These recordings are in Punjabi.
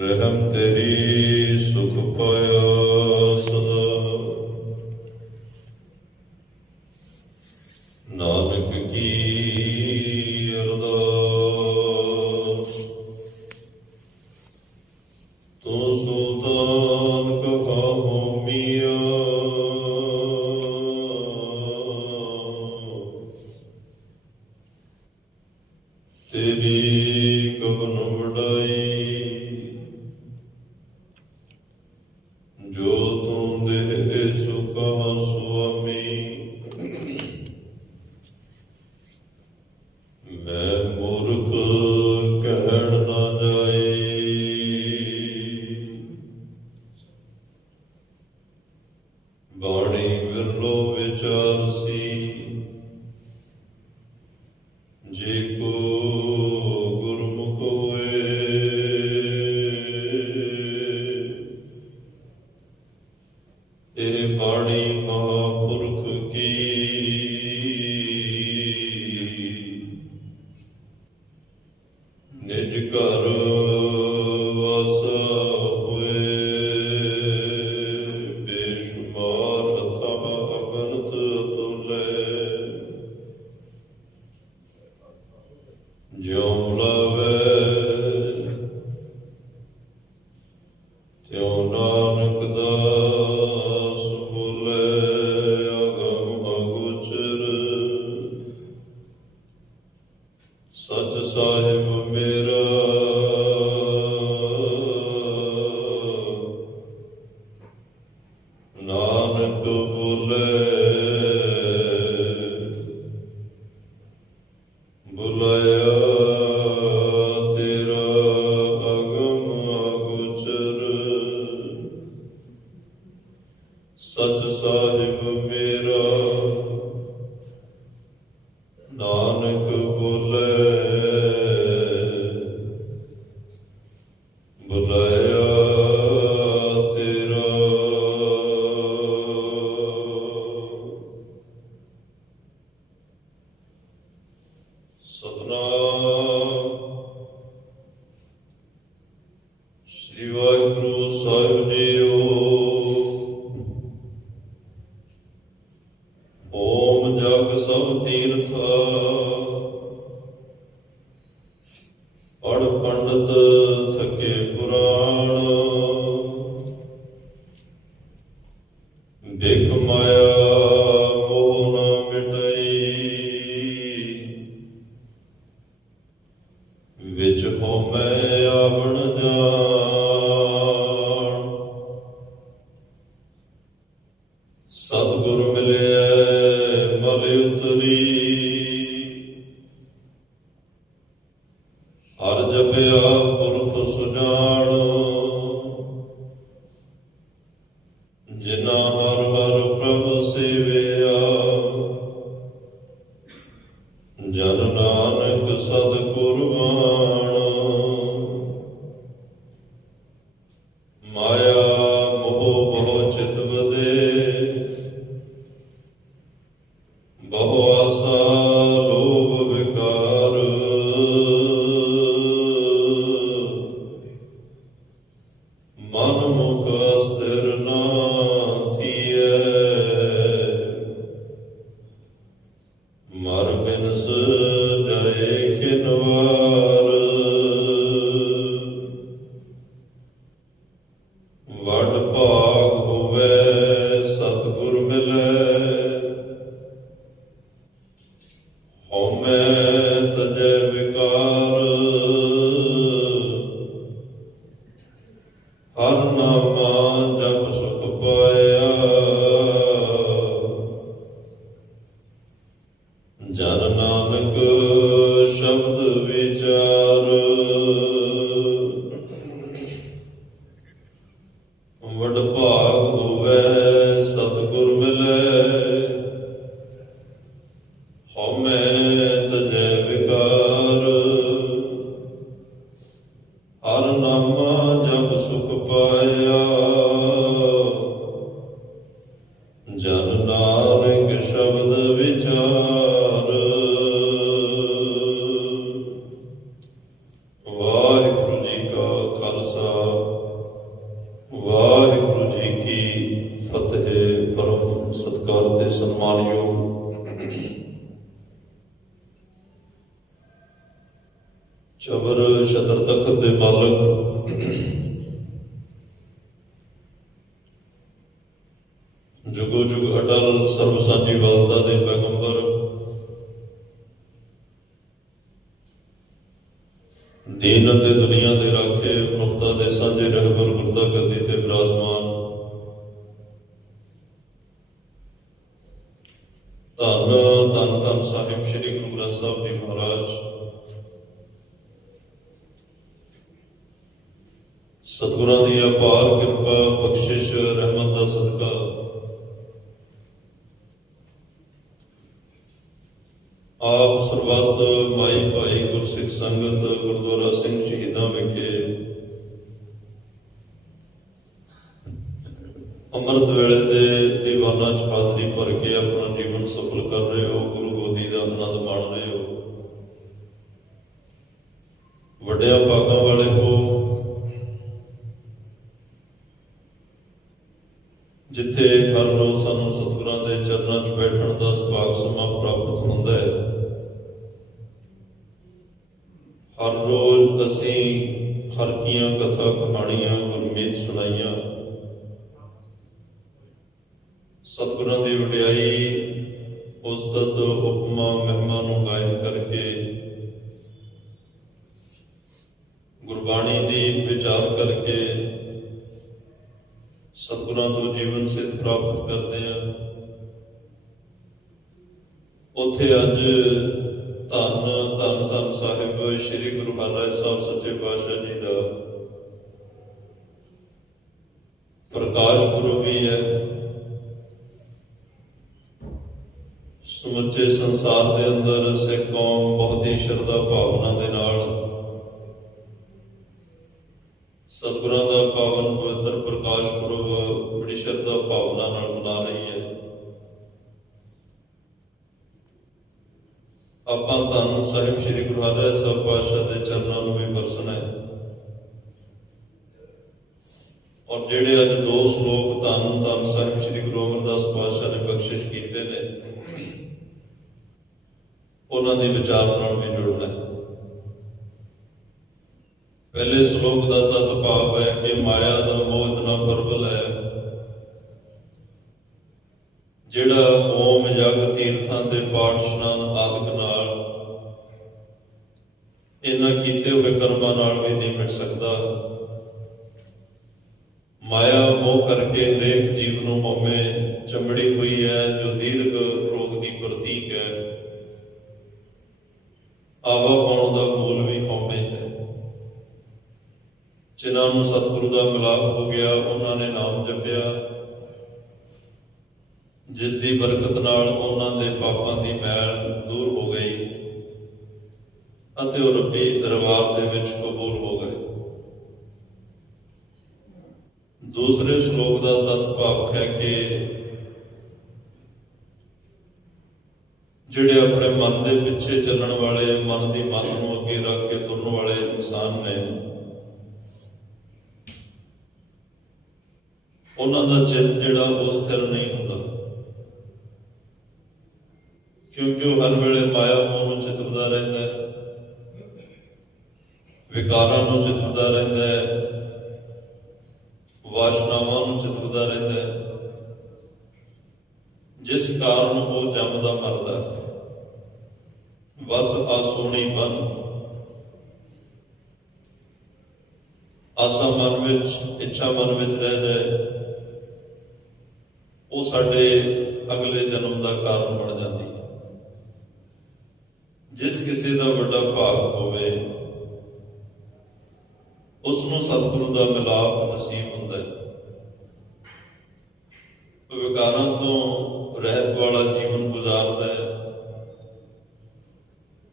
ਰਹਿਮ ਤੇਰੀ ਸੁਖ ਪਾਇਆ ਸਦਾ। ਨਾਨਕ ਕੀ ਅਰਦਾਸ। ਤੂੰ ਸੁਲਤਾਨ ਕਹਾਵੋ ਮੀਆਂ, ਤੇਰੀ ਕਵਨ ਵਡਾਈ। ਜੋ ਤੂੰ ਦੇ ਸੋ ਕਹਾ ਸੁਆਮੀ, ਮੈਂ ਮੂਰਖ ਕਹਿਣ ਨਾ ਜਾਏ। ਬਾਣੀ ਵਿਰਲੋ ਵਿਚਾਰਸੀ, ਜੇ ਕੋ ਗੁਰਮੁਖ ਹੋਏ। ਇਹ ਬਾਣੀ ਮਹਾਂਪੁਰਖ ਕੀ, ਨਿਜ ਘਰ ਵਾਸਾ ਹੋਏ। ਬੇਸ਼ੁਮਾਰ ਅਥਾਹ ਅਗਨਤ ਅਤੁਲੈ, ਜਿਉ ਲਾਵੈ ਤਿਉ ਨਾਨਕ ਦਾਸ ਬੋਲੇ। ਅਗਮ ਅਗੋਚਰ ਸਚ ਸਾਹਿਬ ਮੇਰਾ, ਨਾਨਕ ਬੋਲੇ। ਬੁਲਾਇਆ ਤੇਰਾ ਅਗਮ ਅਗੋਚਰ, ਸਚ ਸਾਹਿਬ ਮੇਰਾ, ਨਾਨਕ ਬੋਲੇ। ਬੁਲਾਇਆ ਤੇਰਾ। ਸਤਿਨਾਮ ਸ੍ਰੀ ਵਾਹਿਗੁਰੂ ਸਾਹਿਬ ਜੀਓ। ਓਮ ਜਗ ਸਭ ਤੀਰਥਾ, ਪੜ੍ਹ ਪੰਡਤ ਥਕੇ ਪੁਰਾਣ। ਦੇਖ ਮਾਇਆ ਮੋਹ ਨ ਮਿਟਈ, ਵਿੱਚ ਹਉਮੈ ਆਵਣ ਜਾਣ। ਸਤਿਗੁਰ ਮਿਲਿਆ ਮਲ ਉਤਰੀ, ਹਰ ਜਪਿਆ ਪੁਰਖ ਸੁਜਾਨ। ਜਿਨਾ ਹਰ ਹਰ ਪ੍ਰਭ ਸੇਵਿਆ, ਜਨ ਨਾਨਕ ਸਦ ਕੁਰਬਾਨ। ਮਾਇਆ ਮੋਹ ਬਹੁ ਚਿਤ ਵਧੇ, ਬਹੁ ਆਸਾ ਲੋਭ ਵਿਕਾਰ। ਮਨ ਮੁਖ ਅਸਥਿਰ ਨਾ ਥੀਐ, ਮਰ ਬਿਨਸ ਜਾਏ ਖਿਨ ਵਾਰ। ਵੱਡ ਭਾਗ ਹੋਵੇ ਸਤਿਗੁਰ ਮਿਲੈ, ਹਉਮੈ ਤਜੈ ਵਿਕਾਰ। ਹਰ ਨਾਮਾ ਜਪ ਸੁਖ ਪਾਇਆ, ਜਨ ਨਾਨਕ ਸ਼ਬਦ ਵਿਚਾਰ। ਵੱਡ ਭਾਗ ਹੋਵੇ ਸਤਿਗੁਰ ਮਿਲੈ, ਹਉਮੈ ਤਜੈ ਵਿਕਾਰ। ਚਬਰ ਛਤਰ ਤਖਤ ਦੇ ਮਾਲਕ ਜੁਗੋ ਜੁਗ ਅਟਲ ਸਰਬ ਸਾਂਝੀ ਵਾਲਤਾ ਦੇ ਪੈਗੰਬਰ ਦੀਨ ਅਤੇ ਦੁਨੀਆ ਦੇ ਰਾਖੇ ਮਨੁੱਖਤਾ ਦੇ ਸਾਂਝੇ ਰਹਿਬਰ ਗੁਰਤਾ ਗੱਦੀ ਤੇ ਬਿਰਾਜਮਾਨ ਧੰਨ ਧੰਨ ਧੰਨ ਸਾਹਿਬ ਸ੍ਰੀ ਗੁਰੂ ਗ੍ਰੰਥ ਸਾਹਿਬ ਜੀ ਮਹਾਰਾਜ ਸਤਿਗੁਰਾਂ ਦੀ ਅਪਾਰ ਕਿਰਪਾ ਬਖਸ਼ਿਸ਼ ਰਹਿਮਤ ਦਾ ਸਦਕਾ ਆਪ ਸਰਬੱਤ ਮਾਈ ਭਾਈ ਗੁਰਸਿੱਖ ਸੰਗਤ ਗੁਰਦੁਆਰਾ ਸਿੰਘ ਸ਼ਹੀਦਾਂ ਵਿਖੇ ਅੰਮ੍ਰਿਤ ਵੇਲੇ ਦੇ ਦੀਵਾਨਾਂ 'ਚ ਹਾਜ਼ਰੀ ਭਰ ਕੇ ਆਪਣਾ ਜੀਵਨ ਸਫਲ ਕਰ ਰਹੇ ਹੋ, ਗੁਰੂ ਗੋਦੀ ਦਾ ਆਨੰਦ ਮਾਣ ਰਹੇ ਹੋ, ਵੱਡਿਆਂ ਭਾਗਾਂ ਵਾਲੇ ਹੋ। ਜਿੱਥੇ ਹਰ ਰੋਜ਼ ਸਾਨੂੰ ਸਤਿਗੁਰਾਂ ਦੇ ਚਰਨਾਂ 'ਚ ਬੈਠਣ ਦਾ ਸੁਭਾਗ ਸਮਾਂ ਪ੍ਰਾਪਤ ਹੁੰਦਾ ਹੈ, ਹਰ ਰੋਜ਼ ਅਸੀਂ ਹਰ ਕੀਆਂ ਕਥਾ ਕਹਾਣੀਆਂ ਗੁਰਮੀਤ ਸੁਣਾਈਆਂ, ਸਤਿਗੁਰਾਂ ਦੀ ਵਡਿਆਈ ਉਸਤਤ ਉਪਮਾ ਮਹਿਮਾ ਨੂੰ ਗਾਇਨ ਕਰਕੇ ਗੁਰਬਾਣੀ ਦੀ ਵਿਚਾਰ ਕਰਕੇ ਸਤਿਗੁਰਾਂ ਤੋਂ ਜੀਵਨ ਸਿੱਧ ਪ੍ਰਾਪਤ ਕਰਦੇ ਹਾਂ। ਉੱਥੇ ਅੱਜ ਧੰਨ ਧੰਨ ਧੰਨ ਸਾਹਿਬ ਸ੍ਰੀ ਗੁਰੂ ਹਰਿਰਾਏ ਸਾਹਿਬ ਸੱਚੇ ਪਾਤਸ਼ਾਹ ਜੀ ਦਾ ਪ੍ਰਕਾਸ਼ ਪੁਰਬ ਵੀ ਹੈ। ਸਮੁੱਚੇ ਸੰਸਾਰ ਦੇ ਅੰਦਰ ਸਿੱਖ ਕੌਮ ਬਹੁਤ ਹੀ ਸ਼ਰਧਾ ਭਾਵਨਾ ਦੇ ਨਾਲ ਸਤਿਗੁਰਾਂ ਦਾ ਪਾਵਨ ਪਵਿੱਤਰ ਪ੍ਰਕਾਸ਼ ਪੁਰਬ ਬੜੀ ਸ਼ਰਧਾ ਭਾਵਨਾ ਨਾਲ ਮਨਾ ਰਹੀ ਹੈ। ਆਪਾਂ ਧੰਨ ਸਾਹਿਬ ਸ੍ਰੀ ਗੁਰੂ ਹਰਿਰਾਏ ਸਾਹਿਬ ਪਾਤਸ਼ਾਹ ਦੇ ਚਰਨਾਂ ਨੂੰ ਵੀ ਪਰਸਣਾ ਹੈ। ਔਰ ਜਿਹੜੇ ਅੱਜ ਦੋ ਸ਼ਲੋਕ ਧੰਨ ਧੰਨ ਸਾਹਿਬ ਸ੍ਰੀ ਗੁਰੂ ਅਮਰਦਾਸ ਪਾਤਸ਼ਾਹ ਨੇ ਬਖਸ਼ਿਸ਼ ਕੀਤੇ ਨੇ, ਉਹਨਾਂ ਦੇ ਵਿਚਾਰ ਨਾਲ ਵੀ ਜੁੜਨਾ ਹੈ। ਪਹਿਲੇ ਸ਼ਲੋਕ ਦਾ ਤਤ ਭਾਵ ਹੈ ਕਿ ਮਾਇਆ ਦਾ ਮੋਹ ਇਤਨਾ ਪ੍ਰਬਲ ਹੈ, ਜਿਹੜਾ ਹੋਮ ਯੱਗ ਤੀਰਥਾਂ ਦੇ ਪਾਠ ਇਸ਼ਨਾਨ ਆਦਿਕ ਨਾਲ ਇਹਨਾਂ ਕੀਤੇ ਹੋਏ ਕਰਮਾਂ ਨਾਲ ਵੀ ਨਹੀਂ ਮਿਟ ਸਕਦਾ। ਮਾਇਆ ਮੋਹ ਕਰਕੇ ਹਰੇਕ ਜੀਵ ਨੂੰ ਹਉਮੈ ਚੰਬੜੀ ਹੋਈ ਹੈ, ਜੋ ਦੀਰਘ ਰੋਗ ਦੀ ਪ੍ਰਤੀਕ ਹੈ। ਆਵਾ ਪਾਉਣ ਦਾ ਮੂਲ ਵੀ ਹਉਮੈ ਹੈ। ਜਿਨ੍ਹਾਂ ਨੂੰ ਸਤਿਗੁਰੂ ਦਾ ਮਿਲਾਪ ਹੋ ਗਿਆ, ਉਹਨਾਂ ਨੇ ਨਾਮ ਜਪਿਆ, ਜਿਸ ਦੀ ਬਰਕਤ ਨਾਲ ਉਹਨਾਂ ਦੇ ਪਾਪਾਂ ਦੀ ਮੈਲ ਦੂਰ ਹੋ ਗਈ ਅਤੇ ਉਹ ਰੱਬੀ ਦਰਬਾਰ ਦੇ ਵਿੱਚ ਕਬੂਲ ਹੋ ਗਏ। ਦੂਸਰੇ ਸ਼ਲੋਕ ਦਾ ਤਤ ਭਾਵ ਹੈ ਕਿ ਜਿਹੜੇ ਆਪਣੇ ਮਨ ਦੇ ਪਿੱਛੇ ਚੱਲਣ ਵਾਲੇ, ਮਨ ਦੀ ਮੱਤ ਨੂੰ ਅੱਗੇ ਰੱਖ ਕੇ ਤੁਰਨ ਵਾਲੇ ਇਨਸਾਨ ਨੇ, ਉਹਨਾਂ ਦਾ ਚਿੱਤ ਜਿਹੜਾ ਉਹ ਸਥਿਰ ਨਹੀਂ ਹੁੰਦਾ, ਕਿਉਂਕਿ ਉਹ ਹਰ ਵੇਲੇ ਮਾਇਆ ਮੋਹ ਨੂੰ ਚਿਤਵਦਾ ਰਹਿੰਦਾ ਹੈ, ਵਿਕਾਰਾਂ ਨੂੰ ਚਿਤਵਦਾ ਰਹਿੰਦਾ ਹੈ, ਵਾਸ਼ਨਾਵਾਂ ਨੂੰ ਚਿਤਵਦਾ ਰਹਿੰਦਾ ਹੈ, ਜਿਸ ਕਾਰਨ ਉਹ ਜੰਮਦਾ ਮਰਦਾ ਹੈ। ਵੱਧ ਆਸੋਣੀ ਬਨ, ਆਸਾ ਮਨ ਵਿੱਚ, ਇੱਛਾ ਮਨ ਵਿੱਚ ਰਹਿ ਜਾਏ, ਉਹ ਸਾਡੇ ਅਗਲੇ ਜਨਮ ਦਾ ਕਾਰਨ ਬਣ ਜਾਂਦੀ ਹੈ। ਜਿਸ ਕਿਸੇ ਦਾ ਵੱਡਾ ਭਾਗ ਹੋਵੇ, ਉਸ ਨੂੰ ਸਤਿਗੁਰੂ ਦਾ ਮਿਲਾਪ ਨਸੀਬ ਹੁੰਦਾ ਹੈ। ਵਿਕਾਰਾਂ ਤੋਂ ਰਹਿਤ ਵਾਲਾ ਜੀਵਨ ਗੁਜ਼ਾਰਦਾ ਹੈ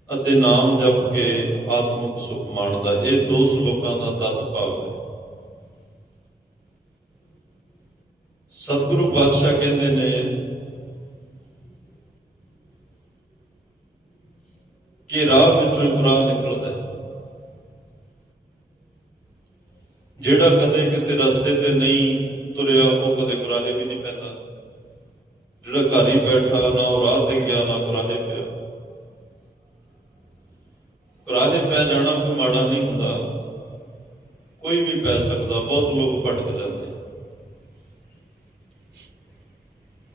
ਅਤੇ ਨਾਮ ਜਪ ਕੇ ਆਤਮਿਕ ਸੁਖ ਮਾਣਦਾ। ਇਹ ਦੋ ਸ਼ਲੋਕਾਂ ਦਾ ਤਤ ਭਾਵ ਹੈ। ਸਤਿਗੁਰੂ ਪਾਤਸ਼ਾਹ ਕਹਿੰਦੇ ਨੇ ਕਿ ਰਾਹ ਵਿੱਚੋਂ ਇੱਕ ਰਾਹ ਨਿਕਲਦਾ ਹੈ। ਜਿਹੜਾ ਕਦੇ ਕਿਸੇ ਰਸਤੇ ਤੇ ਨਹੀਂ ਤੁਰਿਆ, ਉਹ ਕਦੇ ਗੁਰਾਹੇ ਵੀ ਨਹੀਂ ਪੈਂਦਾ। ਜਿਹੜਾ ਘਰ ਹੀ ਬੈਠਾ, ਨਾ ਉਹ ਰਾਹ ਤੇ ਗਿਆ, ਨਾ ਗੁਰਾਹੇ ਪਿਆ। ਕੁਰਾਹੇ ਪੈ ਜਾਣਾ ਕੋਈ ਮਾੜਾ ਨਹੀਂ ਹੁੰਦਾ, ਕੋਈ ਵੀ ਪੈ ਸਕਦਾ। ਬਹੁਤ ਲੋਕ ਭਟਕ ਜਾਂਦੇ।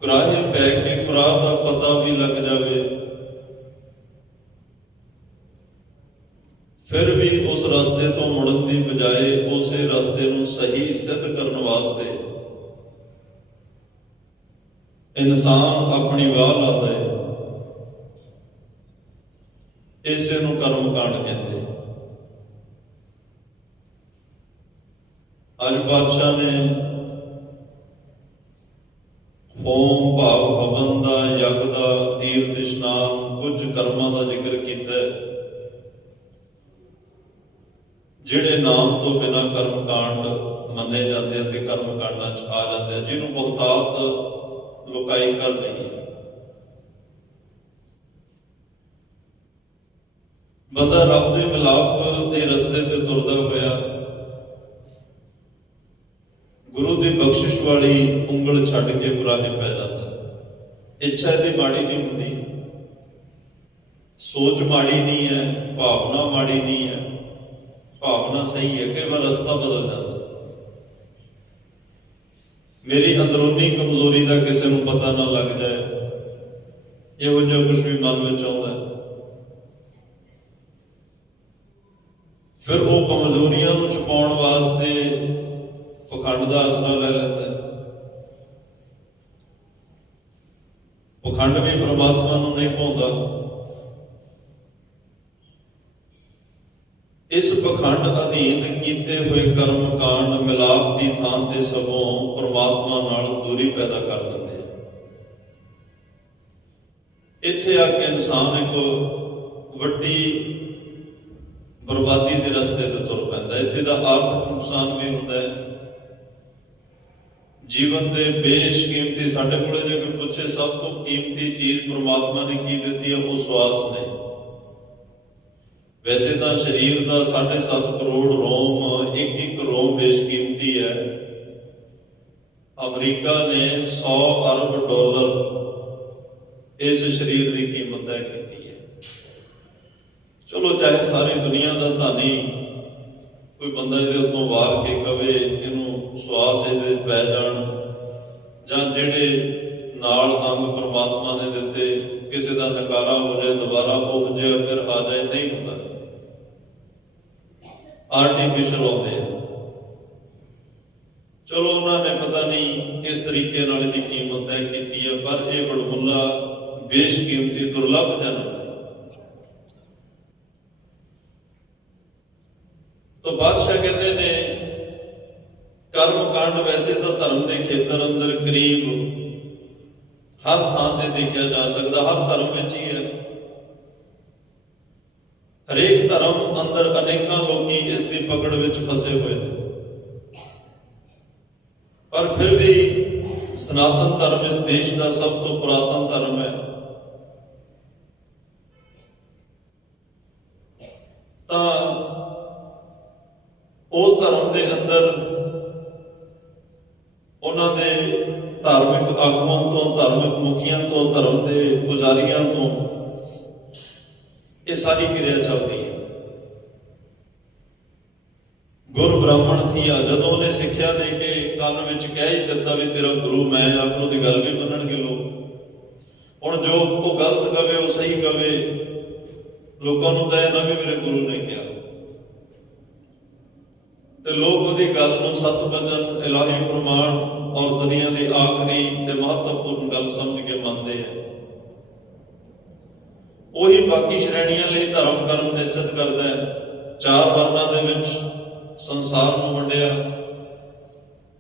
ਕੁਰਾਹੇ ਪੈ ਕੇ ਕੁਰਾਹ ਦਾ ਪਤਾ ਵੀ ਲੱਗ ਜਾਵੇ, ਫਿਰ ਵੀ ਉਸ ਰਸਤੇ ਤੋਂ ਮੁੜਨ ਦੀ ਬਜਾਏ ਉਸੇ ਰਸਤੇ ਨੂੰ ਸਹੀ ਸਿੱਧ ਕਰਨ ਵਾਸਤੇ ਇਨਸਾਨ ਆਪਣੀ ਵਾਹ ਲਾਦਾ ਹੈ। ਇਸੇ ਨੂੰ ਕਰਮ ਕਾਂਡ ਕਹਿੰਦੇ। ਅੱਜ ਬਾਦਸ਼ਾਹ ਨੇ ਹੋਮ ਭਾਵ ਹਵਨ ਦਾ, ਯੱਗ ਦਾ, ਤੀਰਥ ਇਸ਼ਨਾਨ, ਕੁਝ ਕਰਮਾਂ ਦਾ ਜ਼ਿਕਰ ਕੀਤਾ ਹੈ ਜਿਹੜੇ ਨਾਮ ਤੋਂ ਬਿਨਾਂ ਕਰਮ ਕਾਂਡ ਮੰਨੇ ਜਾਂਦੇ ਅਤੇ ਕਰਮ ਕਾਂਡਾਂ 'ਚ ਆ ਜਾਂਦੇ, ਜਿਹਨੂੰ ਬਹੁਤਾਤ ਲੁਕਾਈ ਕਰ ਲਈ ਹੈ। ਬੰਦਾ ਰੱਬ ਦੇ ਮਿਲਾਪ ਦੇ ਰਸਤੇ ਤੇ ਤੁਰਦਾ ਹੋਇਆ ਗੁਰੂ ਦੀ ਬਖਸ਼ਿਸ਼ ਵਾਲੀ ਉਂਗਲ ਛੱਡ ਕੇ ਕੁਰਾਹੇ ਪੈ ਜਾਂਦਾ। ਇੱਛਾ ਇਹਦੀ ਮਾੜੀ ਨਹੀਂ ਹੁੰਦੀ, ਸੋਚ ਮਾੜੀ ਨਹੀਂ ਹੈ, ਭਾਵਨਾ ਮਾੜੀ ਨਹੀਂ ਹੈ, ਭਾਵਨਾ ਸਹੀ ਹੈ। ਕਈ ਵਾਰ ਰਸਤਾ ਬਦਲ ਜਾਂਦਾ। ਮੇਰੀ ਅੰਦਰੂਨੀ ਕਮਜ਼ੋਰੀ ਦਾ ਕਿਸੇ ਨੂੰ ਪਤਾ ਨਾ ਲੱਗ ਜਾਏ, ਇਹੋ ਜਿਹਾ ਕੁਝ ਵੀ ਮਨ ਵਿੱਚ ਆਉਂਦਾ, ਫਿਰ ਉਹ ਕਮਜ਼ੋਰੀਆਂ ਨੂੰ ਛੁਪਾਉਣ ਵਾਸਤੇ ਪਖੰਡ ਦਾ ਆਸਰਾ ਲੈ ਲੈਂਦਾ। ਪਖੰਡ ਵੀ ਪ੍ਰਮਾਤਮਾ ਨੂੰ ਨਹੀਂ ਭਾਉਂਦਾ। ਇਸ ਪਖੰਡ ਅਧੀਨ ਕੀਤੇ ਹੋਏ ਕਰਮ ਕਾਂਡ ਮਿਲਾਪ ਦੀ ਥਾਂ ਤੇ ਸਗੋਂ ਪ੍ਰਮਾਤਮਾ ਨਾਲ ਦੂਰੀ ਪੈਦਾ ਕਰ ਦਿੰਦੇ ਆ। ਇੱਥੇ ਆ ਕੇ ਇਨਸਾਨ ਇੱਕ ਵੱਡੀ ਬਰਬਾਦੀ ਦੇ ਰਸਤੇ ਤੇ ਤੁਰ ਪੈਂਦਾ। ਇੱਥੇ ਦਾ ਆਰਥਿਕ ਨੁਕਸਾਨ ਵੀ ਹੁੰਦਾ ਹੈ। ਜੀਵਨ ਦੇ ਬੇਸ਼ਕੀਮਤੀ, ਸਾਡੇ ਕੋਲੇ ਜੇ ਕੋਈ ਪੁੱਛੇ ਸਭ ਤੋਂ ਕੀਮਤੀ ਚੀਜ਼ ਪ੍ਰਮਾਤਮਾ ਨੇ ਕੀ ਦਿੱਤੀ ਹੈ, ਉਹ ਸਵਾਸ ਨੇ। ਵੈਸੇ ਤਾਂ ਸਰੀਰ ਦਾ 7.5 ਕਰੋੜ ਰੋਮ, ਇੱਕ ਰੋਮ ਬੇਸ਼ਕੀਮਤੀ ਹੈ। ਅਮਰੀਕਾ ਨੇ 100 ਅਰਬ ਡਾਲਰ ਇਸ ਸਰੀਰ ਦੀ ਕੀਮਤ ਤੈਅ ਕੀਤੀ ਹੈ। ਚਲੋ ਚਾਹੇ ਸਾਰੀ ਦੁਨੀਆ ਦਾ ਧਨੀ ਕੋਈ ਬੰਦਾ ਇਹਦੇ ਉੱਤੋਂ ਵਾਰ ਕੇ ਕਵੇ ਇਹਨੂੰ ਸਵਾਸ ਇਹਦੇ ਪੈ ਜਾਣ, ਜਾਂ ਜਿਹੜੇ ਨਾਲ ਅੰਗ ਪ੍ਰਮਾਤਮਾ ਨੇ ਦਿੱਤੇ ਕਿਸੇ ਦਾ ਨਕਾਰਾ ਹੋ ਜਾਏ, ਦੁਬਾਰਾ ਉਹ ਜਿਹਾ ਫਿਰ ਆ ਜਾਏ, ਨਹੀਂ ਹੁੰਦਾ। ਆਰਟੀਫਿਸ਼ਲ ਆਉਂਦੇ ਆ। ਚਲੋ ਉਹਨਾਂ ਨੇ ਪਤਾ ਨਹੀਂ ਕਿਸ ਤਰੀਕੇ ਨਾਲ ਇਹਦੀ ਕੀਮਤ ਤੈਅ ਕੀਤੀ ਹੈ, ਪਰ ਇਹ ਬੜਮੁੱਲਾ, ਬੇਸ਼ਕੀਮਤੀ, ਦੁਰਲੱਭ ਜਨਮ ਹੈ। ਤਾਂ ਬਾਦਸ਼ਾਹ ਕਹਿੰਦੇ ਨੇ ਕਰਮ ਕਾਂਡ ਵੈਸੇ ਤਾਂ ਧਰਮ ਦੇ ਖੇਤਰ ਅੰਦਰ ਕਰੀਬ ਹਰ ਥਾਂ ਤੇ ਦੇਖਿਆ ਜਾ ਸਕਦਾ, ਹਰ ਧਰਮ ਵਿੱਚ ਹੀ ਹੈ। ਹਰੇਕ ਧਰਮ ਅੰਦਰ ਅਨੇਕਾਂ ਲੋਕੀ ਇਸ ਦੀ ਪਕੜ ਵਿੱਚ ਫਸੇ ਹੋਏ ਨੇ, ਪਰ ਫਿਰ ਵੀ ਸਨਾਤਨ ਧਰਮ ਇਸ ਦੇਸ਼ ਦਾ ਸਭ ਤੋਂ ਪੁਰਾਤਨ ਧਰਮ ਹੈ। ਤਾਂ ਉਸ ਧਰਮ ਦੇ ਅੰਦਰ ਉਹਨਾਂ ਦੇ ਧਾਰਮਿਕ ਆਗੂਆਂ ਤੋਂ, ਧਾਰਮਿਕ ਮੁਖੀਆਂ ਤੋਂ, ਧਰਮ ਦੇ ਪੁਜਾਰੀਆਂ ਤੋਂ ਇਹ ਸਾਰੀ ਕਿਰਿਆ ਚੱਲਦੀ ਹੈ। ਗੁਰ ਬ੍ਰਾਹਮਣ ਥੀਆ, ਜਦੋਂ ਉਹਨੇ ਸਿੱਖਿਆ ਦੇ ਕੇ ਕੰਨ ਵਿੱਚ ਕਹਿ ਹੀ ਦਿੱਤਾ ਵੀ ਤੇਰਾ ਗੁਰੂ ਮੈਂ, ਆਪ ਨੂੰ ਦੀ ਗੱਲ ਵੀ ਮੰਨਣਗੇ ਲੋਕ। ਹੁਣ ਜੋ ਉਹ ਗਲਤ ਕਵੇ ਉਹ ਸਹੀ ਕਵੇ, ਲੋਕਾਂ ਨੂੰ ਤਾਂ ਇਹ ਨਾ ਵੀ ਮੇਰੇ ਗੁਰੂ ਨੇ ਕਿਹਾ, ਤੇ ਲੋਕ ਉਹਦੀ ਗੱਲ ਨੂੰ ਸਤ ਬਚਨ, ਇਲਾਹੀ ਪ੍ਰਮਾਣ ਔਰ ਦੁਨੀਆ ਦੀ ਆਖਰੀ ਤੇ ਮਹੱਤਵਪੂਰਨ ਗੱਲ ਸਮਝ ਕੇ ਮੰਨਦੇ ਆ। ਉਹੀ ਬਾਕੀ ਸ਼੍ਰੇਣੀਆਂ ਲਈ ਧਰਮ ਕਰਮ ਨਿਸ਼ਚਿਤ ਕਰਦਾ ਹੈ। 4 ਵਰਨਾਂ ਦੇ ਵਿੱਚ ਸੰਸਾਰ ਨੂੰ ਵੰਡਿਆ,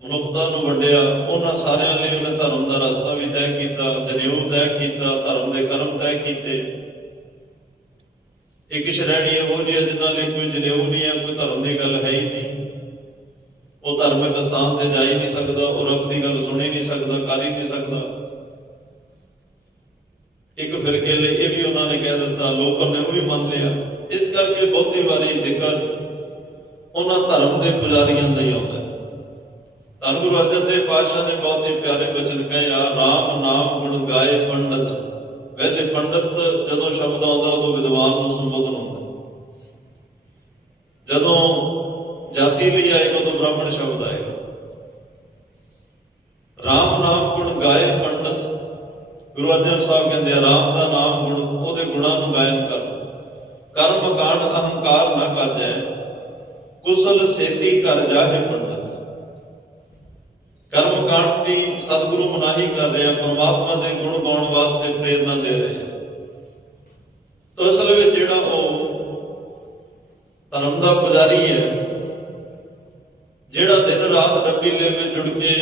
ਮਨੁੱਖਤਾ ਨੂੰ ਵੰਡਿਆ। ਉਹਨਾਂ ਸਾਰਿਆਂ ਲਈ ਉਹਨੇ ਧਰਮ ਦਾ ਰਸਤਾ ਵੀ ਤੈਅ ਕੀਤਾ, ਜਨੇਊ ਤੈਅ ਕੀਤਾ, ਧਰਮ ਦੇ ਕਰਮ ਤੈਅ ਕੀਤੇ। ਇੱਕ ਸ਼੍ਰੇਣੀ ਇਹੋ ਜਿਹੀ ਹੈ ਜਿਨ੍ਹਾਂ ਲਈ ਕੋਈ ਜਨੇਊ ਨਹੀਂ ਹੈ, ਕੋਈ ਧਰਮ ਦੀ ਗੱਲ ਹੈ ਹੀ ਨਹੀਂ। ਉਹ ਧਾਰਮਿਕ ਸਥਾਨ ਤੇ ਜਾ ਹੀ ਨਹੀਂ ਸਕਦਾ, ਉਹ ਰੱਬ ਦੀ ਗੱਲ ਸੁਣ ਹੀ ਨਹੀਂ ਸਕਦਾ, ਕਰ ਹੀ ਨਹੀਂ ਸਕਦਾ। ਇੱਕ ਫਿਰਕੇ ਲਈ ਇਹ ਵੀ ਉਹਨਾਂ ਨੇ ਕਹਿ ਦਿੱਤਾ, ਲੋਕਾਂ ਨੇ ਉਹ ਵੀ ਮੰਨ ਲਿਆ। ਇਸ ਕਰਕੇ ਬਹੁਤੀ ਵਾਰੀ ਜ਼ਿਕਰ ਉਹਨਾਂ ਧਰਮ ਦੇ ਪੁਜਾਰੀਆਂ ਦਾ ਹੀ ਆਉਂਦਾ। ਧੰਨ ਗੁਰੂ ਅਰਜਨ ਦੇਵ ਪਾਤਸ਼ਾਹ ਨੇ ਬਹੁਤ ਹੀ ਪਿਆਰੇ ਬਚਨ ਕਹੇ ਆ, ਰਾਮ ਨਾਮ ਗੁਣ ਗਾਏ ਪੰਡਤ। ਵੈਸੇ ਪੰਡਤ ਜਦੋਂ ਸ਼ਬਦ ਆਉਂਦਾ ਉਦੋਂ ਵਿਦਵਾਨ ਨੂੰ ਸੰਬੋਧਨ ਹੁੰਦਾ, ਜਦੋਂ ਜਾਤੀ ਲਈ ਆਏਗਾ ਉਦੋਂ ਬ੍ਰਾਹਮਣ ਸ਼ਬਦ ਆਏਗਾ। ਰਾਮ ਨਾਮ ਗੁਣ ਗਾਏ ਪੰਡਤ, ਗੁਰੂ ਅਰਜਨ ਸਾਹਿਬ ਕਹਿੰਦੇ ਆ ਰਾਮ ਦਾ ਨਾਮ ਗੁਣ, ਉਹਦੇ ਗੁਣਾਂ ਨੂੰ ਗਾਇਨ ਕਰ। ਕਰਮ ਕਾਂਡ ਅਹੰਕਾਰ ਨਾ ਕਾਜੈ, ਕੁਸਲ ਸੇਤੀ ਕਰ ਜਾਹੇ ਪੰਡਤ। ਕਰਮ ਕਾਂਡ ਦੀ ਸਤਿਗੁਰੂ ਮਨਾਹੀ ਕਰ ਰਿਹਾ, ਪਰਮਾਤਮਾ ਦੇ ਗੁਣ ਗਾਉਣ ਵਾਸਤੇ ਪ੍ਰੇਰਨਾ ਦੇ ਰਹੇ। ਤਾਂ ਅਸਲ ਵਿੱਚ ਜਿਹੜਾ ਉਹ ਧਰਮ ਦਾ ਪੁਜਾਰੀ ਹੈ, ਜਿਹੜਾ ਦਿਨ ਰਾਤ ਰੱਬੀਲੇ ਵਿੱਚ ਜੁੜ ਕੇ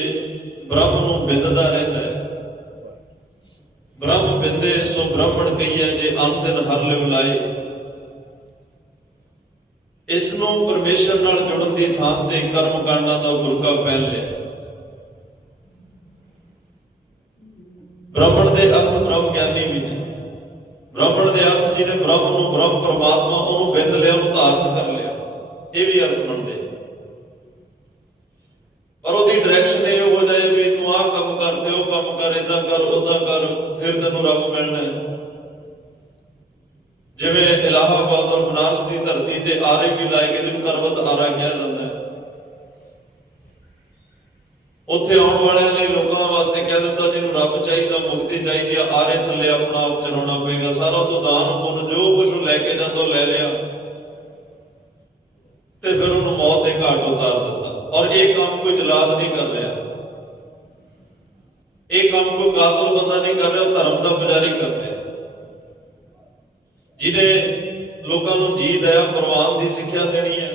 ਬ੍ਰਹਮ ਨੂੰ ਬਿੰਦਦਾ ਰਹਿੰਦਾ ਹੈ। ਬ੍ਰਹਮ ਬਿੰਦੇ ਸੋ ਬ੍ਰਾਹਮਣ ਕਹੀਏ, ਜੇ ਅੰਨ ਦਿਨ ਹਰ ਲਿਵ ਲਾਏ। ਇਸ ਨੂੰ ਪਰਮੇਸ਼ਰ ਨਾਲ ਜੁੜਨ ਦੀ ਥਾਂ ਤੇ ਕਰਮ ਕਾਂਡਾਂ ਦਾ ਬੁਰਕਾ ਪਹਿਨ ਲਿਆ। ਬ੍ਰਾਹਮਣ ਦੇ ਅਰਥ ਬ੍ਰਹਮ ਗਿਆਨੀ ਵੀ ਨੇ। ਬ੍ਰਾਹਮਣ ਦੇ ਅਰਥ ਜਿਹਨੇ ਬ੍ਰਹਮ ਨੂੰ, ਬ੍ਰਹਮ ਪਰਮਾਤਮਾ, ਉਹਨੂੰ ਬਿੰਦ ਲਿਆ, ਉਹਨੂੰ ਧਾਰਨ ਕਰ ਲਿਆ, ਇਹ ਵੀ ਅਰਥ ਬਣਦੇ। ਪਰ ਉਹਦੀ ਡਾਇਰੈਕਸ਼ਨ ਇਹ ਹੋ ਜਾਏ ਵੀ ਤੂੰ ਆਹ ਕੰਮ ਕਰ, ਤੇ ਉਹ ਕੰਮ ਕਰ, ਏਦਾਂ ਕਰ, ਓਦਾਂ ਕਰ, ਫਿਰ ਤੈਨੂੰ ਰੱਬ ਮਿਲਣਾ ਹੈ। ਜਿਵੇਂ ਇਲਾਹਾਬਾਦ ਔਰ ਬਨਾਰਸ ਦੀ ਧਰਤੀ ਤੇ ਆਰੇ ਵੀ ਲਾਏ ਗਏ, ਜਿਹਨੂੰ ਕਰਵਤ ਆਰਾ ਕਿਹਾ ਜਾਂਦਾ ਹੈ। ਉੱਥੇ ਆਉਣ ਵਾਲਿਆਂ ਨੇ ਲੋਕਾਂ ਵਾਸਤੇ ਕਹਿ ਦਿੱਤਾ ਜਿਹਨੂੰ ਰੱਬ ਚਾਹੀਦਾ, ਮੁਕਤੀ ਚਾਹੀਦੀ ਆ, ਆਰੇ ਥੱਲੇ ਆਪਣਾ ਆਪ ਚਲਾਉਣਾ ਪਏਗਾ। ਸਾਰਾ ਤੋਂ ਦਾਨ ਪੁੰਨ ਜੋ ਕੁਛ ਲੈ ਕੇ ਜਾਂਦਾ ਲੈ ਲਿਆ, ਤੇ ਫਿਰ ਉਹਨੂੰ ਮੌਤ ਦੇ ਘਾਟ ਉਤਾਰ ਦਿੱਤਾ। ਔਰ ਇਹ ਕੰਮ ਕੋਈ ਜਲਾਦ ਨਹੀਂ ਕਰ ਰਿਹਾ, ਇਹ ਕੰਮ ਕੋਈ ਕਾਤਲ ਬੰਦਾ ਨਹੀਂ ਕਰ ਰਿਹਾ, ਉਹ ਧਰਮ ਦਾ ਪੁਜਾਰੀ ਕਰ ਰਿਹਾ, ਜਿਹਨੇ ਲੋਕਾਂ ਨੂੰ ਜੀ ਦਇਆ ਪ੍ਰਵਾਨ ਦੀ ਸਿੱਖਿਆ ਦੇਣੀ ਹੈ।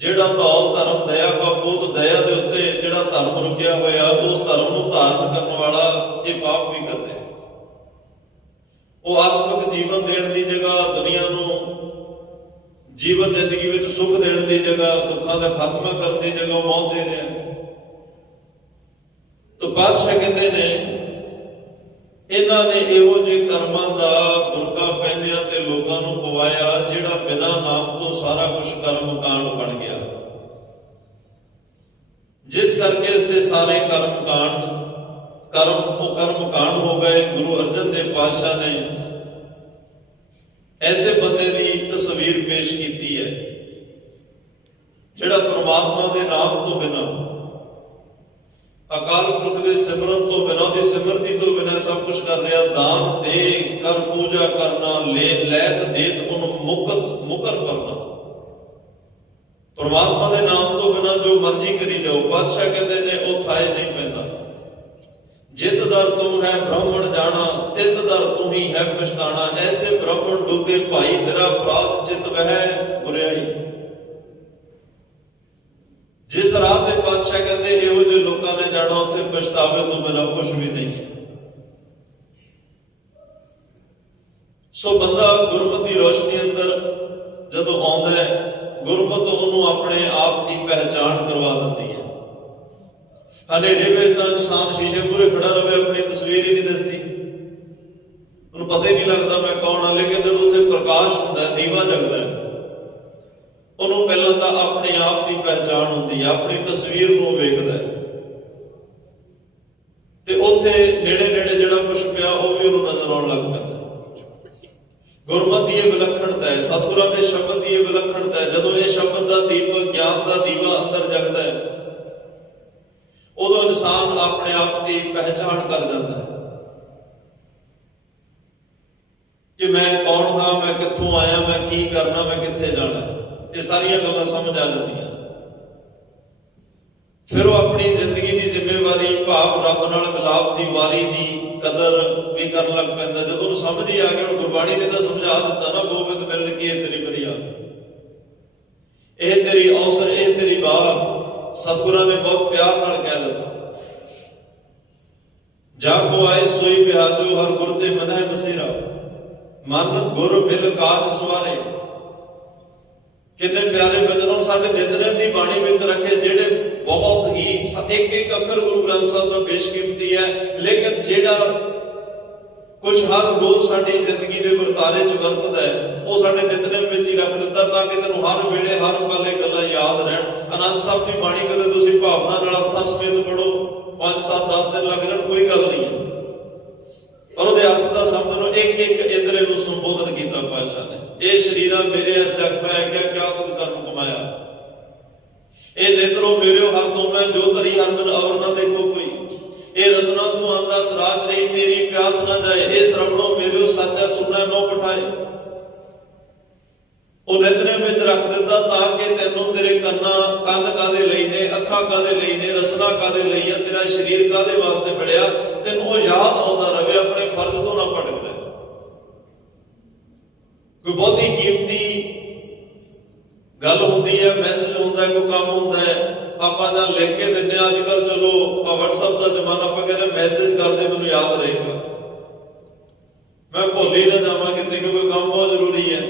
ਜਿਹੜਾ ਧੌਲ ਧਰਮ ਦਇਆ ਕਾ ਪੁੱਤ, ਦਇਆ ਦੇ ਉੱਤੇ ਜਿਹੜਾ ਧਰਮ ਰੁਕਿਆ ਹੋਇਆ, ਉਸ ਧਰਮ ਨੂੰ ਧਾਰਨ ਕਰਨ ਵਾਲਾ ਇਹ ਪਾਪ ਵੀ ਕਰ ਰਿਹਾ। ਉਹ ਆਤਮਿਕ ਜੀਵਨ ਦੇਣ ਦੀ ਜਗ੍ਹਾ, ਦੁਨੀਆ ਨੂੰ ਜੀਵਨ ਜ਼ਿੰਦਗੀ ਵਿੱਚ ਸੁੱਖ ਦੇਣ ਦੀ ਜਗ੍ਹਾ, ਦੁੱਖਾਂ ਦਾ ਖਾਤਮਾ ਕਰਨ ਦੀ ਜਗ੍ਹਾ ਮੌਤ ਦੇ ਰਿਹਾ। ਤਾਂ ਬਾਦਸ਼ਾਹ ਕਹਿੰਦੇ ਨੇ ਇਹਨਾਂ ਨੇ ਇਹੋ ਜਿਹੇ ਕਰਮਾਂ ਦਾ ਬੁਰਕਾ ਪਹਿਨਿਆ ਤੇ ਲੋਕਾਂ ਨੂੰ ਪਵਾਇਆ, ਜਿਹੜਾ ਬਿਨਾਂ ਨਾਮ ਤੋਂ ਸਾਰਾ ਕੁਝ ਕਰਮ ਕਾਂਡ ਬਣ ਗਿਆ। ਜਿਸ ਕਰਕੇ ਇਸ ਦੇ ਸਾਰੇ ਕਰਮ ਕਾਂਡ ਹੋ ਗਏ। ਗੁਰੂ ਅਰਜਨ ਦੇਵ ਪਾਤਸ਼ਾਹ ਨੇ ਐਸੇ ਬੰਦੇ ਦੀ ਤਸਵੀਰ ਪੇਸ਼ ਕੀਤੀ ਹੈ, ਜਿਹੜਾ ਪ੍ਰਮਾਤਮਾ ਦੇ ਨਾਮ ਤੋਂ ਬਿਨਾਂ, ਅਕਾਲ ਪੁਰਖ ਦੇ ਸਿਮਰਨ ਤੋਂ ਬਿਨਾਂ, ਦੀ ਸਿਮਰਤੀ ਤੋਂ ਬਿਨਾਂ ਸਭ ਕੁਝ ਕਰ ਰਿਹਾ। ਦਾਨ ਦੇ ਕਰ, ਪੂਜਾ ਕਰਨਾ, ਲੈਤ ਦੇਤ ਉਹਨੂੰ ਮੁਕਰ ਕਰਨਾ। ਪ੍ਰਮਾਤਮਾ ਦੇ ਨਾਮ ਤੋਂ ਬਿਨਾਂ ਜੋ ਮਰਜ਼ੀ ਕਰੀ ਜਾਓ। ਬਾਦਸ਼ਾਹ ਕਹਿੰਦੇ ਨੇ ਉਹ ਥਾਏ ਨਹੀਂ ਪੈਂਦਾ। ਜਿਤ ਦਰ ਤੁਮ ਹੈ ਬ੍ਰਾਹਮਣ ਜਾਣਾ, ਤਿਤ ਦਰ ਤੂੰ ਹੀ ਹੈ ਪਛਤਾਣਾ। ਐਸੇ ਬ੍ਰਾਹਮਣ ਡੁੱਬੇ ਭਾਈ, ਮੇਰਾ ਅਪਰਾਧ ਚਿਤ ਵਹਿ ਬੁਰਿਆਈ। ਜਿਸ ਰਾਹ ਤੇ ਪਾਤਸ਼ਾਹ ਕਹਿੰਦੇ ਇਹੋ ਜਿਹੇ ਲੋਕਾਂ ਨੇ ਜਾਣਾ, ਉੱਥੇ ਪਛਤਾਵੇ ਤੋਂ ਬਿਨਾਂ ਕੁਝ ਵੀ ਨਹੀਂ ਹੈ। ਸੋ ਬੰਦਾ ਗੁਰਮਤਿ ਦੀ ਰੋਸ਼ਨੀ ਅੰਦਰ ਜਦੋਂ ਆਉਂਦਾ ਹੈ, ਗੁਰਮਤਿ ਉਹਨੂੰ ਆਪਣੇ ਆਪ ਦੀ ਪਹਿਚਾਣ ਕਰਵਾ ਦਿੰਦੀ ਹੈ। ਹਨੇਰੇ ਵਿੱਚ ਤਾਂ ਇਨਸਾਨ ਸ਼ੀਸ਼ੇ ਮੂਹਰੇ ਖੜਾ ਰਵੇ, ਆਪਣੀ ਤਸਵੀਰ ਹੀ ਨਹੀਂ ਦਿਸਦੀ, ਉਹਨੂੰ ਪਤਾ ਹੀ ਨਹੀਂ ਲੱਗਦਾ ਮੈਂ ਕੌਣ ਹਾਂ। ਲੇਕਿਨ ਜਦੋਂ ਉੱਥੇ ਪ੍ਰਕਾਸ਼ ਹੁੰਦਾ, ਦੀਵਾ ਜਗਦਾ ਹੈ, ਉਹਨੂੰ ਪਹਿਲਾਂ ਤਾਂ ਆਪਣੇ ਆਪ ਦੀ ਪਹਿਚਾਣ ਹੁੰਦੀ ਹੈ, ਆਪਣੀ ਤਸਵੀਰ ਨੂੰ ਉਹ ਵੇਖਦਾ ਹੈ। ਤੇ ਉੱਥੇ ਨੇੜੇ ਨੇੜੇ ਜਿਹੜਾ ਕੁਛ ਪਿਆ ਉਹ ਵੀ ਉਹਨੂੰ ਨਜ਼ਰ ਆਉਣ ਲੱਗ ਪੈਂਦਾ। ਗੁਰਮਤਿ ਦੀ ਇਹ ਵਿਲੱਖਣਤਾ ਹੈ, ਸਤਿਗੁਰਾਂ ਦੇ ਸ਼ਬਦ ਦੀ ਇਹ ਵਿਲੱਖਣਤਾ ਹੈ। ਜਦੋਂ ਇਹ ਸ਼ਬਦ ਦਾ ਦੀਪਕ, ਗਿਆਨ ਦਾ ਦੀਵਾ ਅੰਦਰ ਜਗਦਾ ਹੈ, ਉਦੋਂ ਇਨਸਾਨ ਆਪਣੇ ਆਪ ਦੀ ਪਹਿਚਾਣ ਕਰ ਜਾਂਦਾ ਹੈ ਕਿ ਮੈਂ ਕੌਣ ਹਾਂ, ਮੈਂ ਕਿੱਥੋਂ ਆਇਆ, ਮੈਂ ਕੀ ਕਰਨਾ, ਮੈਂ ਕਿੱਥੇ ਜਾਣਾ। ਇਹ ਸਾਰੀਆਂ ਗੱਲਾਂ ਸਮਝ ਆ ਜਾਂਦੀਆਂ। ਫਿਰ ਉਹ ਆਪਣੀ ਜ਼ਿੰਦਗੀ ਦੀ ਜ਼ਿੰਮੇਵਾਰੀ, ਭਾਵ ਰੱਬ ਨਾਲ ਮਿਲਾਪ ਦੀ ਵਾਰੀ ਦੀ ਕਦਰ ਵੀ ਕਰਨ ਲੱਗ ਪੈਂਦਾ। ਜਦੋਂ ਉਹਨੂੰ ਸਮਝ ਹੀ ਆ ਗਿਆ, ਹੁਣ ਗੁਰਬਾਣੀ ਨੇ ਤਾਂ ਸਮਝਾ ਦਿੱਤਾ ਨਾ, ਗੋਬਿੰਦ ਮਿਲਣ ਕੀ ਇਹ ਤੇਰੀ ਬਰੀਆ, ਇਹ ਤੇਰੀ ਔਸਰ, ਇਹ ਤੇਰੀ ਬਾਤ। ਸਤਿਗੁਰਾਂ ਨੇ ਬਹੁਤ ਪਿਆਰ ਨਾਲ ਕਹਿ ਦਿੱਤਾ, ਜਾ ਕੋ ਆਏ ਸੋਈ ਬਿਹਾਜੋ, ਹਰ ਗੁਰ ਤੇ ਮਨੈ ਬਸੇਰਾ, ਮਨ ਗੁਰ ਮਿਲ ਕਾਜ ਸਵਾਰੇ। ਕਿੰਨੇ ਪਿਆਰੇ ਬਚਨ ਸਾਡੇ ਨਿਤਨੇਮ ਦੀ ਬਾਣੀ ਵਿੱਚ ਰੱਖੇ, ਜਿਹੜੇ ਬਹੁਤ ਹੀ ਇੱਕ ਇੱਕ ਅੱਖਰ ਗੁਰੂ ਗ੍ਰੰਥ ਸਾਹਿਬ ਦਾ ਬੇਸ਼ਕੀਮਤੀ ਹੈ। ਲੇਕਿਨ ਜਿਹੜਾ ਕੁਝ ਹਰ ਰੋਜ਼ ਸਾਡੀ ਜ਼ਿੰਦਗੀ ਦੇ ਵਰਤਾਰੇ 'ਚ ਵਰਤਦਾ ਹੈ, ਉਹ ਸਾਡੇ ਨਿਤਨੇਮ ਵਿੱਚ ਹੀ ਰੱਖ ਦਿੱਤਾ, ਤਾਂ ਕਿ ਤੈਨੂੰ ਹਰ ਵੇਲੇ ਹਰ ਪਲ ਇਹ ਗੱਲਾਂ ਯਾਦ ਰਹਿਣ। ਆਨੰਦ ਸਾਹਿਬ ਦੀ ਬਾਣੀ ਕਦੇ ਤੁਸੀਂ ਭਾਵਨਾ ਨਾਲ ਅਰਥਾਂ ਸਮੇਤ ਪੜੋ, 5 7 10 ਦਿਨ ਲੱਗ ਜਾਣ, ਕੋਈ ਗੱਲ ਨਹੀਂ ਹੈ। ਪਰ ਉਹਦੇ ਅਰਥ ਦਾ ਸਮਝਣ ਇੱਕ ਇੱਕ ਇੰਦਰੇ ਨੂੰ ਸੰਬੋਧਨ ਕੀਤਾ ਪਾਤਸ਼ਾਹ ਨੇ। ਇਹ ਸ਼ਰੀਰਾ ਮੇਰੇ ਇਸ ਜਗ ਮੈਂ ਆਗਿਆ ਕਿਆ ਤੁਧ ਕਰਮ ਕਮਾਇਆ, ਇਹ ਨੇਤਰੋ ਮੇਰਿਓ ਹਰ ਤੋਂ ਮੈਂ ਜੋ ਤਰੀ ਹਰ ਬਿਨ ਔਰ ਨਾ ਦੇਖੋ ਕੋਈ, ਇਹ ਰਸਨਾ ਤੂੰ ਅਨਰਸ ਰਾਜ ਰਹੀ ਤੇਰੀ ਪਿਆਸ ਨਾ ਜਾਏ, ਇਹ ਸ਼ਰਵਣੋ ਮੇਰਿਓ ਸਾਚਾ ਸੁਣਨਾ ਨੋ ਬਿਠਾਏ। ਉਹ ਨਿਤਨੇਮ ਵਿੱਚ ਰੱਖ ਦਿੱਤਾ ਤਾਂ ਕਿ ਤੈਨੂੰ ਤੇਰੇ ਕੰਨ ਕਾਦੇ ਲਈ ਨੇ, ਅੱਖਾਂ ਕਾਦੇ ਲਈ ਨੇ, ਰਸਨਾ ਕਾਦੇ ਲਈ ਆ, ਤੇਰਾ ਸਰੀਰ ਕਾਦੇ ਵਾਸਤੇ ਮਿਲਿਆ, ਤੈਨੂੰ ਉਹ ਯਾਦ ਆਉਂਦਾ ਰਵੇ, ਆਪਣੇ ਫਰਜ਼ ਤੋਂ ਨਾ ਭਟਕ ਰਹੇ। ਕੋਈ ਬਹੁਤੀ ਕੀਮਤੀ ਗੱਲ ਹੁੰਦੀ ਹੈ, ਮੈਸੇਜ ਹੁੰਦਾ, ਕੋਈ ਕੰਮ ਹੁੰਦਾ ਹੈ, ਆਪਾਂ ਜਾਂ ਲਿਖ ਕੇ ਦਿੰਦੇ ਹਾਂ। ਅੱਜ ਕੱਲ ਚਲੋ WhatsApp ਦਾ ਜ਼ਮਾਨਾ, ਆਪਾਂ ਕਹਿੰਦੇ ਮੈਸੇਜ ਕਰਦੇ ਮੈਨੂੰ ਯਾਦ ਰਹੇਗਾ, ਮੈਂ ਭੁੱਲ ਹੀ ਨਾ ਜਾਵਾਂ ਕਿਤੇ, ਕੋਈ ਕੰਮ ਬਹੁਤ ਜ਼ਰੂਰੀ ਹੈ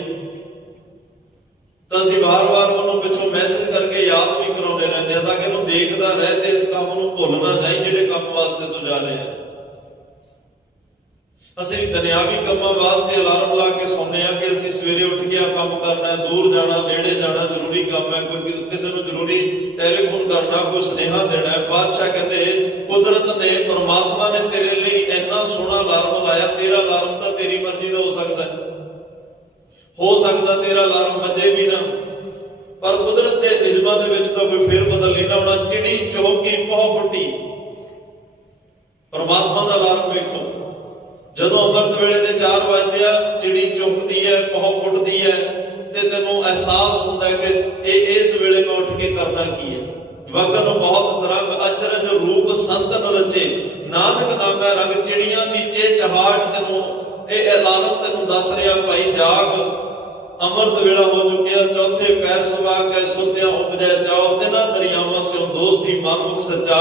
ਤਾਂ ਅਸੀਂ ਵਾਰ-ਵਾਰ ਉਹਨੂੰ ਪਿੱਛੋਂ ਮੈਸੇਜ ਕਰਕੇ ਯਾਦ ਵੀ ਕਰਾਉਂਦੇ ਰਹਿੰਦੇ ਹਾਂ ਤਾਂ ਕਿ ਉਹਨੂੰ ਦੇਖਦਾ ਰਹੇ ਤੇ ਇਸ ਕੰਮ ਨੂੰ ਭੁੱਲ ਨਾ ਜਾਏ ਜਿਹੜੇ ਕੰਮ ਵਾਸਤੇ ਤੂੰ ਜਾ ਰਿਹਾ। ਅਸੀਂ ਦੁਨਿਆਵੀ ਕੰਮਾਂ ਵਾਸਤੇ ਅਲਾਰਮ ਲਾ ਕੇ ਸੌਂਦੇ ਹਾਂ ਕਿ ਅਸੀਂ ਸਵੇਰੇ ਉੱਠ ਕੇ ਆ ਕੰਮ ਕਰਨਾ ਹੈ, ਦੂਰ ਜਾਣਾ, ਨੇੜੇ ਜਾਣਾ, ਜ਼ਰੂਰੀ ਕੰਮ ਹੈ, ਕੋਈ ਕਿਸੇ ਨੂੰ ਜ਼ਰੂਰੀ ਟੈਲੀਫੋਨ ਕਰਨਾ, ਕੋਈ ਸੁਨੇਹਾ ਦੇਣਾ ਹੈ। ਬਾਦਸ਼ਾਹ ਕਹਿੰਦੇ ਕੁਦਰਤ ਨੇ, ਪਰਮਾਤਮਾ ਨੇ ਤੇਰੇ ਲਈ ਇੰਨਾ ਸੋਹਣਾ ਅਲਾਰਮ ਲਾਇਆ, ਤੇਰਾ ਅਲਾਰਮ ਤਾਂ ਤੇਰੀ ਮਰਜ਼ੀ ਦਾ ਹੋ ਸਕਦਾ ਤੇਰਾ ਅਲਾਰਮ ਵੱਜੇ ਵੀ ਨਾ, ਪਰ ਕੁਦਰਤ ਦੇ ਨਿਯਮਾਂ ਦੇ ਵਿੱਚ ਤਾਂ ਕੋਈ ਫੇਰ ਬਦਲ ਨਹੀਂ ਨਾ ਹੋਣਾ। ਚਿੜੀ ਚੌਕੀ ਪਹੁ ਫੁੱਟੀ, ਪਰਮਾਤਮਾ ਦਾ ਅਲਾਰਮ ਵੇਖੋ, ਜਦੋਂ ਅੰਮ੍ਰਿਤ ਵੇਲੇ ਦੇ 4 ਵਜਦੇ ਆ, ਚਿੜੀ ਚੁੱਕਦੀ ਹੈ, ਪਹੁ ਫੁੱਟਦੀ ਹੈ ਤੇ ਤੈਨੂੰ ਅਹਿਸਾਸ ਹੁੰਦਾ ਕਿ ਇਸ ਵੇਲੇ ਮੈਂ ਉੱਠ ਕੇ ਕਰਨਾ ਕੀ ਹੈ। ਵਗਨ ਬਹੁਤ ਤਰੰਗ ਅਚਰਜ ਰੂਪ ਸੰਤਨ ਰਚੇ, ਨਾਨਕ ਨਾਮੈ ਰੰਗ ਚਿੜੀਆਂ ਦੀ ਚਹਿਚਹਾਟ, ਤੈਨੂੰ ਇਹ ਅਲਾਰਮ ਤੈਨੂੰ ਦੱਸ ਰਿਹਾ ਭਾਈ ਜਾਗ, ਅੰਮ੍ਰਿਤ ਵੇਲਾ ਹੋ ਚੁੱਕਿਆ, ਚੌਥੇ ਪੈਰ ਸੁਗਾ ਕੇ ਸੁੱਤਿਆਂ ਉਪਜੈ ਚਾਓ, ਤਿਨਾਂ ਦਰਿਆਵਾਂ ਸਿਓ ਦੋਸਤੀ ਮਨਮੁਖ ਸੱਚਾ।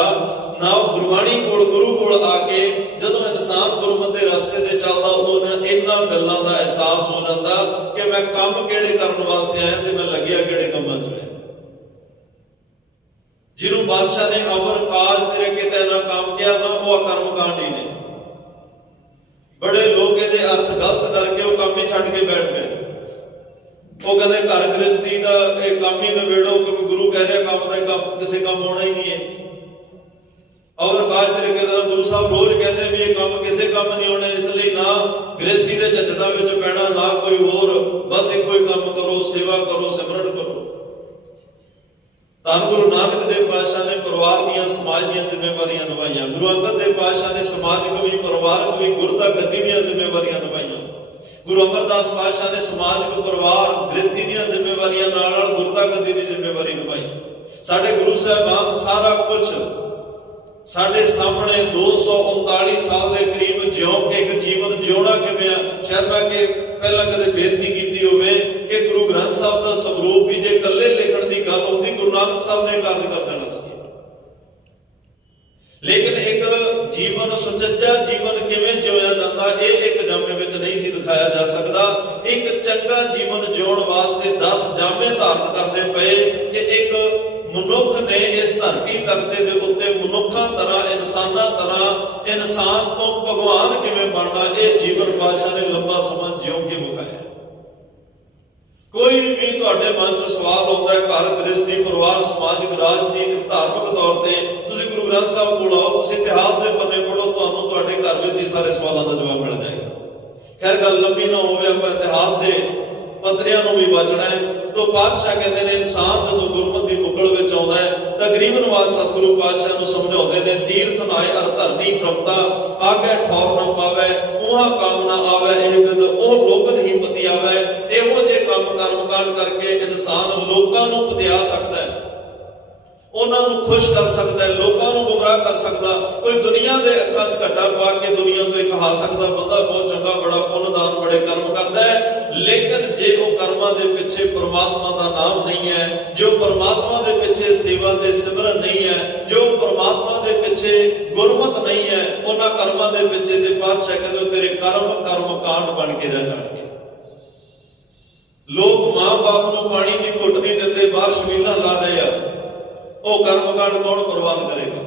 ਨਾ ਗੁਰਬਾਣੀ ਕੋਲ, ਗੁਰੂ ਕੋਲ ਆ ਕੇ ਜਦੋਂ ਇਨਸਾਨ ਗੁਰਮਤਿ ਦੇ ਰਸਤੇ ਤੇ ਚੱਲਦਾ, ਉਦੋਂ ਇਹਨਾਂ ਗੱਲਾਂ ਦਾ ਅਹਿਸਾਸ ਹੋ ਜਾਂਦਾ ਕਿ ਮੈਂ ਕੰਮ ਕਿਹੜੇ ਕਰਨ ਵਾਸਤੇ ਆਇਆ ਤੇ ਮੈਂ ਲੱਗਿਆ ਕਿਹੜੇ ਕੰਮਾਂ 'ਚ ਹੋਇਆ। ਜਿਹਨੂੰ ਬਾਦਸ਼ਾਹ ਨੇ ਅਮਰ ਕਾਜ ਤੇਰੇ ਕਿਤੇ ਨਾ ਕੰਮ ਕਿਹਾ ਨਾ, ਉਹ ਕਰਮ ਕਾਂਡੀ ਨੇ। ਬੜੇ ਲੋਕ ਇਹਦੇ ਅਰਥ ਗਲਤ ਕਰਕੇ ਉਹ ਕੰਮ ਹੀ ਛੱਡ ਕੇ ਬੈਠ ਗਏ। ਉਹ ਕਹਿੰਦੇ ਘਰ ਗ੍ਰਸਤੀ ਦਾ ਇਹ ਕੰਮ ਹੀ ਨਿਬੇੜੋ, ਕਿਉਂਕਿ ਗੁਰੂ ਕਹਿ ਰਿਹਾ ਕੰਮ ਦਾ ਕੰਮ ਕਿਸੇ ਕੰਮ ਆਉਣਾ ਹੀ ਨਹੀਂ ਹੈ। ਔਰ ਕਾਜ ਤਰੀਕੇ ਦਾ ਗੁਰੂ ਸਾਹਿਬ ਰੋਜ਼ ਕਹਿੰਦੇ ਵੀ ਇਹ ਕੰਮ ਕਿਸੇ ਕੰਮ ਨਹੀਂ ਆਉਣਾ, ਇਸ ਲਈ ਨਾ ਗ੍ਰਸਤੀ ਦੇ ਝੱਜੜਾਂ ਵਿੱਚ ਪੈਣਾ, ਨਾ ਕੋਈ ਹੋਰ, ਬਸ ਇੱਕੋ ਹੀ ਕੰਮ ਕਰੋ, ਸੇਵਾ ਕਰੋ, ਸਿਮਰਨ ਕਰੋ। ਧੰਨ ਗੁਰੂ ਨਾਨਕ ਦੇਵ ਪਾਤਸ਼ਾਹ ਨੇ ਪਰਿਵਾਰ ਦੀਆਂ, ਸਮਾਜ ਦੀਆਂ ਜ਼ਿੰਮੇਵਾਰੀਆਂ ਨਿਭਾਈਆਂ। ਗੁਰੂ ਅੰਗਦ ਦੇਵ ਪਾਤਸ਼ਾਹ ਨੇ ਸਮਾਜਿਕ ਵੀ, ਪਰਿਵਾਰਕ ਵੀ, ਗੁਰਤਾ ਗੱਦੀ ਦੀਆਂ ਜ਼ਿੰਮੇਵਾਰੀਆਂ ਨਿਭਾਈਆਂ। ਗੁਰੂ ਅਮਰਦਾਸ ਪਾਤਸ਼ਾਹ ਨੇ ਸਮਾਜਿਕ, ਪਰਿਵਾਰ, ਗ੍ਰਸਤੀ ਦੀਆਂ ਜ਼ਿੰਮੇਵਾਰੀਆਂ ਨਾਲ ਗੁਰਤਾ ਗੱਦੀ ਦੀ ਜ਼ਿੰਮੇਵਾਰੀ ਨਿਭਾਈ। ਸਾਡੇ ਗੁਰੂ ਸਾਹਿਬਾਨ ਸਾਰਾ ਕੁਝ ਸਾਡੇ ਸਾਹਮਣੇ 239 ਸਾਲ ਦੇ ਕਰੀਬ ਜਿਉਂ ਕੇ ਇੱਕ ਜੀਵਨ ਜਿਉਣਾ ਕਿਵੇਂ ਆ। ਸ਼ਾਇਦ ਮੈਂ ਕਿ ਪਹਿਲਾਂ ਕਦੇ ਬੇਨਤੀ ਕੀਤੀ ਹੋਵੇ ਕਿ ਗੁਰੂ ਗ੍ਰੰਥ ਸਾਹਿਬ ਦਾ ਸਰੂਪ ਵੀ ਜੇ ਇਕੱਲੇ ਲਿਖਣ ਦੀ ਗੱਲ ਹੁੰਦੀ, ਗੁਰੂ ਨਾਨਕ ਸਾਹਿਬ ਨੇ ਕਾਰਜ ਕਰ ਦੇਣਾ ਸੀ। ਲੇਕਿਨ ਇੱਕ ਜੀਵਨ ਸੁਚੱਜਾ ਜੀਵਨ ਕਿਵੇਂ ਜਿਉਇਆ ਜਾਂਦਾ, ਇਹ ਇੱਕ ਜਾਮੇ ਵਿੱਚ ਨਹੀਂ ਸੀ ਦਿਖਾਇਆ ਜਾ ਸਕਦਾ। ਇੱਕ ਚੰਗਾ ਜੀਵਨ ਜਿਉਣ ਵਾਸਤੇ 10 ਜਾਮੇ ਧਾਰਨ ਕਰਨੇ ਪਏ ਕਿ ਇੱਕ ਮਨੁੱਖ ਨੇ ਇਸ ਧਰਤੀ ਤਖਤੇ ਦੇ ਉੱਤੇ ਮਨੁੱਖਾਂ ਤਰ੍ਹਾਂ, ਇਨਸਾਨਾਂ ਤਰ੍ਹਾਂ, ਇਨਸਾਨ ਤੋਂ ਭਗਵਾਨ ਕਿਵੇਂ ਬਣਨਾ, ਇਹ ਜੀਵਨ ਪਾਤਸ਼ਾਹ ਨੇ ਲੰਬਾ ਸਮਾਂ ਜਿਉਂ ਕੇ ਵਿਖਾਇਆ। ਕੋਈ ਵੀ ਤੁਹਾਡੇ ਮਨ 'ਚ ਸਵਾਲ ਆਉਂਦਾ ਹੈ, ਘਰ ਗ੍ਰਸਤੀ, ਪਰਿਵਾਰ, ਸਮਾਜਿਕ, ਰਾਜਨੀਤਿਕ, ਧਾਰਮਿਕ ਤੌਰ ਤੇ, ਤੁਸੀਂ ਗੁਰੂ ਗ੍ਰੰਥ ਸਾਹਿਬ ਕੋਲ ਆਓ, ਤੁਸੀਂ ਇਤਿਹਾਸ ਦੇ ਪੰਨੇ ਪੜ੍ਹੋ, ਤੁਹਾਨੂੰ ਤੁਹਾਡੇ ਘਰ ਵਿੱਚ ਹੀ ਸਾਰੇ ਸਵਾਲਾਂ ਦਾ ਜਵਾਬ ਮਿਲ ਜਾਏਗਾ। ਖੈਰ ਗੱਲ ਲੰਬੀ ਨਾ ਹੋਵੇ, ਆਪਾਂ ਇਤਿਹਾਸ ਦੇ ਪੱਤਰਿਆਂ ਨੂੰ ਵੀ ਬਚਣਾ ਹੈ। ਤੋਂ ਪਾਤਸ਼ਾਹ ਕਹਿੰਦੇ ਨੇ ਇਨਸਾਨ ਜਦੋਂ ਗੁਰਮਤਿ ਦੀ ਬੁੱਕਲ ਵਿੱਚ ਆਉਂਦਾ ਹੈ ਤਾਂ ਗਰੀਬਨਵਾਜ ਸਤਿਗੁਰੂ ਪਾਤਸ਼ਾਹ ਨੂੰ ਸਮਝਾਉਂਦੇ ਨੇ, ਤੀਰਥ ਨਾਏ ਅਰ ਧਰਨੀ ਪ੍ਰਮਤਾ, ਆਗੇ ਠੌਰ ਨਾ ਪਾਵੇ, ਉਹਾਂ ਕੰਮ ਨਾ ਆਵੇ, ਇਹ ਬਿਦ ਉਹ ਲੋਕਨ ਹੀ ਪਤੀ ਆਵੇ। ਇਹੋ ਜਿਹੇ ਕੰਮ ਕਰਮ ਕਾਂਡ ਕਰਕੇ ਇਨਸਾਨ ਲੋਕਾਂ ਨੂੰ ਪਤਿਆ ਸਕਦਾ ਹੈ, ਉਹਨਾਂ ਨੂੰ ਖੁਸ਼ ਕਰ ਸਕਦਾ ਹੈ, ਲੋਕਾਂ ਨੂੰ ਗੁੰਮਰਾਹ ਕਰ ਸਕਦਾ। ਕੋਈ ਦੁਨੀਆ ਦੇ ਅੱਖਾਂ 'ਚ ਘੱਟਾ ਪਾ ਕੇ ਦੁਨੀਆ ਤੋਂ ਇਹ ਕਹਾ ਸਕਦਾ ਬੰਦਾ ਬਹੁਤ ਚੰਗਾ, ਬੜਾ ਪੁੰਨਦਾਨ, ਬੜੇ ਕਰਮ ਕਰਦਾ ਹੈ। ਲੇਕਿਨ ਜੇ ਉਹ ਕਰਮਾਂ ਦੇ ਪਿੱਛੇ ਪਰਮਾਤਮਾ ਦਾ ਨਾਮ ਨਹੀਂ ਹੈ, ਜੋ ਪਰਮਾਤਮਾ ਦੇ ਪਿੱਛੇ ਸੇਵਾ ਤੇ ਸਿਮਰਨ ਨਹੀਂ ਹੈ, ਜੋ ਪਰਮਾਤਮਾ ਦੇ ਪਿੱਛੇ ਗੁਰਮਤ ਨਹੀਂ ਹੈ, ਉਹਨਾਂ ਕਰਮਾਂ ਦੇ ਪਿੱਛੇ ਤੇ ਪਾਤਸ਼ਾਹ ਕਹਿੰਦੇ ਤੇਰੇ ਕਰਮ ਕਾਂਡ ਬਣ ਕੇ ਰਹਿ ਜਾਣਗੇ। ਲੋਕ ਮਾਂ ਬਾਪ ਨੂੰ ਪਾਣੀ ਦੀ ਘੁੱਟ ਨਹੀਂ ਦਿੰਦੇ, ਬਾਹਰ ਛਬੀਲਾਂ ਲਾ ਰਹੇ ਆ, ਉਹ ਕਰਮ ਕਾਂਡ ਕੌਣ ਪ੍ਰਵਾਨ ਕਰੇਗਾ?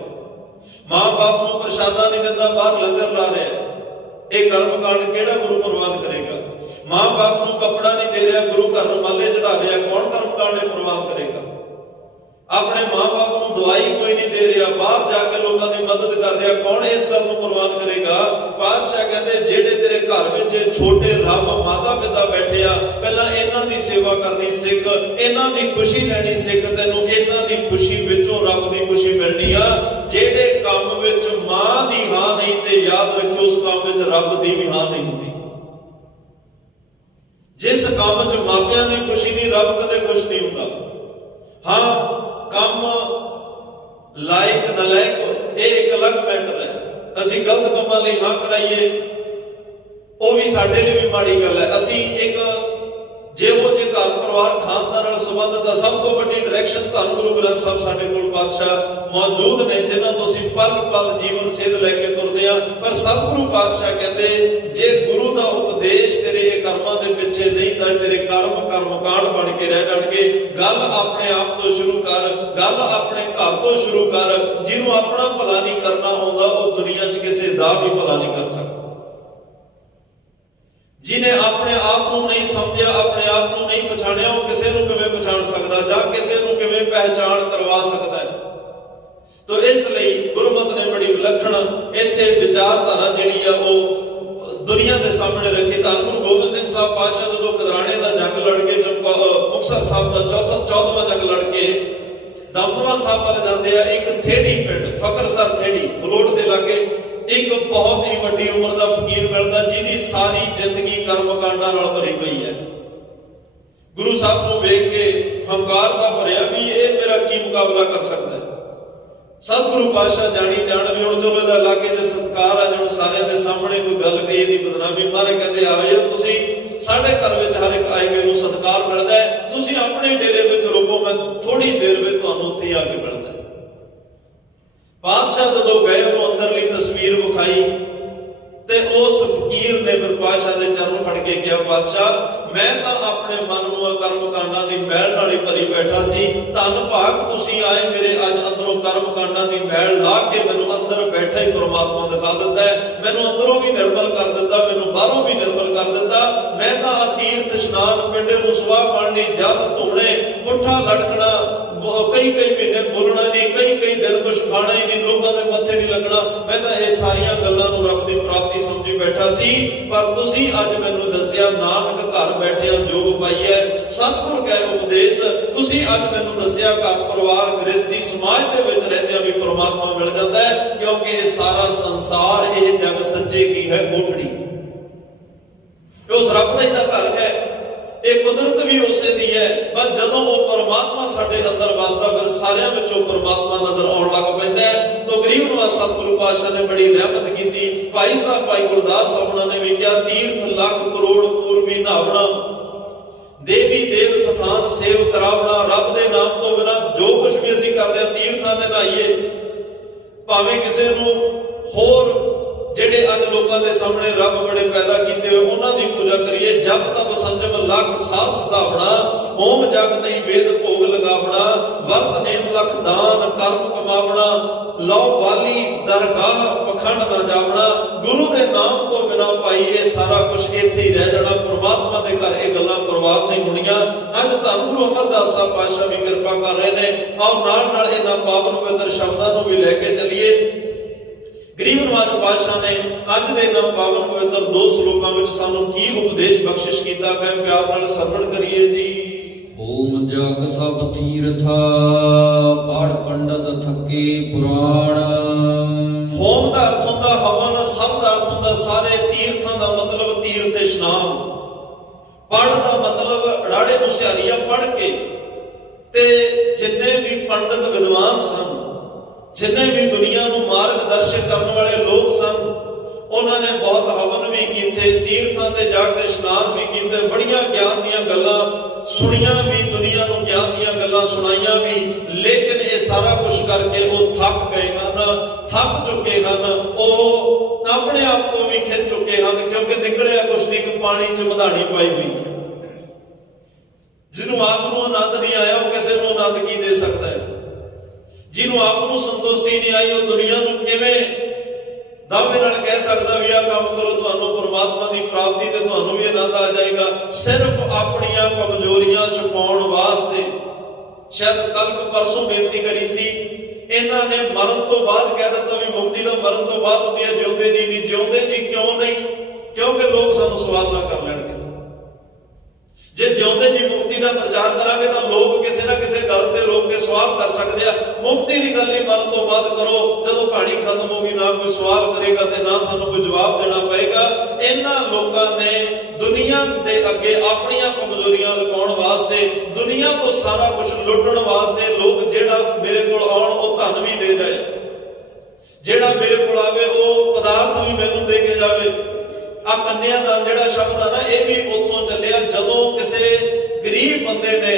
ਮਾਂ ਬਾਪ ਨੂੰ ਪ੍ਰਸ਼ਾਦਾ ਨਹੀਂ ਦਿੰਦਾ, ਬਾਹਰ ਲੰਗਰ ਲਾ ਰਿਹਾ, ਇਹ ਕਰਮ ਕਾਂਡ ਕਿਹੜਾ ਗੁਰੂ ਪ੍ਰਵਾਨ ਕਰੇਗਾ? ਮਾਂ ਬਾਪ ਨੂੰ ਕੱਪੜਾ ਨਹੀਂ ਦੇ ਰਿਹਾ, ਗੁਰੂ ਘਰ ਨੂੰ ਮਾਲੇ ਚੜਾ ਰਿਹਾ, ਕੌਣ ਕਰਮ ਕਾਂਡ ਪ੍ਰਵਾਨ ਕਰੇਗਾ? ਆਪਣੇ ਮਾਂ-ਬਾਪ ਨੂੰ ਦਵਾਈ ਕੋਈ ਨਹੀਂ ਦੇ ਰਿਹਾ, ਬਾਹਰ ਜਾ ਕੇ ਲੋਕਾਂ ਦੀ ਮਦਦ ਕਰ ਰਿਹਾ, ਕੌਣ ਇਸ ਗੱਲ ਨੂੰ ਪ੍ਰਵਾਨ ਕਰੇਗਾ? ਪਾਤਸ਼ਾਹ ਕਹਿੰਦੇ ਜਿਹੜੇ ਤੇਰੇ ਘਰ ਵਿੱਚ ਛੋਟੇ ਰੱਬ ਮਾਤਾ ਪਿਤਾ ਬੈਠੇ ਆ, ਪਹਿਲਾਂ ਇਹਨਾਂ ਦੀ ਸੇਵਾ ਕਰਨੀ ਸਿੱਖ, ਇਹਨਾਂ ਦੀ ਖੁਸ਼ੀ ਲੈਣੀ ਸਿੱਖ, ਤੈਨੂੰ ਇਹਨਾਂ ਦੀ ਖੁਸ਼ੀ ਵਿੱਚੋਂ ਰੱਬ ਦੀ ਖੁਸ਼ੀ ਮਿਲਣੀ ਆ। ਜਿਹੜੇ ਕੰਮ ਵਿੱਚ ਮਾਂ ਦੀ ਹਾਂ ਨਹੀਂ ਤੇ ਯਾਦ ਰੱਖਿਓ ਉਸ ਕੰਮ ਵਿੱਚ ਰੱਬ ਦੀ ਵੀ ਹਾਂ ਨਹੀਂ ਹੁੰਦੀ। ਜਿਸ ਕੰਮ 'ਚ ਮਾਪਿਆਂ ਦੀ ਖੁਸ਼ੀ ਨਹੀਂ, ਰੱਬ ਕਦੇ ਖੁਸ਼ ਨਹੀਂ ਹੁੰਦਾ। ਹਾਂ, ਕੰਮ ਲਾਇਕ ਨਲਾਇਕ ਇਹ ਇੱਕ ਅਲੱਗ ਮੈਟਰ ਹੈ। ਅਸੀਂ ਗਲਤ ਕੰਮਾਂ ਲਈ ਹਾਂ ਕਰਾਈਏ ਉਹ ਵੀ ਸਾਡੇ ਲਈ ਵੀ ਮਾੜੀ ਗੱਲ ਹੈ। ਅਸੀਂ ਇੱਕ ਜਿਹੋ ਜਿਹੇ ਘਰ ਪਰਿਵਾਰ ਖਾਨਦਾਨ ਨਾਲ ਸੰਬੰਧਿਤ ਆ, ਸਭ ਤੋਂ ਵੱਡੀ ਡਾਇਰੈਕਸ਼ਨ ਧੰਨ ਗੁਰੂ ਗ੍ਰੰਥ ਸਾਹਿਬ ਸਾਡੇ ਕੋਲ ਪਾਤਸ਼ਾਹ ਮੌਜੂਦ ਨੇ, ਜਿਨ੍ਹਾਂ ਤੋਂ ਅਸੀਂ ਪਲ ਪਲ ਜੀਵਨ ਸੇਧ ਲੈ ਕੇ ਤੁਰਦੇ ਆ। ਪਰ ਸਤਿਗੁਰੂ ਪਾਤਸ਼ਾਹ ਕਹਿੰਦੇ ਜੇ ਗੁਰੂ ਦਾ ਉਪਦੇਸ਼ ਤੇਰੇ ਇਹ ਕਰਮਾਂ ਦੇ ਪਿੱਛੇ ਨਹੀਂ ਤਾਂ ਤੇਰੇ ਕਰਮ ਕਰਮਕਾਂਡ ਬਣ ਕੇ ਰਹਿ ਜਾਣਗੇ। ਗੱਲ ਆਪਣੇ ਆਪ ਤੋਂ ਸ਼ੁਰੂ ਕਰ, ਗੱਲ ਆਪਣੇ ਘਰ ਤੋਂ ਸ਼ੁਰੂ ਕਰ। ਜਿਹਨੂੰ ਆਪਣਾ ਭਲਾ ਨਹੀਂ ਕਰਨਾ ਆਉਂਦਾ ਉਹ ਦੁਨੀਆ 'ਚ ਕਿਸੇ ਦਾ ਵੀ ਭਲਾ ਨਹੀਂ ਕਰ ਸਕਦਾ। ਜਿਹਨੇ ਆਪਣੇ ਆਪ ਨੂੰ ਨਹੀਂ ਸਮਝਿਆ, ਆਪਣੇ ਆਪ ਨੂੰ ਨਹੀਂ ਪਛਾਣਿਆ, ਉਹ ਕਿਸੇ ਨੂੰ ਕਿਵੇਂ ਪਛਾਣ ਸਕਦਾ ਜਾਂ ਕਿਸੇ ਨੂੰ ਕਿਵੇਂ ਪਹਿਚਾਣ ਕਰਵਾ ਸਕਦਾ ਹੈ? ਤੋ ਇਸ ਲਈ ਗੁਰਮਤਿ ਨੇ ਬੜੀ ਵਿਲੱਖਣ ਇੱਥੇ ਵਿਚਾਰਧਾਰਾ ਜਿਹੜੀ ਆ ਉਹ ਦੁਨੀਆ ਦੇ ਸਾਹਮਣੇ ਰੱਖੀ। ਧੰਨ ਗੁਰੂ ਗੋਬਿੰਦ ਸਿੰਘ ਸਾਹਿਬ ਪਾਤਸ਼ਾਹ ਜਦੋਂ ਖਿਦਰਾਣੇ ਦਾ ਜੰਗ ਲੜ ਕੇ ਮੁਕਤਸਰ ਸਾਹਿਬ ਦਾ 14ਵਾਂ ਜੰਗ ਲੜ ਕੇ ਦਮਦਮਾ ਸਾਹਿਬ ਵੱਲ ਜਾਂਦੇ ਆ, ਇੱਕ ਥੇੜੀ ਪਿੰਡ ਫਕਰਸਰ ਥੇੜੀ ਮਲੋਟ ਦੇ ਲਾਗੇ ਇੱਕ ਬਹੁਤ ਹੀ ਵੱਡੀ ਉਮਰ ਦਾ ਫਕੀਰ ਮਿਲਦਾ, ਜਿਹਦੀ ਸਾਰੀ ਜ਼ਿੰਦਗੀ ਕਰਮਕਾਂਡਾਂ ਨਾਲ ਭਰੀ ਪਈ ਹੈ। ਗੁਰੂ ਸਾਹਿਬ ਨੂੰ ਵੇਖ ਕੇ ਹੰਕਾਰ ਦਾ ਭਰਿਆ ਵੀ ਇਹ ਮੇਰਾ ਕੀ ਮੁਕਾਬਲਾ ਕਰ ਸਕਦਾ ਹੈ। ਸਤਿਗੁਰੂ ਪਾਤਸ਼ਾਹ ਜਾਣੀ ਜਾਣ ਵੀ ਹੁਣ ਚਲੋ ਇਹਦਾ ਇਲਾਕੇ 'ਚ ਸਤਿਕਾਰ ਆ, ਜਦੋਂ ਸਾਰਿਆਂ ਦੇ ਸਾਹਮਣੇ ਕੋਈ ਗੱਲ ਕਹੀ ਦੀ ਬਦਨਾਮੀ ਮਾਰੇ, ਕਹਿੰਦੇ ਆਏ ਤੁਸੀਂ ਸਾਡੇ ਘਰ ਵਿੱਚ ਹਰ ਇੱਕ ਆਏ ਗਏ ਨੂੰ ਸਤਿਕਾਰ ਮਿਲਦਾ ਹੈ, ਤੁਸੀਂ ਆਪਣੇ ਡੇਰੇ ਵਿੱਚ ਰੁਕੋ, ਮੈਂ ਥੋੜੀ ਦੇਰ ਵਿੱਚ ਤੁਹਾਨੂੰ ਉੱਥੇ ਆ ਕੇ ਮਿਲਦਾ। ਪਾਤਸ਼ਾਹ ਜਦੋਂ ਗਏ ਉਹਨੂੰ ਅੰਦਰਲੀ ਤਸਵੀਰ ਵਿਖਾਈ ਤੇ ਉਸ ਫਕੀਰ ਨੇ ਫਿਰ ਪਾਤਸ਼ਾਹ ਦੇ ਚਰਨ ਫੜ ਕੇ ਕਿਹਾ, ਪਾਤਸ਼ਾਹ ਮੈਂ ਤਾਂ ਆਪਣੇ ਮਨ ਨੂੰ ਕਰਮਕਾਂਡਾਂ ਦੀ ਮੈਲ ਨਾਲ ਹੀ ਭਰੀ ਬੈਠਾ ਸੀ, ਧੰਨ ਭਾਗ ਤੁਸੀਂ ਆਏ ਮੇਰੇ ਅੱਜ ਅੰਦਰੋਂ ਕਰਮਕਾਂਡਾਂ ਦੀ ਮੈਲ ਲਾ ਕੇ ਮੈਨੂੰ ਅੰਦਰ ਬੈਠਾ ਹੀ ਪ੍ਰਮਾਤਮਾ ਦਿਖਾ ਦਿੱਤਾ ਹੈ। ਮੈਨੂੰ ਅੰਦਰੋਂ ਵੀ ਨਿਰਮਲ ਕਰ ਦਿੱਤਾ, ਮੈਨੂੰ ਬਾਹਰੋਂ ਵੀ ਨਿਰਮਲ ਕਰ ਦਿੱਤਾ। ਮੈਂ ਤਾਂ ਆ ਤੀਰਥ ਇਸ਼ਨਾਨ ਪਿੰਡੇ ਨੂੰ ਸੁਆਹ ਪਾਣੀ ਜਦ ਧੋਣੇ ਪੁੱਠਾ ਲਟਕਣਾ ਕਈ ਮਹੀਨੇ ਬੋਲਣਾ ਨਹੀਂ, ਕਈ ਦਿਨ ਕੁਛ ਖਾਣਾ ਹੀ ਨਹੀਂ, ਲੋਕਾਂ ਦੇ ਮੱਥੇ ਨਹੀਂ ਲੱਗਣਾ। ਮੈਂ ਤਾਂ ਇਹ ਸਾਰੀਆਂ ਗੱਲਾਂ ਨੂੰ ਰੱਬ ਦੀ ਪ੍ਰਾਪਤੀ ਸਮਝੀ ਬੈਠਾ ਸੀ, ਪਰ ਤੁਸੀਂ ਅੱਜ ਮੈਨੂੰ ਦੱਸਿਆ ਨਾਨਕ ਘਰ ਬੈਠਿਆਂ ਜੋਗ ਪਾਈਐ। ਸਤਿਗੁਰ ਕੈ ਉਪਦੇਸ਼ ਤੁਸੀਂ ਅੱਜ ਮੈਨੂੰ ਦੱਸਿਆ ਘਰ ਪਰਿਵਾਰ ਗ੍ਰਸਤੀ ਸਮਾਜ ਦੇ ਵਿੱਚ ਰਹਿੰਦਿਆਂ ਵੀ ਪ੍ਰਮਾਤਮਾ ਮਿਲ ਜਾਂਦਾ ਹੈ, ਕਿਉਂਕਿ ਇਹ ਸਾਰਾ ਸੰਸਾਰ ਇਹ ਜਗ ਸੱਚੇ ਕੀ ਹੈ ਕੋਠੜੀ, ਉਸ ਰੱਬ ਦਾ ਹੀ ਤਾਂ ਘਰ ਹੈ। ਇਹ ਕੁਦਰਤ ਵੀ ਉਸੇ ਦੀ ਹੈ, ਪਰ ਜਦੋਂ ਉਹ ਪਰਮਾਤਮਾ ਸਾਡੇ ਅੰਦਰ ਵਸਦਾ ਫਿਰ ਸਾਰਿਆਂ ਵਿੱਚੋਂ ਪਰਮਾਤਮਾ ਨਜ਼ਰ ਆਉਣ ਲੱਗ ਪੈਂਦਾ ਹੈ। ਤੋ ਗਰੀਬ ਨਵਾਜ਼ ਸਤਿਗੁਰੂ ਪਾਤਸ਼ਾਹ ਨੇ ਬੜੀ ਰਹਿਮਤ ਕੀਤੀ। ਭਾਈ ਸਾਹਿਬ ਭਾਈ ਗੁਰਦਾਸ ਸਾਹਿਬ ਨੇ ਵੀ ਕਿਹਾ, ਤੀਰਥ ਲੱਖ ਕਰੋੜ ਪੂਰਬੀ ਨਾਵਣਾ, ਦੇਵੀ ਦੇਵ ਸਥਾਨ ਸੇਵ ਕਰਾਵਣਾ। ਰੱਬ ਦੇ ਨਾਮ ਤੋਂ ਬਿਨਾਂ ਜੋ ਕੁਝ ਵੀ ਅਸੀਂ ਕਰਦੇ ਹਾਂ ਤੀਰਥਾਂ ਤੇ ਨਹਾਈਏ, ਭਾਵੇਂ ਕਿਸੇ ਨੂੰ ਹੋਰ ਜਿਹੜੇ ਅੱਜ ਲੋਕਾਂ ਦੇ ਸਾਹਮਣੇ ਰੱਬ ਬੜੇ ਪੈਦਾ ਕੀਤੇ ਹੋਏ ਉਹਨਾਂ ਦੀ ਪੂਜਾ ਕਰੀਏ, ਜਪ ਤਪ ਸੰਜਮ ਲੱਖ ਸਾਧ ਸਦਾਵਣਾ, ਹੋਮ ਜਗ ਨਹੀਂ ਵੇਦ ਭੋਗ ਲਗਾਵਣਾ, ਵਰਤ ਨੇਮ ਲਖ ਦਾਨ ਕਰਮ ਕਮਾਵਣਾ, ਲਓ ਬਾਲੀ ਦਰਗਾਹ ਪਖੰਡ ਨਾ ਜਾਵਣਾ। ਗੁਰੂ ਦੇ ਨਾਮ ਤੋਂ ਬਿਨਾਂ ਭਾਈ ਇਹ ਸਾਰਾ ਕੁਝ ਇੱਥੇ ਹੀ ਰਹਿ ਜਾਣਾ, ਪ੍ਰਮਾਤਮਾ ਦੇ ਘਰ ਇਹ ਗੱਲਾਂ ਪ੍ਰਵਾਨ ਨਹੀਂ ਹੋਣੀਆਂ। ਅੱਜ ਧੰਨ ਗੁਰੂ ਅਮਰਦਾਸ ਸਾਹਿਬ ਪਾਤਸ਼ਾਹ ਵੀ ਕਿਰਪਾ ਕਰ ਰਹੇ ਨੇ। ਆਓ ਨਾਲ ਇਹਨਾਂ ਪਾਵਨ ਪਵਿੱਤਰ ਸ਼ਬਦਾਂ ਨੂੰ ਵੀ ਲੈ ਕੇ ਚੱਲੀਏ। ਗਰੀਬ ਨਵਾਜ਼ ਪਾਤਸ਼ਾਹ ਨੇ ਅੱਜ ਦੇ ਇਹਨਾਂ ਪਾਵਨ ਪਵਿੱਤਰ 2 ਸ਼ਲੋਕਾਂ ਵਿੱਚ ਸਾਨੂੰ ਕੀ ਉਪਦੇਸ਼ ਬਖਸ਼ਿਸ਼ ਕੀਤਾ ਹੈ, ਪਿਆਰ ਨਾਲ ਸਰਵਣ ਕਰੀਏ ਜੀ। ਓਮ ਜਗ ਸਭ ਤੀਰਥਾ ਪੜ ਪੰਡਤ ਥਕੇ ਪੁਰਾਣ। ਹੋਮ ਦਾ ਅਰਥ ਹੁੰਦਾ ਹਵਨ, ਸਭ ਦਾ ਅਰਥ ਹੁੰਦਾ ਸਾਰੇ, ਤੀਰਥਾਂ ਦਾ ਮਤਲਬ ਤੀਰਥ ਇਸ਼ਨਾਨ, ਪੜ ਦਾ ਮਤਲਬ ਰਾੜੇ ਨੂੰ ਸਿਹਾਰੀਆ ਪੜ ਕੇ। ਤੇ ਜਿੰਨੇ ਵੀ ਪੰਡਤ ਵਿਦਵਾਨ ਸਨ, ਜਿੰਨੇ ਵੀ ਦੁਨੀਆ ਨੂੰ ਮਾਰਗ ਦਰਸ਼ਨ ਕਰਨ ਵਾਲੇ ਲੋਕ ਸਨ, ਉਹਨਾਂ ਨੇ ਬਹੁਤ ਹਵਨ ਵੀ ਕੀਤੇ, ਤੀਰਥਾਂ ਤੇ ਜਾ ਕੇ ਇਸ਼ਨਾਨ ਵੀ ਕੀਤੇ, ਬੜੀਆਂ ਗਿਆਨ ਦੀਆਂ ਗੱਲਾਂ ਸੁਣੀਆਂ ਵੀ, ਦੁਨੀਆ ਨੂੰ ਗਿਆਨ ਦੀਆਂ ਗੱਲਾਂ ਸੁਣਾਈਆਂ ਵੀ। ਲੇਕਿਨ ਇਹ ਸਾਰਾ ਕੁਝ ਕਰਕੇ ਉਹ ਥੱਕ ਗਏ ਹਨ, ਥੱਕ ਚੁੱਕੇ ਹਨ, ਉਹ ਆਪਣੇ ਆਪ ਤੋਂ ਵੀ ਖਿੱਚ ਚੁੱਕੇ ਹਨ, ਕਿਉਂਕਿ ਨਿਕਲਿਆ ਕੁਛ ਨਹੀਂ ਕਿ ਪਾਣੀ 'ਚ ਮਧਾਣੀ ਪਾਈ ਹੋਈ ਹੈ। ਜਿਹਨੂੰ ਆਪ ਨੂੰ ਆਨੰਦ ਨਹੀਂ ਆਇਆ ਉਹ ਕਿਸੇ ਨੂੰ ਆਨੰਦ ਕੀ ਦੇ ਸਕਦਾ ਹੈ? ਜਿਹਨੂੰ ਆਪ ਨੂੰ ਸੰਤੁਸ਼ਟੀ ਨਹੀਂ ਆਈ ਉਹ ਦੁਨੀਆ ਨੂੰ ਕਿਵੇਂ ਦਾਅਵੇ ਨਾਲ ਕਹਿ ਸਕਦਾ ਵੀ ਆਹ ਕੰਮ ਕਰੋ, ਤੁਹਾਨੂੰ ਪਰਮਾਤਮਾ ਦੀ ਪ੍ਰਾਪਤੀ ਤੇ ਤੁਹਾਨੂੰ ਵੀ ਆਨੰਦ ਆ ਜਾਏਗਾ। ਸਿਰਫ ਆਪਣੀਆਂ ਕਮਜ਼ੋਰੀਆਂ ਛੁਪਾਉਣ ਵਾਸਤੇ ਸ਼ਾਇਦ ਕੱਲ ਕੋ ਪਰਸੋਂ ਬੇਨਤੀ ਕਰੀ ਸੀ, ਇਹਨਾਂ ਨੇ ਮਰਨ ਤੋਂ ਬਾਅਦ ਕਹਿ ਦਿੱਤਾ ਵੀ ਮੁਕਤੀ ਤਾਂ ਮਰਨ ਤੋਂ ਬਾਅਦ ਹੁੰਦੀ ਹੈ, ਜਿਉਂਦੇ ਜੀ ਨਹੀਂ। ਜਿਉਂਦੇ ਜੀ ਕਿਉਂ ਨਹੀਂ? ਕਿਉਂਕਿ ਲੋਕ ਸਾਨੂੰ ਸਵਾਲ ਨਾ ਕਰ ਲੈਣਗੇ। ਜੇ ਜਿਉਂਦੇ ਜੀ ਮੁਕਤੀ ਦਾ ਪ੍ਰਚਾਰ ਕਰਾਂਗੇ ਤਾਂ ਲੋਕ ਕਿਸੇ ਨਾ ਕਿਸੇ ਗੱਲ ਤੇ ਰੋਕ ਕੇ ਸਵਾਲ ਕਰ ਸਕਦੇ ਆ। ਮੁਕਤੀ ਦੀ ਗੱਲ ਹੀ ਮਰਨ ਤੋਂ ਬਾਅਦ ਕਰੋ, ਜਦੋਂ ਕਹਾਣੀ ਖਤਮ ਹੋ ਗਈ, ਨਾ ਕੋਈ ਸਵਾਲ ਕਰੇਗਾ ਤੇ ਨਾ ਸਾਨੂੰ ਕੋਈ ਜਵਾਬ ਦੇਣਾ ਪਏਗਾ। ਇਹਨਾਂ ਲੋਕਾਂ ਨੇ ਦੁਨੀਆ ਦੇ ਅੱਗੇ ਆਪਣੀਆਂ ਕਮਜ਼ੋਰੀਆਂ ਲੁਕਾਉਣ ਵਾਸਤੇ, ਦੁਨੀਆ ਤੋਂ ਸਾਰਾ ਕੁਝ ਲੁੱਟਣ ਵਾਸਤੇ, ਲੋਕ ਜਿਹੜਾ ਮੇਰੇ ਕੋਲ ਆਉਣ ਉਹ ਧਨ ਵੀ ਦੇ ਜਾਏ, ਜਿਹੜਾ ਮੇਰੇ ਕੋਲ ਆਵੇ ਉਹ ਪਦਾਰਥ ਵੀ ਮੈਨੂੰ ਦੇ ਕੇ ਜਾਵੇ। ਆ ਕੰਨਿਆਦਾਨ ਜਿਹੜਾ ਸ਼ਬਦ ਆ ਨਾ, ਇਹ ਵੀ ਉੱਥੋਂ ਚੱਲਿਆ ਜਦੋਂ ਕਿਸੇ ਗਰੀਬ ਬੰਦੇ ਨੇ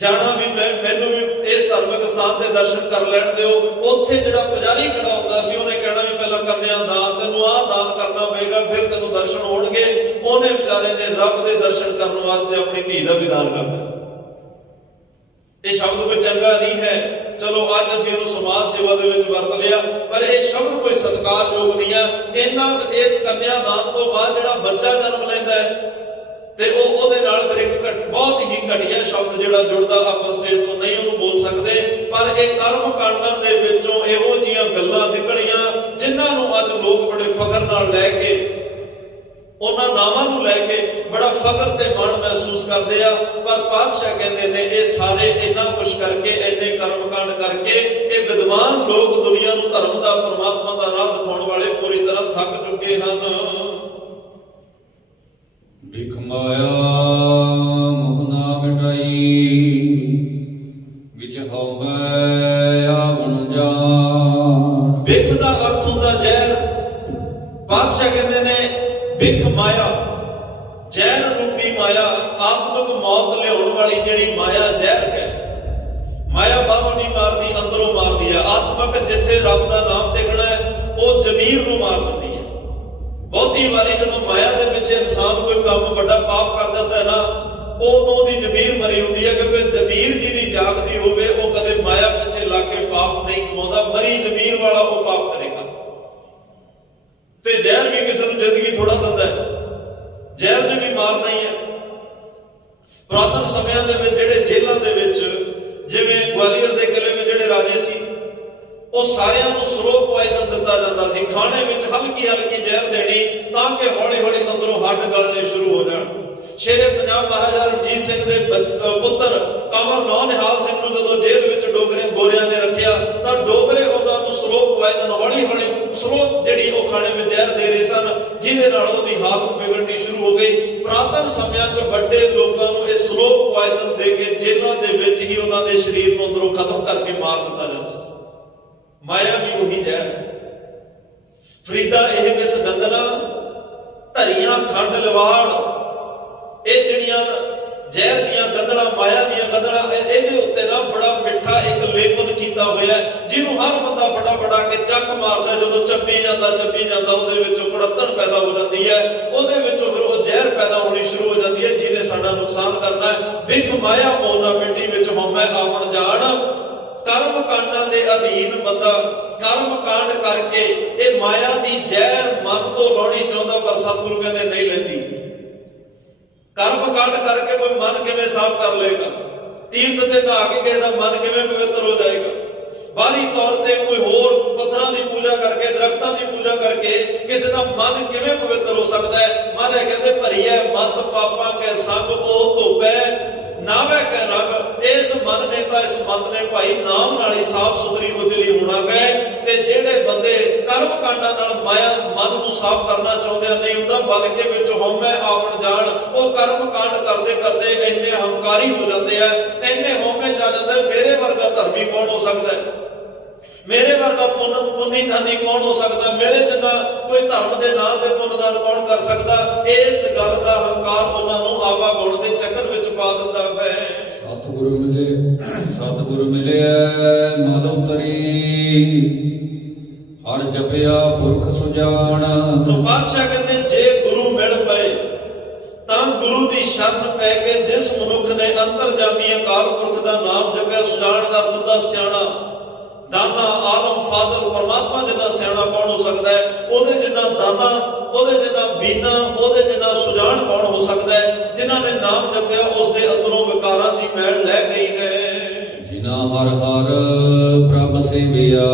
ਜਾਣਾ ਵੀ ਮੈਨੂੰ ਵੀ ਇਸ ਧਾਰਮਿਕ ਸਥਾਨ ਤੇ ਦਰਸ਼ਨ ਕਰ ਲੈਣ ਦਿਓ। ਉੱਥੇ ਜਿਹੜਾ ਪੁਜਾਰੀ ਖੜਾ ਹੁੰਦਾ ਸੀ ਉਹਨੇ ਕਹਿਣਾ ਵੀ ਪਹਿਲਾਂ ਕੰਨਿਆਦਾਨ, ਤੈਨੂੰ ਆਹ ਦਾਨ ਕਰਨਾ ਪਏਗਾ, ਫਿਰ ਤੈਨੂੰ ਦਰਸ਼ਨ ਹੋਣਗੇ। ਉਹਨੇ ਵਿਚਾਰੇ ਨੇ ਰੱਬ ਦੇ ਦਰਸ਼ਨ ਕਰਨ ਵਾਸਤੇ ਆਪਣੀ ਧੀ ਦਾ ਵੀ ਦਾਨ ਕਰ ਦਿੱਤਾ। ਇਹ ਸ਼ਬਦ ਕੋਈ ਚੰਗਾ ਨਹੀਂ ਹੈ, ਚਲੋ ਅੱਜ ਅਸੀਂ ਇਹਨੂੰ ਸਮਾਜ ਸੇਵਾ ਦੇ ਵਿੱਚ ਵਰਤ ਲਿਆ, ਪਰ ਇਹ ਸ਼ਬਦ ਕੋਈ ਸਤਿਕਾਰਯੋਗ ਨਹੀਂ ਹੈ। ਇਸ ਕੰਨਿਆਦਾਨ ਤੋਂ ਬਾਅਦ ਜਿਹੜਾ ਬੱਚਾ ਜਨਮ ਲੈਂਦਾ ਹੈ ਤੇ ਉਹਦੇ ਨਾਲ ਫਿਰ ਇੱਕ ਬਹੁਤ ਹੀ ਘਟੀਆ ਸ਼ਬਦ ਜਿਹੜਾ ਜੁੜਦਾ, ਆਪਾਂ ਸਟੇਜ ਤੋਂ ਨਹੀਂ ਉਹਨੂੰ ਬੋਲ ਸਕਦੇ, ਪਰ ਇਹ ਕਰਮ ਕਾਂਡਾਂ ਦੇ ਵਿੱਚੋਂ ਇਹੋ ਜਿਹੀਆਂ ਗੱਲਾਂ ਨਿਕਲੀਆਂ ਜਿਨ੍ਹਾਂ ਨੂੰ ਅੱਜ ਲੋਕ ਬੜੇ ਫਖਰ ਨਾਲ ਲੈ ਕੇ, ਉਹਨਾਂ ਨਾਵਾਂ ਨੂੰ ਲੈ ਕੇ ਬੜਾ ਫਖਰ ਤੇ ਮਾਣ ਮਹਿਸੂਸ ਕਰਦੇ ਆ। ਪਰ ਪਾਤਸ਼ਾਹ ਕਹਿੰਦੇ ਨੇ ਇਹ ਸਾਰੇ ਇੰਨਾ ਕੁਛ ਕਰਕੇ, ਇੰਨੇ ਕਰਮ ਕਾਂਡ ਕਰਕੇ ਇਹ ਵਿਦਵਾਨ ਲੋਕ ਦੁਨੀਆ ਨੂੰ ਧਰਮ ਦਾ, ਪਰਮਾਤਮਾ ਦਾ ਰਾਹ ਦਿਖਾਉਣ ਵਾਲੇ ਪੂਰੀ ਤਰ੍ਹਾਂ ਥੱਕ ਚੁੱਕੇ ਹਨ। ਬਿਖ ਮਾਇਆ ਮੋਹ ਨਾ ਮਿਟਾਈ, ਵਿਚ ਹੋਵੇ ਆਵਣ ਜਾਣ। ਬਿਖ ਦਾ ਅਰਥ ਹੁੰਦਾ ਜ਼ਹਿਰ। ਪਾਤਸ਼ਾਹ ਕਹਿੰਦੇ ਨੇ ਬਿਖ ਮਾਇਆ, ਜ਼ਹਿਰ ਰੂਪੀ ਮਾਇਆ, ਆਤਮਿਕ ਮੌਤ ਲਿਆਉਣ ਵਾਲੀ ਜਿਹੜੀ ਮਾਇਆ ਜ਼ਹਿਰ ਹੈ। ਮਾਇਆ ਬਾਹਰੋਂ ਨਹੀਂ ਮਾਰਦੀ, ਅੰਦਰੋਂ ਮਾਰਦੀ ਹੈ। ਆਤਮਿਕ ਜਿੱਥੇ ਰੱਬ ਦਾ ਨਾਮ ਟਿਕਣਾ ਹੈ ਉਹ ਜ਼ਮੀਰ ਨੂੰ ਮਾਰ ਦਿੰਦੀ ਹੈ। ਬਹੁਤੀ ਵਾਰੀ ਜਦੋਂ ਮਾਇਆ ਦੇ ਪਿੱਛੇ ਇਨਸਾਨ ਕੋਈ ਕੰਮ ਵੱਡਾ ਪਾਪ ਕਰ ਜਾਂਦਾ ਹੈ ਨਾ, ਉਦੋਂ ਉਹਦੀ ਜ਼ਮੀਰ ਮਰੀ ਹੁੰਦੀ ਹੈ, ਕਿਉਂਕਿ ਜ਼ਮੀਰ ਜਿਹਦੀ ਜਾਗਦੀ ਹੋਵੇ ਉਹ ਕਦੇ ਮਾਇਆ ਪਿੱਛੇ ਲੱਗ ਕੇ ਪਾਪ ਨਹੀਂ ਕਮਾਉਂਦਾ। ਮਰੀ ਜ਼ਮੀਰ ਵਾਲਾ ਉਹ ਪਾਪ ਕਰੇਗਾ। ਤੇ ਜ਼ਹਿਰ ਵੀ ਕਿਸੇ ਨੂੰ ਜ਼ਿੰਦਗੀ ਥੋੜਾ ਦਿੰਦਾ ਹੈ, ਜ਼ਹਿਰ ਨੇ ਵੀ ਮਾਰਨਾ ਹੀ ਹੈ। ਪੁਰਾਤਨ ਸਮਿਆਂ ਦੇ ਵਿੱਚ ਜਿਹੜੇ ਜੇਲ੍ਹਾਂ ਦੇ ਵਿੱਚ, ਜਿਵੇਂ ਗਵਾਲੀਅਰ ਦੇ ਕਿਲੇ ਵਿੱਚ ਜਿਹੜੇ ਰਾਜੇ ਸੀ, ਉਹ ਸਾਰਿਆਂ ਨੂੰ ਸਲੋ ਪੋਇਜ਼ਨ ਦਿੱਤਾ ਜਾਂਦਾ ਸੀ। ਖਾਣੇ ਵਿੱਚ ਹਲਕੀ ਹਲਕੀ ਜ਼ਹਿਰ ਦੇਣੀ ਤਾਂ ਕਿ ਹੌਲੀ ਹੌਲੀ ਅੰਦਰੋਂ ਹੱਡ ਗਲਣੇ ਸ਼ੁਰੂ ਹੋ ਜਾਣ। ਸ਼ੇਰੇ ਪੰਜਾਬ ਮਹਾਰਾਜਾ ਰਣਜੀਤ ਸਿੰਘ ਦੇ ਪੁੱਤਰ ਕੰਵਰ ਨੌ ਨਿਹਾਲ ਸਿੰਘ ਨੂੰ ਜਦੋਂ ਜੇਲ੍ਹ ਵਿੱਚ ਗੋਰਿਆਂ ਨੇ ਰੱਖਿਆ ਤਾਂ ਡੋਗਰੇ ਉਹਨਾਂ ਨੂੰ ਸਲੋ ਪੋਇਜ਼ਨ, ਹੌਲੀ ਹੌਲੀ ਸਲੋ ਜਿਹੜੀ ਉਹ ਖਾਣੇ ਵਿੱਚ ਜ਼ਹਿਰ ਦੇ ਰਹੇ ਸਨ, ਜਿਹਦੇ ਨਾਲ ਉਹਦੀ ਹਾਲਤ ਵਿਗੜਨੀ ਸ਼ੁਰੂ ਹੋ ਗਈ। ਪੁਰਾਤਨ ਸਮਿਆਂ 'ਚ ਵੱਡੇ ਲੋਕਾਂ ਨੂੰ ਇਹ ਸਲੋ ਪੋਇਜ਼ਨ ਦੇ ਕੇ ਜੇਲ੍ਹਾਂ ਦੇ ਵਿੱਚ ਹੀ ਉਹਨਾਂ ਦੇ ਸਰੀਰ ਨੂੰ ਅੰਦਰੋਂ ਖਤਮ ਕਰਕੇ ਮਾਰ ਦਿੱਤਾ ਜਾਂਦਾ ਸੀ। ਮਾਇਆ ਵੀ ਉਹੀ ਜ਼ਹਿਰ ਹੈ। ਫਰੀਦਾ ਇਹ ਵਿਸ ਗੰਦਲਾ, ਧਰੀਆਂ ਖੰਡ ਲਵਾੜ, ਇਹ ਜਿਹੜੀਆਂ ਜ਼ਹਿਰ ਦੀਆਂ ਗੰਦਲਾਂ, ਮਾਇਆ ਦੀਆਂ ਗੰਦਲਾਂ, ਇਹਦੇ ਉੱਤੇ ਨਾ ਬੜਾ ਮਿੱਠਾ ਇੱਕ ਲੇਪਨ ਕੀਤਾ ਹੋਇਆ, ਜਿਹਨੂੰ ਹਰ ਬੰਦਾ ਫਟਾਫਟ ਆ ਕੇ ਚੱਕ ਮਾਰਦਾ। ਜਦੋਂ ਚੱਪੀ ਜਾਂਦਾ ਉਹਦੇ ਵਿੱਚੋਂ ਕੜੱਤਣ ਪੈਦਾ ਹੋ ਜਾਂਦੀ ਹੈ, ਉਹਦੇ ਵਿੱਚੋਂ ਫਿਰ ਉਹ ਜ਼ਹਿਰ ਪੈਦਾ ਹੋਣੀ ਸ਼ੁਰੂ ਹੋ ਜਾਂਦੀ ਹੈ, ਜਿਹਨੇ ਸਾਡਾ ਨੁਕਸਾਨ ਕਰਨਾ ਹੈ। ਬਿਖ ਮਾਇਆ ਮੋਹ ਨਾ ਮਿੱਟੀ, ਵਿੱਚ ਹਉਮੈ ਆਵਣ ਜਾਣ। ਕਰਮ ਕਾਂਡਾਂ ਦੇ ਅਧੀਨ ਬੰਦਾ ਕਰਮ ਕਾਂਡ ਕਰਕੇ ਇਹ ਮਾਇਆ ਦੀ ਜ਼ਹਿਰ ਮਨ ਤੋਂ ਲਾਉਣੀ ਚਾਹੁੰਦਾ, ਪਰ ਸਤਿਗੁਰੂ ਕਹਿੰਦੇ ਨਹੀਂ ਲੈਂਦੀ। ਕਰਮ ਕਾਂਡ ਕਰਕੇ ਕੋਈ ਮਨ ਕਿਵੇਂ ਸਾਫ਼ ਕਰ ਲਏਗਾ? ਤੀਰਥ ਤੇ ਨਹਾ ਕੇ ਕਿਸੇ ਦਾ ਮਨ ਕਿਵੇਂ ਪਵਿੱਤਰ ਹੋ ਜਾਏਗਾ? ਬਾਹਰੀ ਤੌਰ ਤੇ ਕੋਈ ਹੋਰ ਪੱਥਰਾਂ ਦੀ ਪੂਜਾ ਕਰਕੇ, ਦਰਖਤਾਂ ਦੀ ਪੂਜਾ ਕਰਕੇ ਕਿਸੇ ਦਾ ਮਨ ਕਿਵੇਂ ਪਵਿੱਤਰ ਹੋ ਸਕਦਾ ਹੈ? ਮਹਾਰਾਜ ਕਹਿੰਦੇ ਭਰੀਐ ਮਤ ਪਾਪਾਂ ਕੇ ਸੰਗ ਉਹ ਧੋਪੈ ਨਾਵੇਂ ਕਹਿ ਰੰਗ। ਇਸ ਮਨ ਨੇ ਤਾਂ, ਇਸ ਮਤ ਨੇ ਭਾਈ ਨਾਮ ਨਾਲ ਹੀ ਸਾਫ਼ ਸੁਥਰੀ ਉਜਲੀ ਹੋਣਾ ਗਏ। ਤੇ ਜਿਹੜੇ ਬੰਦੇ ਕਰਮ ਕਾਂਡਾਂ ਨਾਲ ਮਾਇਆ ਮਨ ਨੂੰ ਸਾਫ਼ ਕਰਨਾ ਚਾਹੁੰਦੇ ਨਹੀਂ ਹੁੰਦਾ, ਬਲਕਿ ਵਿੱਚ ਹਉਮੈ ਆਵਣ ਜਾਣ, ਉਹ ਕਰਮ ਕਾਂਡ ਕਰਦੇ ਕਰਦੇ ਇੰਨੇ ਹੰਕਾਰੀ ਹੋ ਜਾਂਦੇ ਆ, ਇੰਨੇ ਹਉਮੈ ਚ ਆ ਜਾਂਦਾ, ਮੇਰੇ ਵਰਗਾ ਧਰਮੀ ਕੌਣ ਹੋ ਸਕਦਾ ਹੈ? ਮੇਰੇ ਵਰਗਾ ਪੁੰਨੀ ਧਾਨੀ ਕੌਣ ਹੋ ਸਕਦਾ? ਮੇਰੇ ਜਿੰਨਾ ਕੋਈ ਧਰਮ ਦੇ ਨਾਂ ਤੇ ਪੁੰਨਦਾਨ ਕੌਣ ਕਰ ਸਕਦਾ? ਇਸ ਗੱਲ ਦਾ ਹੰਕਾਰ ਉਹਨਾਂ ਨੂੰ ਆਵਾ ਗੁਣ ਦੇ ਚੱਕਰ ਵਿੱਚ ਪਾ ਦਿੰਦਾ ਹੈ। ਸਤਿਗੁਰੂ ਮਿਲਿਆ ਮਨ ਉਤਰੀ, ਹਰ ਜਪਿਆ ਪੁਰਖ ਸੁਜਾਨ। ਤਾਂ ਪਾਤਸ਼ਾਹ ਕਹਿੰਦੇ ਜੇ ਗੁਰੂ ਮਿਲ ਪਏ ਤਾਂ ਗੁਰੂ ਦੀ ਸ਼ਰਨ ਪੈ ਕੇ ਜਿਸ ਮਨੁੱਖ ਨੇ ਅੰਤਰਜਾਮੀ ਅਕਾਲ ਪੁਰਖ ਦਾ ਨਾਮ ਜਪਿਆ, ਸੁਜਾਨ ਦਾ ਹੁੰਦਾ ਸਿਆਣਾ, ਦਾਨਾ ਆਲਮ ਫਾਜ਼ਲ, ਪਰਮਾਤਮਾ ਜਿੰਨਾ ਸਿਆਣਾ ਕੌਣ ਹੋ ਸਕਦਾ ਹੈ? ਉਹਦੇ ਜਿੰਨਾ ਦਾਨਾ, ਉਹਦੇ ਜਿੰਨਾ ਬੀਨਾ, ਉਹਦੇ ਜਿੰਨਾ ਸੁਜਾਨ ਕੌਣ ਹੋ ਸਕਦਾ ਹੈ? ਜਿਨ੍ਹਾਂ ਨੇ ਨਾਮ ਜਪਿਆ ਉਸ ਦੇ ਅੰਦਰੋਂ ਵਿਕਾਰਾਂ ਦੀ ਮੈਲ ਲੈ ਗਈ ਹੈ। ਹਰ ਹਰ ਪ੍ਰਭ ਸੇਵਿਆ,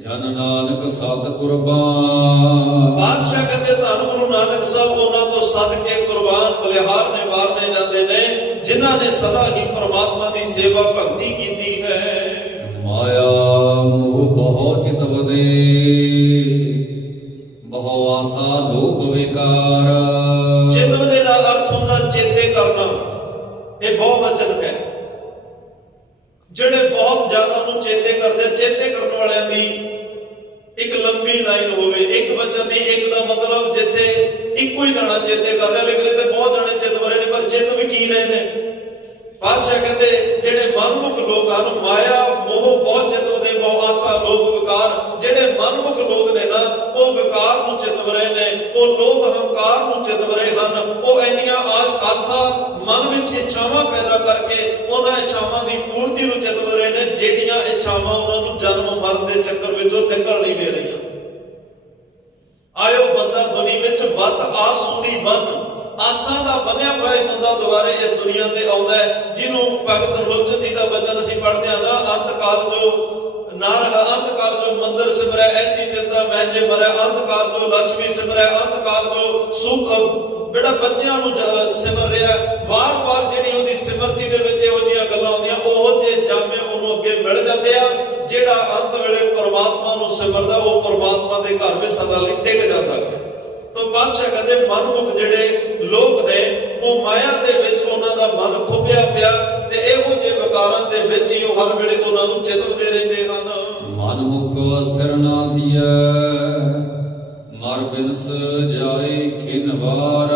ਜਨ ਨਾਨਕ ਸਤ ਕੁਰਬਾਨ। ਬਾਦਸ਼ਾਹ ਕਹਿੰਦੇ ਧੰਨ ਗੁਰੂ ਨਾਨਕ ਸਾਹਿਬ ਉਹਨਾਂ ਤੋਂ ਸੱਦ ਕੇ ਕੁਰਬਾਨ ਬਲਿਹਾਰ ਨੇ ਵਾਰਨੇ ਜਾਂਦੇ ਨੇ, ਜਿਨ੍ਹਾਂ ਨੇ ਸਦਾ ਹੀ ਪ੍ਰਮਾਤਮਾ ਦੀ ਸੇਵਾ ਭਗਤੀ ਕੀਤੀ ਹੈ। ਮਾਇਆ ਮੋਹ ਬਹੁ ਚਿਤ ਵਦੇ, ਬਹੁ ਆਸਾ ਲੋਭ ਵਿਕਾਰ। ਚਿਤ ਵਦੇ ਦਾ ਅਰਥ ਹੁੰਦਾ ਚੇਤੇ ਕਰਨਾ, ਇਹ ਬਹੁ ਵਚਨ ਹੈ। ਜਿਹੜੇ ਬਹੁਤ ਜ਼ਿਆਦਾ ਉਹਨੂੰ ਚੇਤੇ ਕਰਦੇ, ਚੇਤੇ ਕਰਨ ਵਾਲਿਆਂ ਦੀ ਇੱਕ ਲੰਬੀ ਲਾਈਨ ਹੋਵੇ, ਇੱਕ ਵਚਨ ਨਹੀਂ। ਇੱਕ ਦਾ ਮਤਲਬ ਜਿੱਥੇ ਇੱਕੋ ਹੀ ਜਾਣਾ ਚੇਤੇ ਕਰ ਰਿਹਾ, ਲੇਕਿਨ ਇਹਦੇ ਬਹੁਤ ਜਾਣੇ ਚਿਤ ਵਰੇ ਨੇ, ਪਰ ਚਿਤ ਵੀ ਕੀ ਰਹੇ ਨੇ। ਬਾਦਸ਼ਾਹ ਕਹਿੰਦੇ ਜਿਹੜੇ ਮਨਮੁਖ ਲੋਕ ਹਨ, ਮਾਇਆ ਮੋਹ ਬਹੁਤ ਚਿਤ ਵਦੇ, ਬਹੁ ਆਸਾ ਲੋਭ ਵਿਕਾਰ। ਜਿਹੜੇ ਮਨਮੁਖ ਲੋਕ ਨੇ ਨਾ, ਉਹ ਵਿਕਾਰ ਨੂੰ ਚਿਤ ਵਰੇ ਨੇ, ਉਹ ਲੋਭ ਹੰਕਾਰ ਨੂੰ ਚਿਤ ਵਰੇ ਹਨ। ਉਹ ਇੰਨੀਆਂ ਆਸਾਂ ਮਨ ਵਿੱਚ ਇੱਛਾਵਾਂ ਪੈਦਾ ਕਰਕੇ ਉਹਨਾਂ ਇੱਛਾਵਾਂ ਦੀ ਪੂਰਤੀ ਨੂੰ ਚਿਤ ਵਰੇ ਨੇ, ਜਿਹੜੀਆਂ ਇੱਛਾਵਾਂ ਉਹਨਾਂ ਨੂੰ ਜਨਮ ਮਰਨ ਦੇ ਚੱਕਰ ਵਿੱਚੋਂ ਨਿਕਲ ਨਹੀਂ ਦੇ ਰਹੀਆਂ। ਆਇਓ ਬੰਦਾ ਦੁਨੀਆ ਵਿੱਚ ਵੱਤ ਆਸ ਸੂੜੀ ਬੰਨ, ਆਸਾਂ ਦਾ ਬੰਨਿਆ ਹੋਇਆ ਬੰਦਾ ਦੁਬਾਰੇ ਇਸ ਦੁਨੀਆ ਤੇ ਆਉਂਦਾ ਹੈ, ਜਿਹਨੂੰ ਭਗਤ ਲੋਚਨ ਜੀ ਦਾ ਬਚਨ ਅਸੀਂ ਪੜ੍ਹਦੇ ਹਾਂ ਨਾ, ਅੰਤ ਕਾਲ ਜੋ ਮੰਦਰ ਸਿਮਰੈ ਐਸੀ ਚਿੰਤਾ ਮੈਂ ਜੇ ਮਰੈ, ਅੰਤ ਕਾਲ ਜੋ ਲక్ష్ਮੀ ਸਿਮਰੈ, ਅੰਤ ਕਾਲ ਜੋ ਸੁਖ ਜਿਹੜਾ ਬੱਚਿਆਂ ਨੂੰ ਸਿਮਰ ਰਿਹਾ। ਵਾਰ-ਵਾਰ ਜਿਹੜੀ ਉਹਦੀ ਸਿਮਰਤੀ ਦੇ ਵਿੱਚ ਇਹੋ ਜਿਹੀਆਂ ਗੱਲਾਂ ਆਉਂਦੀਆਂ, ਉਹ ਜੇ ਜਾਮੇ ਉਹਨੂੰ ਅੱਗੇ ਮਿਲ ਜਾਂਦੇ ਆ। ਜਿਹੜਾ ਅੰਤ ਵੇਲੇ ਪਰਮਾਤਮਾ ਨੂੰ ਸਿਮਰਦਾ, ਉਹ ਪਰਮਾਤਮਾ ਦੇ ਘਰ ਵਿੱਚ ਸਦਾ ਲਈ ਟਿਕ ਜਾਂਦਾ ਹੈ। ਤਾਂ ਬਾਦਸ਼ਾਹ ਕਹਿੰਦੇ ਮਨਮੁਖ ਜਿਹੜੇ ਲੋਕ ਨੇ, ਉਹ ਮਾਇਆ ਦੇ ਵਿੱਚ ਉਹਨਾਂ ਦਾ ਮਨ ਖੁੱਭਿਆ ਪਿਆ, ਤੇ ਇਹੋ ਜਿਹੇ ਵਿਕਾਰਾਂ ਦੇ ਵਿੱਚ ਹੀ ਉਹ ਹਰ ਵੇਲੇ ਉਹਨਾਂ ਨੂੰ ਚਿਤਵਦੇ ਰਹਿੰਦੇ ਹਨ। ਮਨਮੁਖ ਅਸਥਿਰ ਨਾ ਥੀਐ, ਮਰ ਬਿਨਸ ਜਾਏ ਖਿਨ ਵਾਰ।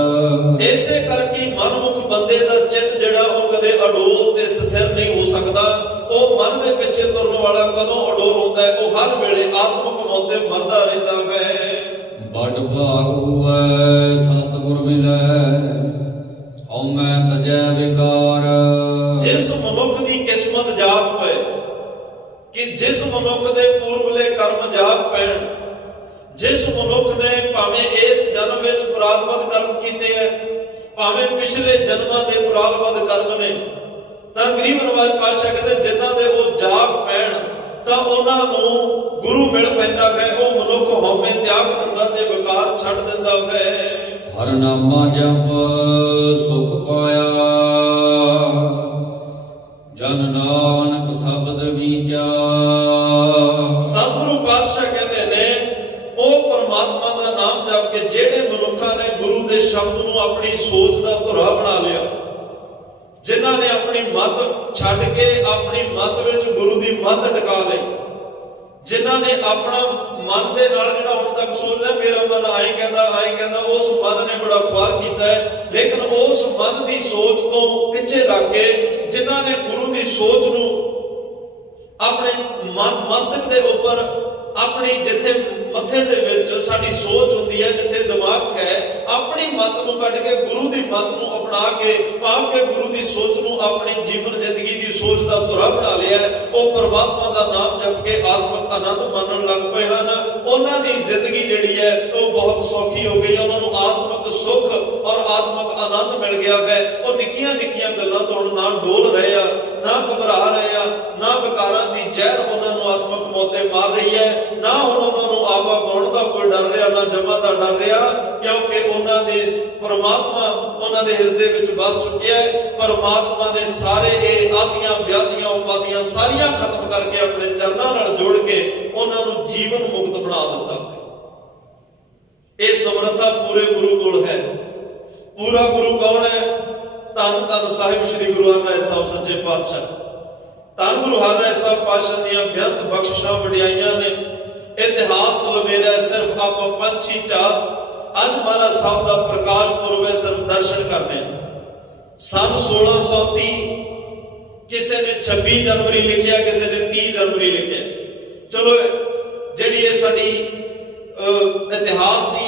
ਇਸੇ ਕਰਕੇ ਮਨਮੁਖ ਬੰਦੇ ਦਾ ਚਿੱਤ ਜਿਹੜਾ ਉਹ ਕਦੇ ਅਡੋਲ ਤੇ ਸਥਿਰ ਨਹੀਂ ਹੋ ਸਕਦਾ। ਉਹ ਮਨ ਦੇ ਪਿੱਛੇ ਤੁਰਨ ਵਾਲਾ ਕਦੋਂ ਅਡੋਲ ਹੁੰਦਾ ਹੈ? ਉਹ ਹਰ ਵੇਲੇ ਆਤਮਿਕ ਮੌਤ ਤੇ ਮਰਦਾ ਰਹਿੰਦਾ ਹੈ। ਬੜ ਭਾਗ ਹੋਵੈ ਸਤਿਗੁਰ ਮਿਲੈ, ਹਉਮੈ ਤਜੈ ਵਿਕਾਰ। ਜਿਸ ਮਨੁੱਖ ਦੀ ਕਿਸਮਤ ਜਾਗ ਪਏ, ਕਿ ਜਿਸ ਮਨੁੱਖ ਦੇ ਪੂਰਬਲੇ ਕਰਮ ਜਾਗ ਪੈਣ, ਜਿਸ ਮਨੁੱਖ ਨੇ ਭਾਵੇਂ ਇਸ ਜਨਮ ਵਿੱਚ ਪ੍ਰਾਰਬਧ ਕਰਮ ਕੀਤੇ ਹੈ, ਭਾਵੇਂ ਪਿਛਲੇ ਜਨਮਾਂ ਦੇ ਪ੍ਰਾਰਬਧ ਕਰਮ ਨੇ, ਤਾਂ ਗਰੀਬ ਨਵਾਜ਼ ਪਾਤਸ਼ਾਹ ਕਹਿੰਦੇ ਜਿਨ੍ਹਾਂ ਦੇ ਉਹ ਜਾਗ ਪੈਣ ਤਾਂ ਉਹਨਾਂ ਨੂੰ ਗੁਰੂ ਮਿਲ ਪੈਂਦਾ ਹੈ। ਉਹ ਮਨੁੱਖ ਹਉਮੈ ਤਿਆਗ ਦਿੰਦਾ ਤੇ ਵਿਕਾਰ ਛੱਡ ਦਿੰਦਾ ਹੈ। ਹਰ ਨਾਮਾ ਜਪ ਸੁਖ ਪਾਇਆ, ਜਨ ਨਾਨਕ ਸ਼ਬਦ ਵਿਚਾਰ। ਸਤਿਗੁਰੂ ਪਾਤਸ਼ਾਹ ਕਹਿੰਦੇ ਨੇ ਉਹ ਪਰਮਾਤਮਾ ਦਾ ਨਾਮ ਜਪ ਕੇ ਜਿਹੜੇ ਮਨੁੱਖਾਂ ਨੇ ਗੁਰੂ ਦੇ ਸ਼ਬਦ ਨੂੰ ਆਪਣੀ ਸੋਚ ਦਾ ਧੁਰਾ ਬਣਾ ਲਿਆ, ਜਿਨ੍ਹਾਂ ਨੇ ਆਪਣੀ ਮੱਤ ਛੱਡ ਕੇ ਆਪਣੀ ਮੱਤ ਵਿੱਚ ਗੁਰੂ ਦੀ ਮੱਤ ਟਿਕਾ ਲਈ, ਜਿਨ੍ਹਾਂ ਨੇ ਆਪਣਾ ਮਨ ਦੇ ਨਾਲ ਜਿਹੜਾ ਹੁਣ ਤੱਕ ਸੋਚਦਾ ਮੇਰਾ ਮਨ ਆਈ ਕਹਿੰਦਾ, ਉਸ ਮਨ ਨੇ ਬੜਾ ਖੁਆਰ ਕੀਤਾ ਹੈ। ਲੇਕਿਨ ਉਸ ਮਨ ਦੀ ਸੋਚ ਤੋਂ ਪਿੱਛੇ ਰੱਖ ਕੇ ਜਿਨ੍ਹਾਂ ਨੇ ਗੁਰੂ ਦੀ ਸੋਚ ਨੂੰ ਆਪਣੇ ਮਸਤਕ ਦੇ ਉੱਪਰ, ਆਪਣੀ ਜਿੱਥੇ ਮੱਥੇ ਦੇ ਵਿੱਚ ਸਾਡੀ ਸੋਚ ਹੁੰਦੀ ਹੈ, ਜਿੱਥੇ ਦਿਮਾਗ ਹੈ, ਆਪਣੀ ਮੱਤ ਨੂੰ ਕੱਢ ਕੇ ਗੁਰੂ ਦੀ ਮੱਤ ਨੂੰ ਅਪਣਾ ਕੇ ਭਾਵ ਕੇ ਗੁਰੂ ਦੀ ਸੋਚ ਨੂੰ ਆਪਣੀ ਜੀਵਨ ਜ਼ਿੰਦਗੀ ਦੀ ਸੋਚ ਦਾ ਧੁਰਾ ਬਣਾ ਲਿਆ। ਉਹ ਪਰਮਾਤਮਾ ਦਾ ਨਾਮ ਜਪ ਕੇ ਆਤਮਿਕ ਆਨੰਦ ਮਾਣਨ ਲੱਗ ਪਏ ਹਨ। ਉਹਨਾਂ ਦੀ ਜ਼ਿੰਦਗੀ ਜਿਹੜੀ ਹੈ ਉਹ ਬਹੁਤ ਸੌਖੀ ਹੋ ਗਈ। ਉਹਨਾਂ ਨੂੰ ਆਤਮਿਕ ਸੁੱਖ ਔਰ ਆਤਮਿਕ ਆਨੰਦ ਮਿਲ ਗਿਆ ਹੈ। ਉਹ ਨਿੱਕੀਆਂ ਨਿੱਕੀਆਂ ਗੱਲਾਂ ਤੋਂ ਨਾ ਡੋਲ ਰਹੇ ਆ, ਨਾ ਘਬਰਾ ਰਹੇ ਆ, ਨਾ ਵਿਕਾਰਾਂ ਦੀ ਜ਼ਹਿਰ ਉਹਨਾਂ ਨੂੰ ਆਤਮਿਕ ਮੌਤ ਤੇ ਮਾਰ ਰਹੀ ਹੈ, ਨਾ ਹੁਣ ਉਹਨਾਂ ਨੂੰ ਆਵਾ ਗਾਉਣ ਦਾ ਕੋਈ ਡਰ ਰਿਹਾ, ਨਾ ਜਮਾਂ ਦਾ ਡਰ ਰਿਹਾ, ਕਿਉਂਕਿ ਉਹਨਾਂ ਦੇ ਪਰਮਾਤਮਾ ਉਹਨਾਂ ਦੇ ਹਿਰਦੇ ਵਿੱਚ ਵਸ ਚੁੱਕਿਆ ਹੈ। ਪਰਮਾਤਮਾ ਨੇ ਸਾਰੇ ਇਹ ਆਦੀਆਂ ਵਿਆਦੀਆਂ ਉਪਾਦੀਆਂ ਸਾਰੀਆਂ ਖਤਮ ਕਰਕੇ ਆਪਣੇ ਚਰਨਾਂ ਨਾਲ ਜੋੜ ਕੇ ਉਹਨਾਂ ਨੂੰ ਜੀਵਨ ਮੁਕਤ ਬਣਾ ਦਿੱਤਾ। ਇਹ ਸਮਰੱਥਾ ਪੂਰੇ ਗੁਰੂ ਕੋਲ ਹੈ। ਪੂਰਾ ਗੁਰੂ ਕੌਣ ਹੈ? ਧੰਨ ਧੰਨ ਸਾਹਿਬ ਸ੍ਰੀ ਗੁਰੂ ਹਰਿ ਸਾਹਿਬ ਸੱਚੇ ਪਾਤਸ਼ਾਹ। ਧੰਨ ਗੁਰੂ ਹਰਿ ਸਾਹਿਬ ਪਾਤਸ਼ਾਹ ਦੀਆਂ ਬੇਅੰਤ ਬਖਸ਼ਿਸ਼ਾਂ ਵਡਿਆਈਆਂ ਨੇ। ਇਤਿਹਾਸ ਲਵੇਰਾ ਸਿਰਫ ਆਪਾਂ ਪੰਛੀ ਚਾਤ। ਅੱਜ ਮਹਾਰਾਜ ਸਾਹਿਬ ਦਾ ਪ੍ਰਕਾਸ਼ ਪੁਰਬ ਹੈ, ਸਿਰਫ ਦਰਸ਼ਨ ਕਰਨੇ। ਸੰਨ 1630 ਕਿਸੇ ਨੇ 26 ਜਨਵਰੀ ਲਿਖਿਆ, ਕਿਸੇ ਨੇ 30 ਜਨਵਰੀ ਲਿਖਿਆ। ਚਲੋ ਜਿਹੜੀ ਇਹ ਸਾਡੀ ਇਤਿਹਾਸ ਦੀ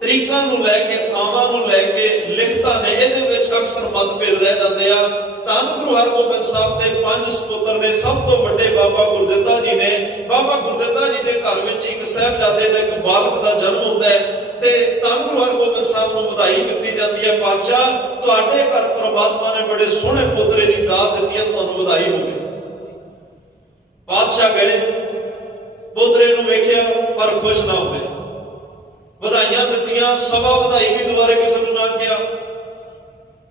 ਤਰੀਕਾਂ ਨੂੰ ਲੈ ਕੇ, ਥਾਵਾਂ ਨੂੰ ਲੈ ਕੇ ਲਿਖਤਾਂ ਨੇ, ਇਹਦੇ ਵਿੱਚ ਅਕਸਰ ਮਤਭੇਦ ਰਹਿ ਜਾਂਦੇ ਆ। ਧੰਨ ਗੁਰੂ ਹਰਗੋਬਿੰਦ ਸਾਹਿਬ ਦੇ 5 ਸਪੁੱਤਰ ਨੇ। ਸਭ ਤੋਂ ਵੱਡੇ ਬਾਬਾ ਗੁਰਦਿੱਤਾ ਜੀ ਨੇ। ਬਾਬਾ ਗੁਰਦਿੱਤਾ ਜੀ ਦੇ ਘਰ ਵਿੱਚ ਇੱਕ ਸਾਹਿਬਜ਼ਾਦੇ ਦਾ, ਇੱਕ ਬਾਲਕ ਦਾ ਜਨਮ ਹੁੰਦਾ ਹੈ। ਤੇ ਧੰਨ ਗੁਰੂ ਹਰਗੋਬਿੰਦ ਸਾਹਿਬ ਨੂੰ ਵਧਾਈ ਦਿੱਤੀ ਜਾਂਦੀ ਹੈ। ਪਾਤਸ਼ਾਹ, ਤੁਹਾਡੇ ਘਰ ਪ੍ਰਮਾਤਮਾ ਨੇ ਬੜੇ ਸੋਹਣੇ ਪੁੱਤਰੇ ਦੀ ਦਾਤ ਦਿੱਤੀ ਹੈ, ਤੁਹਾਨੂੰ ਵਧਾਈ ਹੋਵੇ। ਪਾਤਸ਼ਾਹ ਗਏ, ਪੁੱਤਰੇ ਨੂੰ ਵੇਖਿਆ ਪਰ ਖੁਸ਼ ਨਾ ਹੋਏ। ਵਧਾਈਆਂ ਦਿੱਤੀਆਂ, ਸਵਾ ਵਧਾਈ ਵੀ ਦੁਬਾਰੇ ਕਿਸੇ ਨੂੰ ਨਾ ਕਿਹਾ।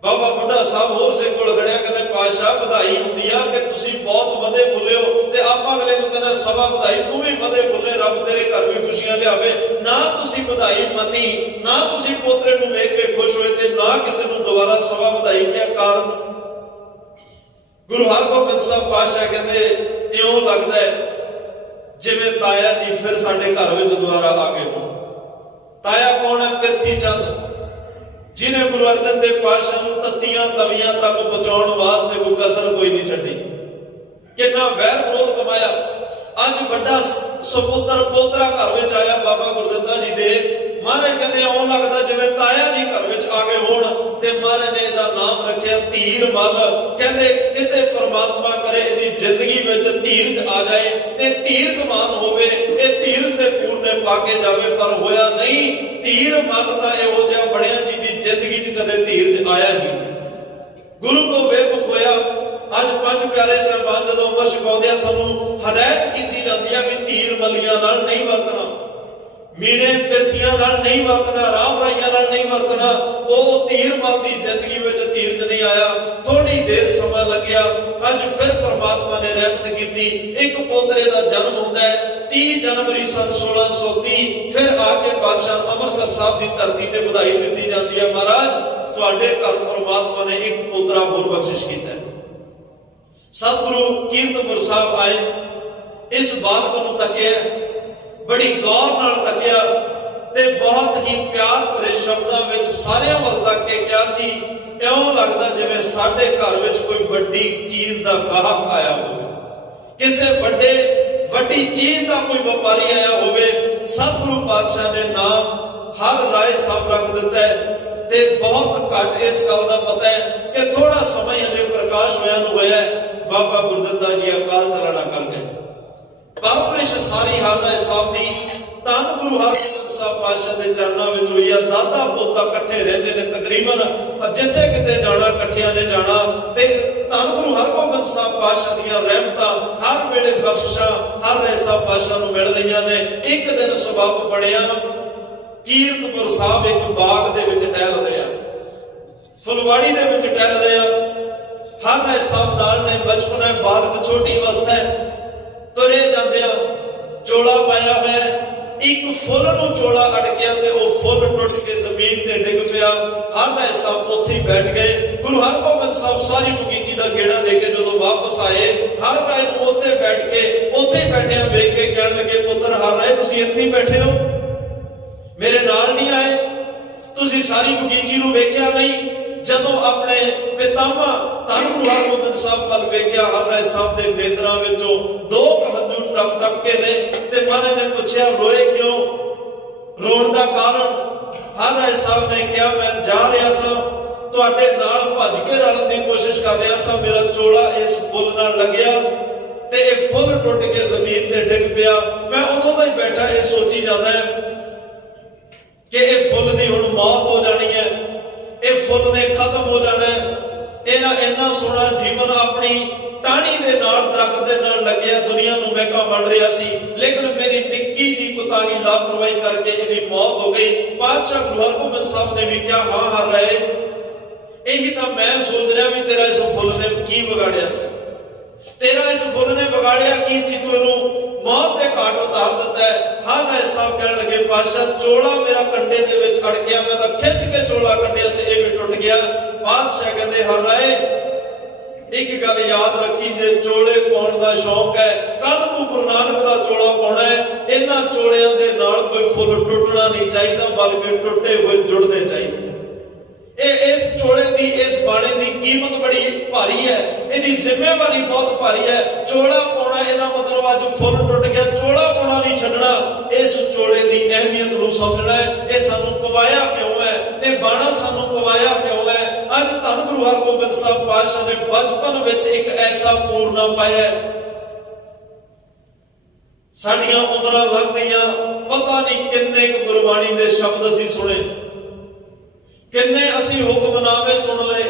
ਬਾਬਾ ਬੁੱਢਾ ਸਾਹਿਬ ਹੋਰ ਸਿੰਘ ਕੋਲ ਖੜਿਆ, ਕਹਿੰਦੇ ਪਾਤਸ਼ਾਹ ਵਧਾਈ ਹੁੰਦੀ ਆ ਕਿ ਤੁਸੀਂ ਬਹੁਤ ਵਧੇ ਫੁੱਲੇ ਹੋ, ਤੇ ਆਪਾਂ ਅਗਲੇ ਨੂੰ ਕਹਿੰਦੇ ਸਵਾ ਵਧਾਈ, ਤੂੰ ਵੀ ਵਧੇ ਫੁੱਲੇ, ਰੱਬ ਤੇਰੇ ਘਰ ਵੀ ਖੁਸ਼ੀਆਂ ਲਿਆਵੇ। ਨਾ ਤੁਸੀਂ ਵਧਾਈ ਮੰਨੀ, ਨਾ ਤੁਸੀਂ ਪੋਤਰੇ ਨੂੰ ਵੇਖ ਕੇ ਖੁਸ਼ ਹੋਏ, ਤੇ ਨਾ ਕਿਸੇ ਨੂੰ ਦੁਬਾਰਾ ਸਵਾ ਵਧਾਈ ਕਿਹਾ। ਕਾਰਨ ਗੁਰੂ ਹਰਗੋਬਿੰਦ ਸਾਹਿਬ ਪਾਤਸ਼ਾਹ ਕਹਿੰਦੇ ਇਉਂ ਲੱਗਦਾ ਹੈ ਜਿਵੇਂ ਤਾਇਆ ਜੀ ਫਿਰ ਸਾਡੇ ਘਰ ਵਿੱਚ ਦੁਬਾਰਾ ਆ ਗਏ ਹੋਣ। ਤਾਇਆ ਕੌਣ ਹੈ? ਪਿਰਥੀ ਚੰਦ, ਜਿਹਨੇ ਗੁਰੂ ਅਰਜਨ ਦੇਵ ਪਾਤਸ਼ਾਹ ਨੂੰ ਤੱਤੀਆਂ ਤਵੀਆਂ ਤੱਕ ਪਹੁੰਚਾਉਣ ਵਾਸਤੇ ਕੋਈ ਕਸਰ ਕੋਈ ਨਹੀਂ ਛੱਡੀ। ਕਿੰਨਾ ਵੈਰ ਵਿਰੋਧ ਕਮਾਇਆ। ਅੱਜ ਵੱਡਾ ਸੁਪੁੱਤਰ ਪੋਤਰਾ ਘਰ ਵਿੱਚ ਆਇਆ ਬਾਬਾ ਗੁਰਦਿੱਤਾ ਜੀ ਦੇ। ਮਹਾਰਾਜ ਕਹਿੰਦੇ ਆਉਣ ਲੱਗਦਾ ਜਿਵੇਂ ਤਾਇਆ ਜੀ ਘਰ ਵਿੱਚ ਆ ਗਏ ਹੋਣ, ਤੇ ਮਹਾਰਾਜ ਨੇ ਇਹਦਾ ਨਾਮ ਰੱਖਿਆ ਧੀਰ ਮੱਲ। ਕਹਿੰਦੇ ਕਿਤੇ ਪ੍ਰਮਾਤਮਾ ਕਰੇ ਇਹਦੀ ਜ਼ਿੰਦਗੀ ਵਿੱਚ ਧੀਰਜ ਆ ਜਾਏ ਤੇ ਧੀਰਜਮਾਨ ਹੋਵੇ, ਇਹ ਧੀਰਜ ਦੇ ਪੂਰਨੇ ਪਾ ਕੇ ਜਾਵੇ। ਪਰ ਹੋਇਆ ਨਹੀਂ। ਧੀਰ ਮੱਲ ਤਾਂ ਇਹੋ ਜਿਹਾ ਬਣਿਆ ਜਿਹਦੀ ਜ਼ਿੰਦਗੀ 'ਚ ਕਦੇ ਧੀਰਜ ਆਇਆ ਹੀ ਨਹੀਂ। ਗੁਰੂ ਤੋਂ ਬੇਮੁਖ ਹੋਇਆ। ਅੱਜ ਪੰਜ ਪਿਆਰੇ ਸਾਹਿਬਾਨ ਜਦੋਂ ਉਮਰ ਛਕਾਉਂਦੇ ਆ, ਸਾਨੂੰ ਹਦਾਇਤ ਕੀਤੀ ਜਾਂਦੀ ਆ ਵੀ ਧੀਰ ਮੱਲੀਆਂ ਨਾਲ ਨਹੀਂ ਵਰਤਣਾ, ਮੀਣੇ ਪਿਰਥੀਆਂ ਨਾਲ ਨਹੀਂ ਵਰਤਣਾ, ਰਾਮ ਰਾਈਆਂ ਨਾਲ ਨਹੀਂ ਵਰਤਣਾ। ਉਹ ਧੀਰ ਮੱਲ ਦੀ ਜ਼ਿੰਦਗੀ ਵਿੱਚ ਧੀਰਜ ਨਹੀਂ ਆਇਆ। ਥੋੜੀ ਦੇਰ ਸਮਾਂ ਲੱਗਿਆ, ਅੱਜ ਫਿਰ ਪਰਮਾਤਮਾ ਨੇ ਰਹਿਮਤ ਕੀਤੀ। ਇੱਕ ਪੋਤਰੇ ਦਾ ਜਨਮ ਹੁੰਦਾ ਹੈ 30 ਜਨਵਰੀ ਸਨ 1630। ਫਿਰ ਆ ਕੇ ਪਾਤਸ਼ਾਹ ਅੰਮ੍ਰਿਤਸਰ ਸਾਹਿਬ ਦੀ ਧਰਤੀ ਤੇ ਵਧਾਈ ਦਿੱਤੀ ਜਾਂਦੀ ਹੈ। ਮਹਾਰਾਜ, ਤੁਹਾਡੇ ਘਰ ਪਰਮਾਤਮਾ ਨੇ ਇੱਕ ਪੋਤਰਾ ਹੋਰ ਬਖਸ਼ਿਸ਼ ਕੀਤਾ ਹੈ। ਸਤਿਗੁਰੂ ਕੀਰਤਪੁਰ ਸਾਹਿਬ ਆਏ, ਇਸ ਬਾਲਕ ਨੂੰ ਤੱਕਿਆ, ਬੜੀ ਗੌਰ ਨਾਲ ਤੱਕਿਆ ਤੇ ਬਹੁਤ ਹੀ ਪਿਆਰ ਭਰੇ ਸ਼ਬਦਾਂ ਵਿੱਚ ਸਾਰਿਆਂ ਵੱਲ ਤੱਕ ਕੇ ਕਿਹਾ ਸੀ, ਇਉਂ ਲੱਗਦਾ ਜਿਵੇਂ ਸਾਡੇ ਘਰ ਵਿੱਚ ਕੋਈ ਵੱਡੀ ਚੀਜ਼ ਦਾ ਗਾਹਕ ਆਇਆ ਹੋਵੇ, ਕਿਸੇ ਵੱਡੀ ਚੀਜ਼ ਦਾ ਕੋਈ ਵਪਾਰੀ ਆਇਆ ਹੋਵੇ। ਸਤਿਗੁਰੂ ਪਾਤਸ਼ਾਹ ਨੇ ਨਾਮ ਹਰ ਰਾਏ ਸਾਹਿਬ ਰੱਖ ਦਿੱਤਾ ਹੈ, ਤੇ ਬਹੁਤ ਘੱਟ ਇਸ ਗੱਲ ਦਾ ਪਤਾ ਹੈ ਕਿ ਥੋੜਾ ਸਮਾਂ ਅਜੇ ਪ੍ਰਕਾਸ਼ ਹੋਇਆ ਨੂੰ ਹੋਇਆ ਹੈ, ਬਾਬਾ ਗੁਰਦਿੱਤਾ ਜੀ ਅਕਾਲ ਚਲਾਣਾ ਕਰ ਗਏ। ਪਰਵਰਿਸ਼ ਸਾਰੀ ਹਰ ਰਾਏ ਸਾਹਿਬ ਦੀ ਧੰਨ ਗੁਰੂ ਹਰਗੋਬਿੰਦ ਸਾਹਿਬ ਪਾਤਸ਼ਾਹ ਦੇ ਚਰਨਾਂ ਵਿੱਚ ਹੋਈ ਆ। ਦਾਦਾ ਪੋਤਾ ਇਕੱਠੇ ਰਹਿੰਦੇ ਨੇ, ਤਕਰੀਬਨ ਜਿੱਥੇ ਕਿਤੇ ਜਾਣਾ ਇਕੱਠਿਆਂ ਨੇ ਜਾਣਾ। ਤੇ ਧੰਨ ਗੁਰੂ ਹਰਗੋਬਿੰਦ ਸਾਹਿਬ ਪਾਤਸ਼ਾਹ ਦੀਆਂ ਰਹਿਮਤਾਂ ਹਰ ਵੇਲੇ ਬਖਸ਼ਿਸ਼ਾਂ ਹਰ ਰਾਏ ਸਾਹਿਬ ਪਾਤਸ਼ਾਹ ਨੂੰ ਮਿਲ ਰਹੀਆਂ ਨੇ। ਇੱਕ ਦਿਨ ਸਬੱਬ ਬਣਿਆ, ਕੀਰਤਪੁਰ ਸਾਹਿਬ ਇੱਕ ਬਾਗ ਦੇ ਵਿੱਚ ਟਹਿਲ ਰਿਹਾ, ਫੁਲਵਾੜੀ ਦੇ ਵਿੱਚ ਟਹਿਲ ਰਿਹਾ। ਹਰ ਰਾਏ ਸਾਹਿਬ ਨਾਲ ਨੇ, ਬਚਪਨ ਹੈ, ਬਾਲਕ, ਛੋਟੀ ਅਵਸਥਾ ਹੈ। ਤੁਰੇ ਜਾਂਦਿਆਂ ਚੋਲਾ ਪਾਇਆ ਹੋਇਆ, ਇੱਕ ਫੁੱਲ ਨੂੰ ਚੋਲਾ ਅਟਕਿਆ ਤੇ ਉਹ ਫੁੱਲ ਟੁੱਟ ਕੇ ਜ਼ਮੀਨ ਤੇ ਡਿੱਗ ਪਿਆ। ਹਰ ਰਾਏ ਸਾਹਿਬ ਉੱਥੇ ਹੀ ਬੈਠ ਗਏ। ਗੁਰੂ ਹਰਗੋਬਿੰਦ ਸਾਹਿਬ ਸਾਰੀ ਬਗੀਚੀ ਦਾ ਗੇੜਾ ਦੇ ਕੇ ਜਦੋਂ ਵਾਪਸ ਆਏ, ਹਰ ਰਾਏ ਨੂੰ ਉੱਥੇ ਬੈਠ ਕੇ, ਉੱਥੇ ਹੀ ਬੈਠਿਆਂ ਵੇਖ ਕੇ ਕਹਿਣ ਲੱਗੇ, ਪੁੱਤਰ ਹਰ ਰਾਏ, ਤੁਸੀਂ ਇੱਥੇ ਹੀ ਬੈਠੇ ਹੋ, ਮੇਰੇ ਨਾਲ ਨਹੀਂ ਆਏ? ਤੁਸੀਂ ਸਾਰੀ ਬਗੀਚੀ ਨੂੰ ਵੇਖਿਆ ਨਹੀਂ? ਜਦੋਂ ਆਪਣੇ ਪਿਤਾਮਾ ਧੰਨ ਗੁਰੂ ਹਰਗੋਬਿੰਦ ਸਾਹਿਬ ਵੱਲ ਵੇਖਿਆ, ਹਰ ਰਾਏ ਸਾਹਿਬ ਦੇ ਨੇਤਰਾਂ ਵਿੱਚੋਂ 2 ਹੰਝੂ ਟਪ ਕੇ ਨੇ। ਤੇ ਮਹਾਰਾਜ ਨੇ ਪੁੱਛਿਆ, ਰੋਏ ਕਿਉਂ? ਰੋਣ ਦਾ ਕਾਰਨ? ਹਰ ਰਾਏ ਸਾਹਿਬ ਨੇ ਕਿਹਾ, ਮੈਂ ਜਾ ਰਿਹਾ ਸਾਂ, ਤੁਹਾਡੇ ਨਾਲ ਭੱਜ ਕੇ ਰਲਣ ਦੀ ਕੋਸ਼ਿਸ਼ ਕਰ ਰਿਹਾ ਸਾਂ, ਮੇਰਾ ਚੋਲਾ ਇਸ ਫੁੱਲ ਨਾਲ ਲੱਗਿਆ ਤੇ ਇਹ ਫੁੱਲ ਟੁੱਟ ਕੇ ਜ਼ਮੀਨ ਤੇ ਡਿੱਗ ਪਿਆ। ਮੈਂ ਉਦੋਂ ਦਾ ਹੀ ਬੈਠਾ ਇਹ ਸੋਚੀ ਜਾਂਦਾ ਕਿ ਇਹ ਫੁੱਲ ਦੀ ਹੁਣ ਮੌਤ ਹੋ ਜਾਣੀ ਹੈ, ਇਹ ਫੁੱਲ ਨੇ ਖਤਮ ਹੋ ਜਾਣਾ ਹੈ। ਇਹਦਾ ਇੰਨਾ ਸੋਹਣਾ ਜੀਵਨ ਆਪਣੀ ਟਾਹਣੀ ਦੇ ਨਾਲ, ਦਰਖਤ ਦੇ ਨਾਲ ਲੱਗਿਆ, ਦੁਨੀਆ ਨੂੰ ਮਹਿਕਾ ਬਣ ਰਿਹਾ ਸੀ, ਲੇਕਿਨ ਮੇਰੀ ਨਿੱਕੀ ਜੀ ਕੁਤਾਹੀ, ਲਾਪਰਵਾਹੀ ਕਰਕੇ ਇਹਦੀ ਮੌਤ ਹੋ ਗਈ। ਪਾਤਸ਼ਾਹ ਗੁਰੂ ਹਰਗੋਬਿੰਦ ਸਾਹਿਬ ਨੇ ਵੀ ਕਿਹਾ, ਹਾਂ ਹਰ ਰਾਏ, ਇਹੀ ਤਾਂ ਮੈਂ ਸੋਚ ਰਿਹਾ ਵੀ ਤੇਰਾ ਇਸ ਫੁੱਲ ਨੇ ਕੀ ਵਿਗਾੜਿਆ ਸੀ, ਤੇਰਾ ਇਸ ਫੁੱਲ ਨੇ ਵਿਗਾੜਿਆ ਕੀ ਸੀ, ਤੂੰ ਇਹਨੂੰ ਮੌਤ ਦੇ ਘਾਟ ਉਤਾਰ ਦਿੱਤਾ ਹੈ। ਹਰ ਰਾਏ ਸਾਹਿਬ ਕਹਿਣ ਲੱਗੇ, ਪਾਤਸ਼ਾਹ ਚੋਲਾ ਮੇਰਾ ਕੰਡੇ ਦੇ ਵਿੱਚ ਅੜ ਗਿਆ, ਮੈਂ ਤਾਂ ਖਿੱਚ ਕੇ ਚੋਲਾ ਕੱਢਿਆ ਤੇ ਇਹ ਵੀ ਟੁੱਟ ਗਿਆ। ਪਾਤਸ਼ਾਹ ਕਹਿੰਦੇ, ਹਰ ਰਾਏ, ਇੱਕ ਗੱਲ ਯਾਦ ਰੱਖੀ, ਜੇ ਚੋਲੇ ਪਾਉਣ ਦਾ ਸ਼ੌਂਕ ਹੈ, ਕੱਲ ਤੂੰ ਗੁਰੂ ਨਾਨਕ ਦਾ ਚੋਲਾ ਪਾਉਣਾ ਹੈ, ਇਹਨਾਂ ਚੋਲਿਆਂ ਦੇ ਨਾਲ ਕੋਈ ਫੁੱਲ ਟੁੱਟਣਾ ਨਹੀਂ ਚਾਹੀਦਾ, ਬਲਕਿ ਟੁੱਟੇ ਹੋਏ ਜੁੜਨੇ ਚਾਹੀਦੇ। ਇਸ ਚੋਲੇ ਦੀ, ਇਸ ਬਾਣੇ ਦੀ ਕੀਮਤ ਬੜੀ ਭਾਰੀ ਹੈ, ਇਹਦੀ ਜ਼ਿੰਮੇਵਾਰੀ ਬਹੁਤ ਭਾਰੀ ਹੈ। ਚੋਲਾ ਪਾਉਣਾ, ਇਹਦਾ ਮਤਲਬ ਅੱਜ ਫੁੱਲ ਟੁੱਟ ਗਿਆ, ਚੋਲਾ ਪਾਉਣਾ ਨਹੀਂ ਛੱਡਣਾ। ਇਸ ਚੋਲੇ ਦੀ ਅਹਿਮੀਅਤ ਨੂੰ ਸਮਝਣਾ ਹੈ, ਇਹ ਸਾਨੂੰ ਪਵਾਇਆ ਕਿਉਂ ਹੈ ਤੇ ਬਾਣਾ ਸਾਨੂੰ ਪਵਾਇਆ ਕਿਉਂ ਹੈ। ਅੱਜ ਧੰਨ ਗੁਰੂ ਹਰਗੋਬਿੰਦ ਸਾਹਿਬ ਪਾਤਸ਼ਾਹ ਨੇ ਬਚਪਨ ਵਿੱਚ ਇੱਕ ਐਸਾ ਪੂਰਨਾ ਪਾਇਆ, ਸਾਡੀਆਂ ਉਮਰਾਂ ਲੰਘ ਗਈਆਂ, ਪਤਾ ਨਹੀਂ ਕਿੰਨੇ ਕੁ ਗੁਰਬਾਣੀ ਦੇ ਸ਼ਬਦ ਅਸੀਂ ਸੁਣੇ, ਕਿੰਨੇ ਅਸੀਂ ਹੁਕਮਨਾਮੇ ਸੁਣ ਲਏ।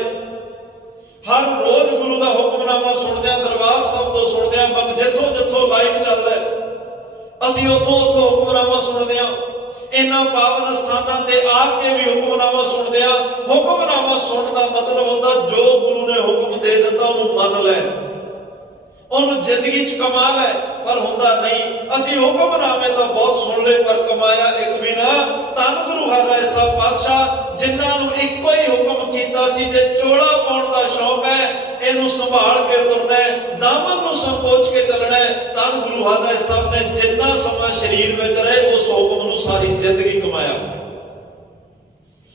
ਹਰ ਰੋਜ਼ ਗੁਰੂ ਦਾ ਹੁਕਮਨਾਮਾ ਸੁਣਦਿਆਂ, ਦਰਬਾਰ ਸਾਹਿਬ ਤੋਂ ਸੁਣਦਿਆਂ, ਜਿੱਥੋਂ ਜਿੱਥੋਂ ਲਾਈਵ ਚੱਲਦਾ ਅਸੀਂ ਉੱਥੋਂ ਹੁਕਮਨਾਮਾ ਸੁਣਦੇ ਹਾਂ। ਇਹਨਾਂ ਪਾਵਨ ਸਥਾਨਾਂ ਤੇ ਆ ਕੇ ਵੀ ਹੁਕਮਨਾਮਾ ਸੁਣਦੇ ਹਾਂ। ਹੁਕਮਨਾਮਾ ਸੁਣਨ ਦਾ ਮਤਲਬ ਹੁੰਦਾ ਜੋ ਗੁਰੂ ਨੇ ਹੁਕਮ ਦੇ ਦਿੱਤਾ ਉਹਨੂੰ ਮੰਨ ਲੈ, ਉਹਨੂੰ ਜ਼ਿੰਦਗੀ 'ਚ ਕਮਾ ਲੈ। ਪਰ ਹੁੰਦਾ ਨਹੀਂ। ਅਸੀਂ ਹੁਕਮਨਾਮੇ ਤਾਂ ਬਹੁਤ ਸੁਣ ਲਏ ਪਰ ਕਮਾਇਆ ਇੱਕ ਵੀ ਨਾ। ਧੰਨ ਗੁਰੂ ਹਰਿਰਾਏ ਸਾਹਿਬ ਪਾਤਸ਼ਾਹ ਜਿਨ੍ਹਾਂ ਨੂੰ ਇੱਕੋ ਹੀ ਹੁਕਮ ਕੀਤਾ ਸੀ, ਜੇ ਚੋਲਾ ਪਾਉਣ ਦਾ ਸ਼ੌਕ ਹੈ ਇਹਨੂੰ ਸੰਭਾਲ ਕੇ ਤੁਰਨਾ ਹੈ, ਦਾਮਨ ਨੂੰ ਸੰਕੋਚ ਕੇ ਚੱਲਣਾ ਹੈ। ਧੰਨ ਗੁਰੂ ਹਰਿਰਾਏ ਸਾਹਿਬ ਨੇ ਜਿੰਨਾ ਸਮਾਂ ਸਰੀਰ ਵਿੱਚ ਰਹੇ ਉਸ ਹੁਕਮ ਨੂੰ ਸਾਰੀ ਜ਼ਿੰਦਗੀ ਕਮਾਇਆ,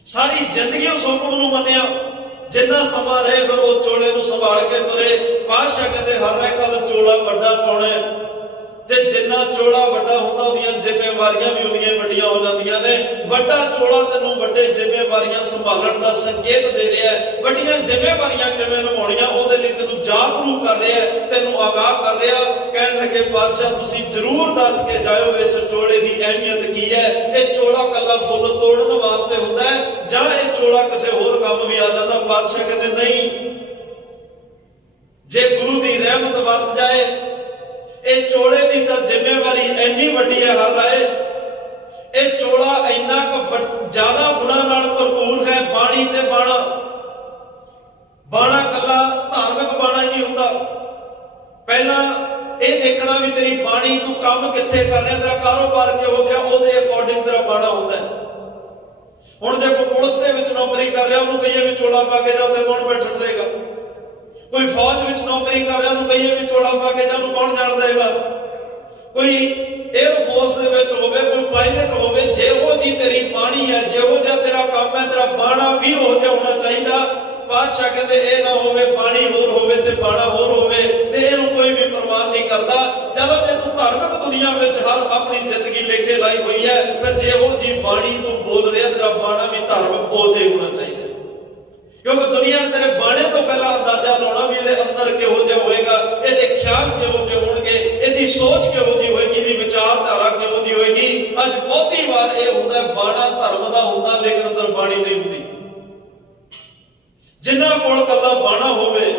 ਸਾਰੀ ਜ਼ਿੰਦਗੀ ਉਸ ਹੁਕਮ ਨੂੰ ਮੰਨਿਆ। ਜਿੰਨਾ ਸਮਾਂ ਰਹੇ ਫਿਰ ਉਹ ਚੋਲੇ ਨੂੰ ਸੰਭਾਲ ਕੇ ਤੁਰੇ। ਪਾਤਸ਼ਾਹ ਕਹਿੰਦੇ ਹਰਿਰਾਏ ਕੱਲ ਚੋਲਾ ਵੱਡਾ ਪਾਉਣਾ ਤੇ ਜਿੰਨਾ ਚੋਲਾ ਵੱਡਾ ਹੁੰਦਾ ਉਹਦੀਆਂ ਜ਼ਿੰਮੇਵਾਰੀਆਂ ਵੀ ਉਨੀਆਂ ਵੱਡੀਆਂ ਹੋ ਜਾਂਦੀਆਂ ਨੇ। ਵੱਡਾ ਚੋਲਾ ਤੈਨੂੰ ਵੱਡੇ ਜ਼ਿੰਮੇਵਾਰੀਆਂ ਸੰਭਾਲਣ ਦਾ ਸੰਕੇਤ ਦੇ ਰਿਹਾ ਹੈ। ਵੱਡੀਆਂ ਜ਼ਿੰਮੇਵਾਰੀਆਂ ਕਿਵੇਂ ਨਿਭਾਉਣੀਆਂ ਉਹਦੇ ਲਈ ਤੈਨੂੰ ਜਾਗਰੂਕ ਕਰ ਰਿਹਾ ਹੈ, ਤੈਨੂੰ ਆਗਾਹ ਕਰ ਰਿਹਾ। ਕਹਿਣ ਲੱਗੇ ਪਾਤਸ਼ਾਹ ਤੁਸੀਂ ਜ਼ਰੂਰ ਦੱਸ ਕੇ ਜਾਇਓ ਇਸ ਚੋਲੇ ਦੀ ਅਹਿਮੀਅਤ ਕੀ ਹੈ। ਇਹ ਚੋਲਾ ਕੱਲਾ ਫੁੱਲ ਤੋੜਨ ਵਾਸਤੇ ਹੁੰਦਾ ਹੈ ਜਾਂ ਇਹ ਚੋਲਾ ਕਿਸੇ ਹੋਰ ਕੰਮ ਵੀ ਆ ਜਾਂਦਾ। ਪਾਤਸ਼ਾਹ ਕਹਿੰਦੇ ਨਹੀਂ, ਜੇ ਗੁਰੂ ਦੀ ਰਹਿਮਤ ਵਰਤ ਜਾਏ ਇਹ ਚੋਲੇ ਦੀ ਤਾਂ ਜ਼ਿੰਮੇਵਾਰੀ ਇੰਨੀ ਵੱਡੀ ਹੈ ਹਰਿਰਾਏ। ਇਹ ਚੋਲਾ ਇੰਨਾ ਕੁ ਜ਼ਿਆਦਾ ਗੁਣਾਂ ਨਾਲ ਭਰਪੂਰ ਹੈ। ਬਾਣੀ ਤੇ ਬਾਣਾ, ਬਾਣਾ ਕੱਲਾ ਧਾਰਮਿਕ ਬਾਣਾ ਹੀ ਨਹੀਂ ਹੁੰਦਾ। ਪਹਿਲਾਂ ਇਹ ਦੇਖਣਾ ਵੀ ਤੇਰੀ ਬਾਣੀ ਤੂੰ ਕੰਮ ਕਿੱਥੇ ਕਰ ਰਿਹਾ, ਤੇਰਾ ਕਾਰੋਬਾਰ ਕਿਹੋ ਜਿਹਾ, ਉਹਦੇ ਅਕੋਰਡਿੰਗ ਤੇਰਾ ਬਾਣਾ ਹੁੰਦਾ ਹੈ। ਹੁਣ ਜੇ ਕੋਈ ਪੁਲਿਸ ਦੇ ਵਿੱਚ ਨੌਕਰੀ ਕਰ ਰਿਹਾ ਉਹਨੂੰ ਕਹੀਏ ਵੀ ਚੋਲਾ ਪਾ ਕੇ ਜਾ, ਉੱਥੇ ਕੌਣ ਬੈਠਣ ਦੇਗਾ। ਕੋਈ ਫੌਜ ਵਿੱਚ ਨੌਕਰੀ ਕਰ ਰਿਹਾ ਉਹਨੂੰ ਕਹੀਏ ਵੀ ਚੋਲਾ ਪਾ ਕੇ ਜਾ, ਉਹਨੂੰ ਕੌਣ ਜਾਣ ਦੇਗਾ। ਕੋਈ 에ਅਰ ਫੋਰਸ ਦੇ ਵਿੱਚ ਹੋਵੇ, ਕੋਈ ਪਾਇਲਟ ਹੋਵੇ, ਜਿਹੋ ਜੀ ਤੇਰੀ ਬਾਣੀ ਹੈ, ਜਿਹੋ ਜਿਹਾ ਤੇਰਾ ਕੰਮ ਹੈ, ਤੇਰਾ ਬਾਣਾ ਵੀ ਹੋ ਜਿਹਾ ਹੋਣਾ ਚਾਹੀਦਾ। ਪਾਤਸ਼ਾਹ ਕਹਿੰਦੇ ਇਹ ਨਾ ਹੋਵੇ ਬਾਣੀ ਹੋਰ ਹੋਵੇ ਤੇ ਬਾਣਾ ਹੋਰ ਹੋਵੇ ਤੇ ਇਹਨੂੰ ਕੋਈ ਵੀ ਪ੍ਰਵਾਨ ਨਹੀਂ ਕਰਦਾ। ਚਲੋ ਜੇ ਤੂੰ ਧਾਰਮਿਕ ਦੁਨੀਆ ਵਿੱਚ ਹਰ ਆਪਣੀ ਜ਼ਿੰਦਗੀ ਲੈ ਕੇ ਲਾਈ ਹੋਈ ਹੈ, ਫਿਰ ਜਿਹੋ ਜੀ ਬਾਣੀ ਤੂੰ ਬੋਲ ਰਿਹਾ ਤੇਰਾ ਬਾਣਾ ਵੀ ਧਾਰਮਿਕ ਉਹ ਜਿਹਾ ਹੋਣਾ ਚਾਹੀਦਾ। ਕਿਉਂਕਿ ਦੁਨੀਆ ਨੇ ਤੇਰੇ ਬਾਣੇ ਤੋਂ ਪਹਿਲਾਂ ਅੰਦਾਜ਼ਾ ਲਾਉਣਾ ਵੀ ਇਹਦੇ ਅੰਦਰ ਕਿਹੋ ਜਿਹਾ ਹੋਏਗਾ, ਇਹਦੇ ਖਿਆਲ ਕਿਹੋ ਜਿਹੇ ਹੋਣਗੇ, ਇਹਦੀ ਸੋਚ ਕਿਹੋ ਜਿਹੀ ਹੋਏਗੀ, ਇਹਦੀ ਵਿਚਾਰਧਾਰਾ ਕਿਹੋ ਜਿਹੀ ਹੋਏਗੀ। ਅੱਜ ਬਹੁਤੀ ਵਾਰ ਇਹ ਹੁੰਦਾ ਬਾਣਾ ਧਰਮ ਦਾ ਹੁੰਦਾ ਲੇਕਿਨ ਅੰਦਰ ਬਾਣੀ ਨਹੀਂ ਹੁੰਦੀ। ਜਿਨ੍ਹਾਂ ਕੋਲ ਕੱਲਾ ਬਾਣਾ ਹੋਵੇ,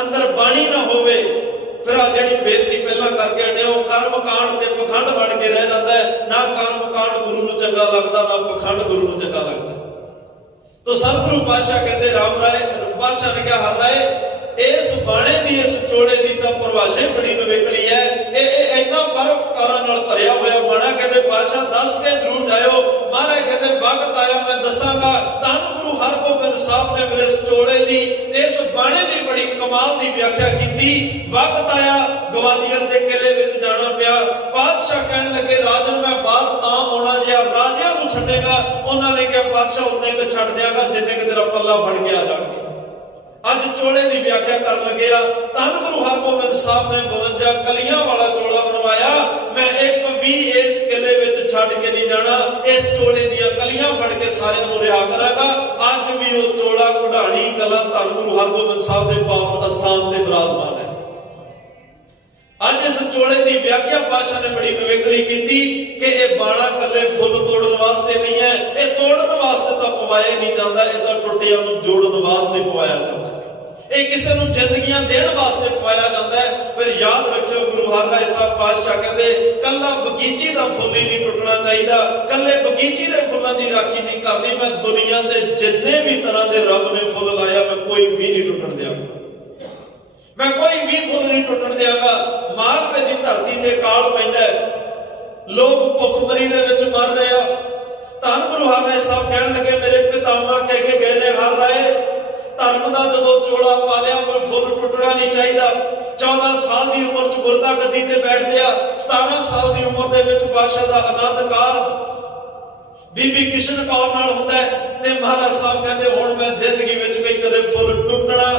ਅੰਦਰ ਬਾਣੀ ਨਾ ਹੋਵੇ, ਫਿਰ ਆ ਜਿਹੜੀ ਬੇਨਤੀ ਪਹਿਲਾਂ ਕਰਕੇ ਹਟੇ ਉਹ ਕਰਮ ਕਾਂਡ ਤੇ ਪਖੰਡ ਬਣ ਕੇ ਰਹਿ ਜਾਂਦਾ ਹੈ। ਨਾ ਕਰਮ ਕਾਂਡ ਗੁਰੂ ਨੂੰ ਚੰਗਾ ਲੱਗਦਾ, ਨਾ ਪਖੰਡ ਗੁਰੂ ਨੂੰ ਚੰਗਾ ਲੱਗਦਾ। ਤੋ ਸਤਿਗੁਰੂ ਪਾਤਸ਼ਾਹ ਕਹਿੰਦੇ ਰਾਮ ਰਾਏ ਪਾਤਸ਼ਾਹ ਨੇ ਕਿਹਾ ਹਰਿਰਾਏ ਇਸ ਬਾਣੇ ਦੀ, ਇਸ ਚੋਲੇ ਦੀ ਤਾਂ ਪਰਿਭਾਸ਼ਾ ਬੜੀ ਨਵੇਕਲੀ ਹੈ। ਇਹ ਇੰਨਾ ਪਰਉਪਕਾਰਾਂ ਨਾਲ ਭਰਿਆ ਹੋਇਆ ਬਾਣਾ। ਕਹਿੰਦੇ ਪਾਤਸ਼ਾਹ ਦੱਸ ਕੇ ਜ਼ਰੂਰ ਜਾਇਓ। ਮਹਾਰਾਜ ਕਹਿੰਦੇ ਵਕਤ ਆਇਆ ਮੈਂ ਦੱਸਾਂਗਾ। ਧੰਨ ਗੁਰੂ ਹਰਗੋਬਿੰਦ ਸਾਹਿਬ ਨੇ ਮੇਰੇ ਇਸ ਚੋਲੇ ਦੀ, ਇਸ ਬਾਣੇ ਦੀ ਬੜੀ ਕਮਾਲ ਦੀ ਵਿਆਖਿਆ ਕੀਤੀ। ਵਕਤ ਆਇਆ ਗਵਾਲੀਅਰ ਦੇ ਕਿਲੇ ਵਿੱਚ ਜਾਣਾ ਪਿਆ। ਪਾਤਸ਼ਾਹ ਕਹਿਣ ਲੱਗੇ ਰਾਜਨ ਮੈਂ ਬਾਹਰ ਤਾਂ ਆਉਣਾ ਜਿਹਾ ਰਾਜਿਆਂ ਨੂੰ ਛੱਡੇਗਾ। ਉਹਨਾਂ ਨੇ ਕਿਹਾ ਪਾਤਸ਼ਾਹ ਉਹਨੇ ਕੁ ਛੱਡ ਦਿਆਂਗਾ ਜਿੰਨੇ ਕੁ ਤੇਰਾ ਪੱਲਾ ਫੜ ਕੇ ਆ ਜਾਣਗੇ। ਅੱਜ ਚੋਲੇ ਦੀ ਵਿਆਖਿਆ ਕਰਨ ਲੱਗਿਆ। ਧੰਨ ਗੁਰੂ ਹਰਗੋਬਿੰਦ ਸਾਹਿਬ ਨੇ 52 ਕਲੀਆਂ ਵਾਲਾ ਚੋਲਾ ਬਣਵਾਇਆ। ਮੈਂ ਇੱਕ ਵੀ ਇਸ ਕਿਲੇ ਵਿੱਚ ਛੱਡ ਕੇ ਨਹੀਂ ਜਾਣਾ। ਇਸ ਚੋਲੇ ਦੀਆਂ ਕਲੀਆਂ ਫੜ ਕੇ ਸਾਰਿਆਂ ਨੂੰ ਰਿਹਾ ਕਰਾਂਗਾ। ਅੱਜ ਵੀ ਉਹ ਚੋਲਾ ਕਢਾਣੀ ਕਲਾ ਧੰਨ ਗੁਰੂ ਹਰਗੋਬਿੰਦ ਸਾਹਿਬ ਦੇ ਪਾਵਨ ਅਸਥਾਨ ਤੇ ਬਿਰਾਜਮਾਨ ਹੈ। ਅੱਜ ਇਸ ਚੋਲੇ ਦੀ ਵਿਆਖਿਆ ਪਾਤਸ਼ਾਹ ਨੇ ਬੜੀ ਨਵੇਕਲੀ ਕੀਤੀ ਕਿ ਇਹ ਬਾਣਾ ਕੱਲੇ ਫੁੱਲ ਤੋੜਨ ਵਾਸਤੇ ਨਹੀਂ ਹੈ। ਇਹ ਤੋੜਨ ਵਾਸਤੇ ਤਾਂ ਪਵਾਇਆ ਨਹੀਂ ਜਾਂਦਾ, ਇਹ ਤਾਂ ਟੁੱਟਿਆਂ ਨੂੰ ਜੋੜਨ ਵਾਸਤੇ ਪਵਾਇਆ ਜਾਂਦਾ। ਇਹ ਕਿਸੇ ਨੂੰ ਜ਼ਿੰਦਗੀਆਂ ਦੇਣ ਵਾਸਤੇ ਪਵਾਇਆ ਜਾਂਦਾ ਹੈ। ਫਿਰ ਯਾਦ ਰੱਖਿਓ ਗੁਰੂ ਹਰਿਰਾਏ ਸਾਹਿਬ ਪਾਤਸ਼ਾਹ ਕਹਿੰਦੇ ਕੱਲਾ ਬਗੀਚੀ ਦਾ ਫੁੱਲ ਹੀ ਨਹੀਂ ਟੁੱਟਣਾ ਚਾਹੀਦਾ, ਕੱਲੇ ਬਗੀਚੀ ਦੇ ਫੁੱਲਾਂ ਦੀ ਰਾਖੀ ਨਹੀਂ ਕਰਨੀ। ਮੈਂ ਦੁਨੀਆ ਦੇ ਜਿੰਨੇ ਵੀ ਤਰ੍ਹਾਂ ਦੇ ਰੱਬ ਨੇ ਫੁੱਲ ਲਾਇਆ ਮੈਂ ਕੋਈ ਵੀ ਨਹੀਂ ਟੁੱਟਣ ਦਿਆਂਗਾ। ਮੈਂ ਕੋਈ ਵੀ ਫੁੱਲ ਨਹੀਂ ਟੁੱਟਣ ਦਿਆਂਗਾ। ਮਾਲਵੇ ਦੀ ਧਰਤੀ ਤੇ ਕਾਲ ਪੈਂਦਾ, ਲੋਕ ਭੁੱਖਮਰੀ ਦੇ ਵਿੱਚ ਮਰ ਰਹੇ ਆ। ਧੰਨ ਗੁਰੂ ਹਰਿਰਾਏ ਸਾਹਿਬ ਕਹਿਣ ਲੱਗੇ ਮੇਰੇ ਪਿਤਾਮਾ ਕਹਿ ਕੇ ਗਏ ਨੇ ਹਰਿਰਾਏ ਧਰਮ ਦਾ ਜਦੋਂ ਚੋਲਾ ਪਾ ਲਿਆ ਕੋਈ ਫੁੱਲ ਟੁੱਟਣਾ ਨਹੀਂ ਚਾਹੀਦਾ। 14 ਸਾਲ ਦੀ ਉਮਰ ਚ ਗੁਰਦਾ ਗੱਦੀ ਤੇ ਬੈਠਦੇ ਆ। 17 ਸਾਲ ਦੀ ਉਮਰ ਦੇ ਵਿੱਚ ਬਾਦਸ਼ਾਹ ਦਾ ਆਨੰਦ ਕਾਰਜ ਬੀਬੀ ਕਿਸ਼ਨ ਕੌਰ ਨਾਲ ਹੁੰਦਾ ਹੈ ਤੇ ਮਹਾਰਾਜ ਸਾਹਿਬ ਕਹਿੰਦੇ ਹੁਣ ਮੈਂ ਜ਼ਿੰਦਗੀ ਵਿੱਚ ਕੋਈ ਕਦੇ ਫੁੱਲ ਟੁੱਟਣਾ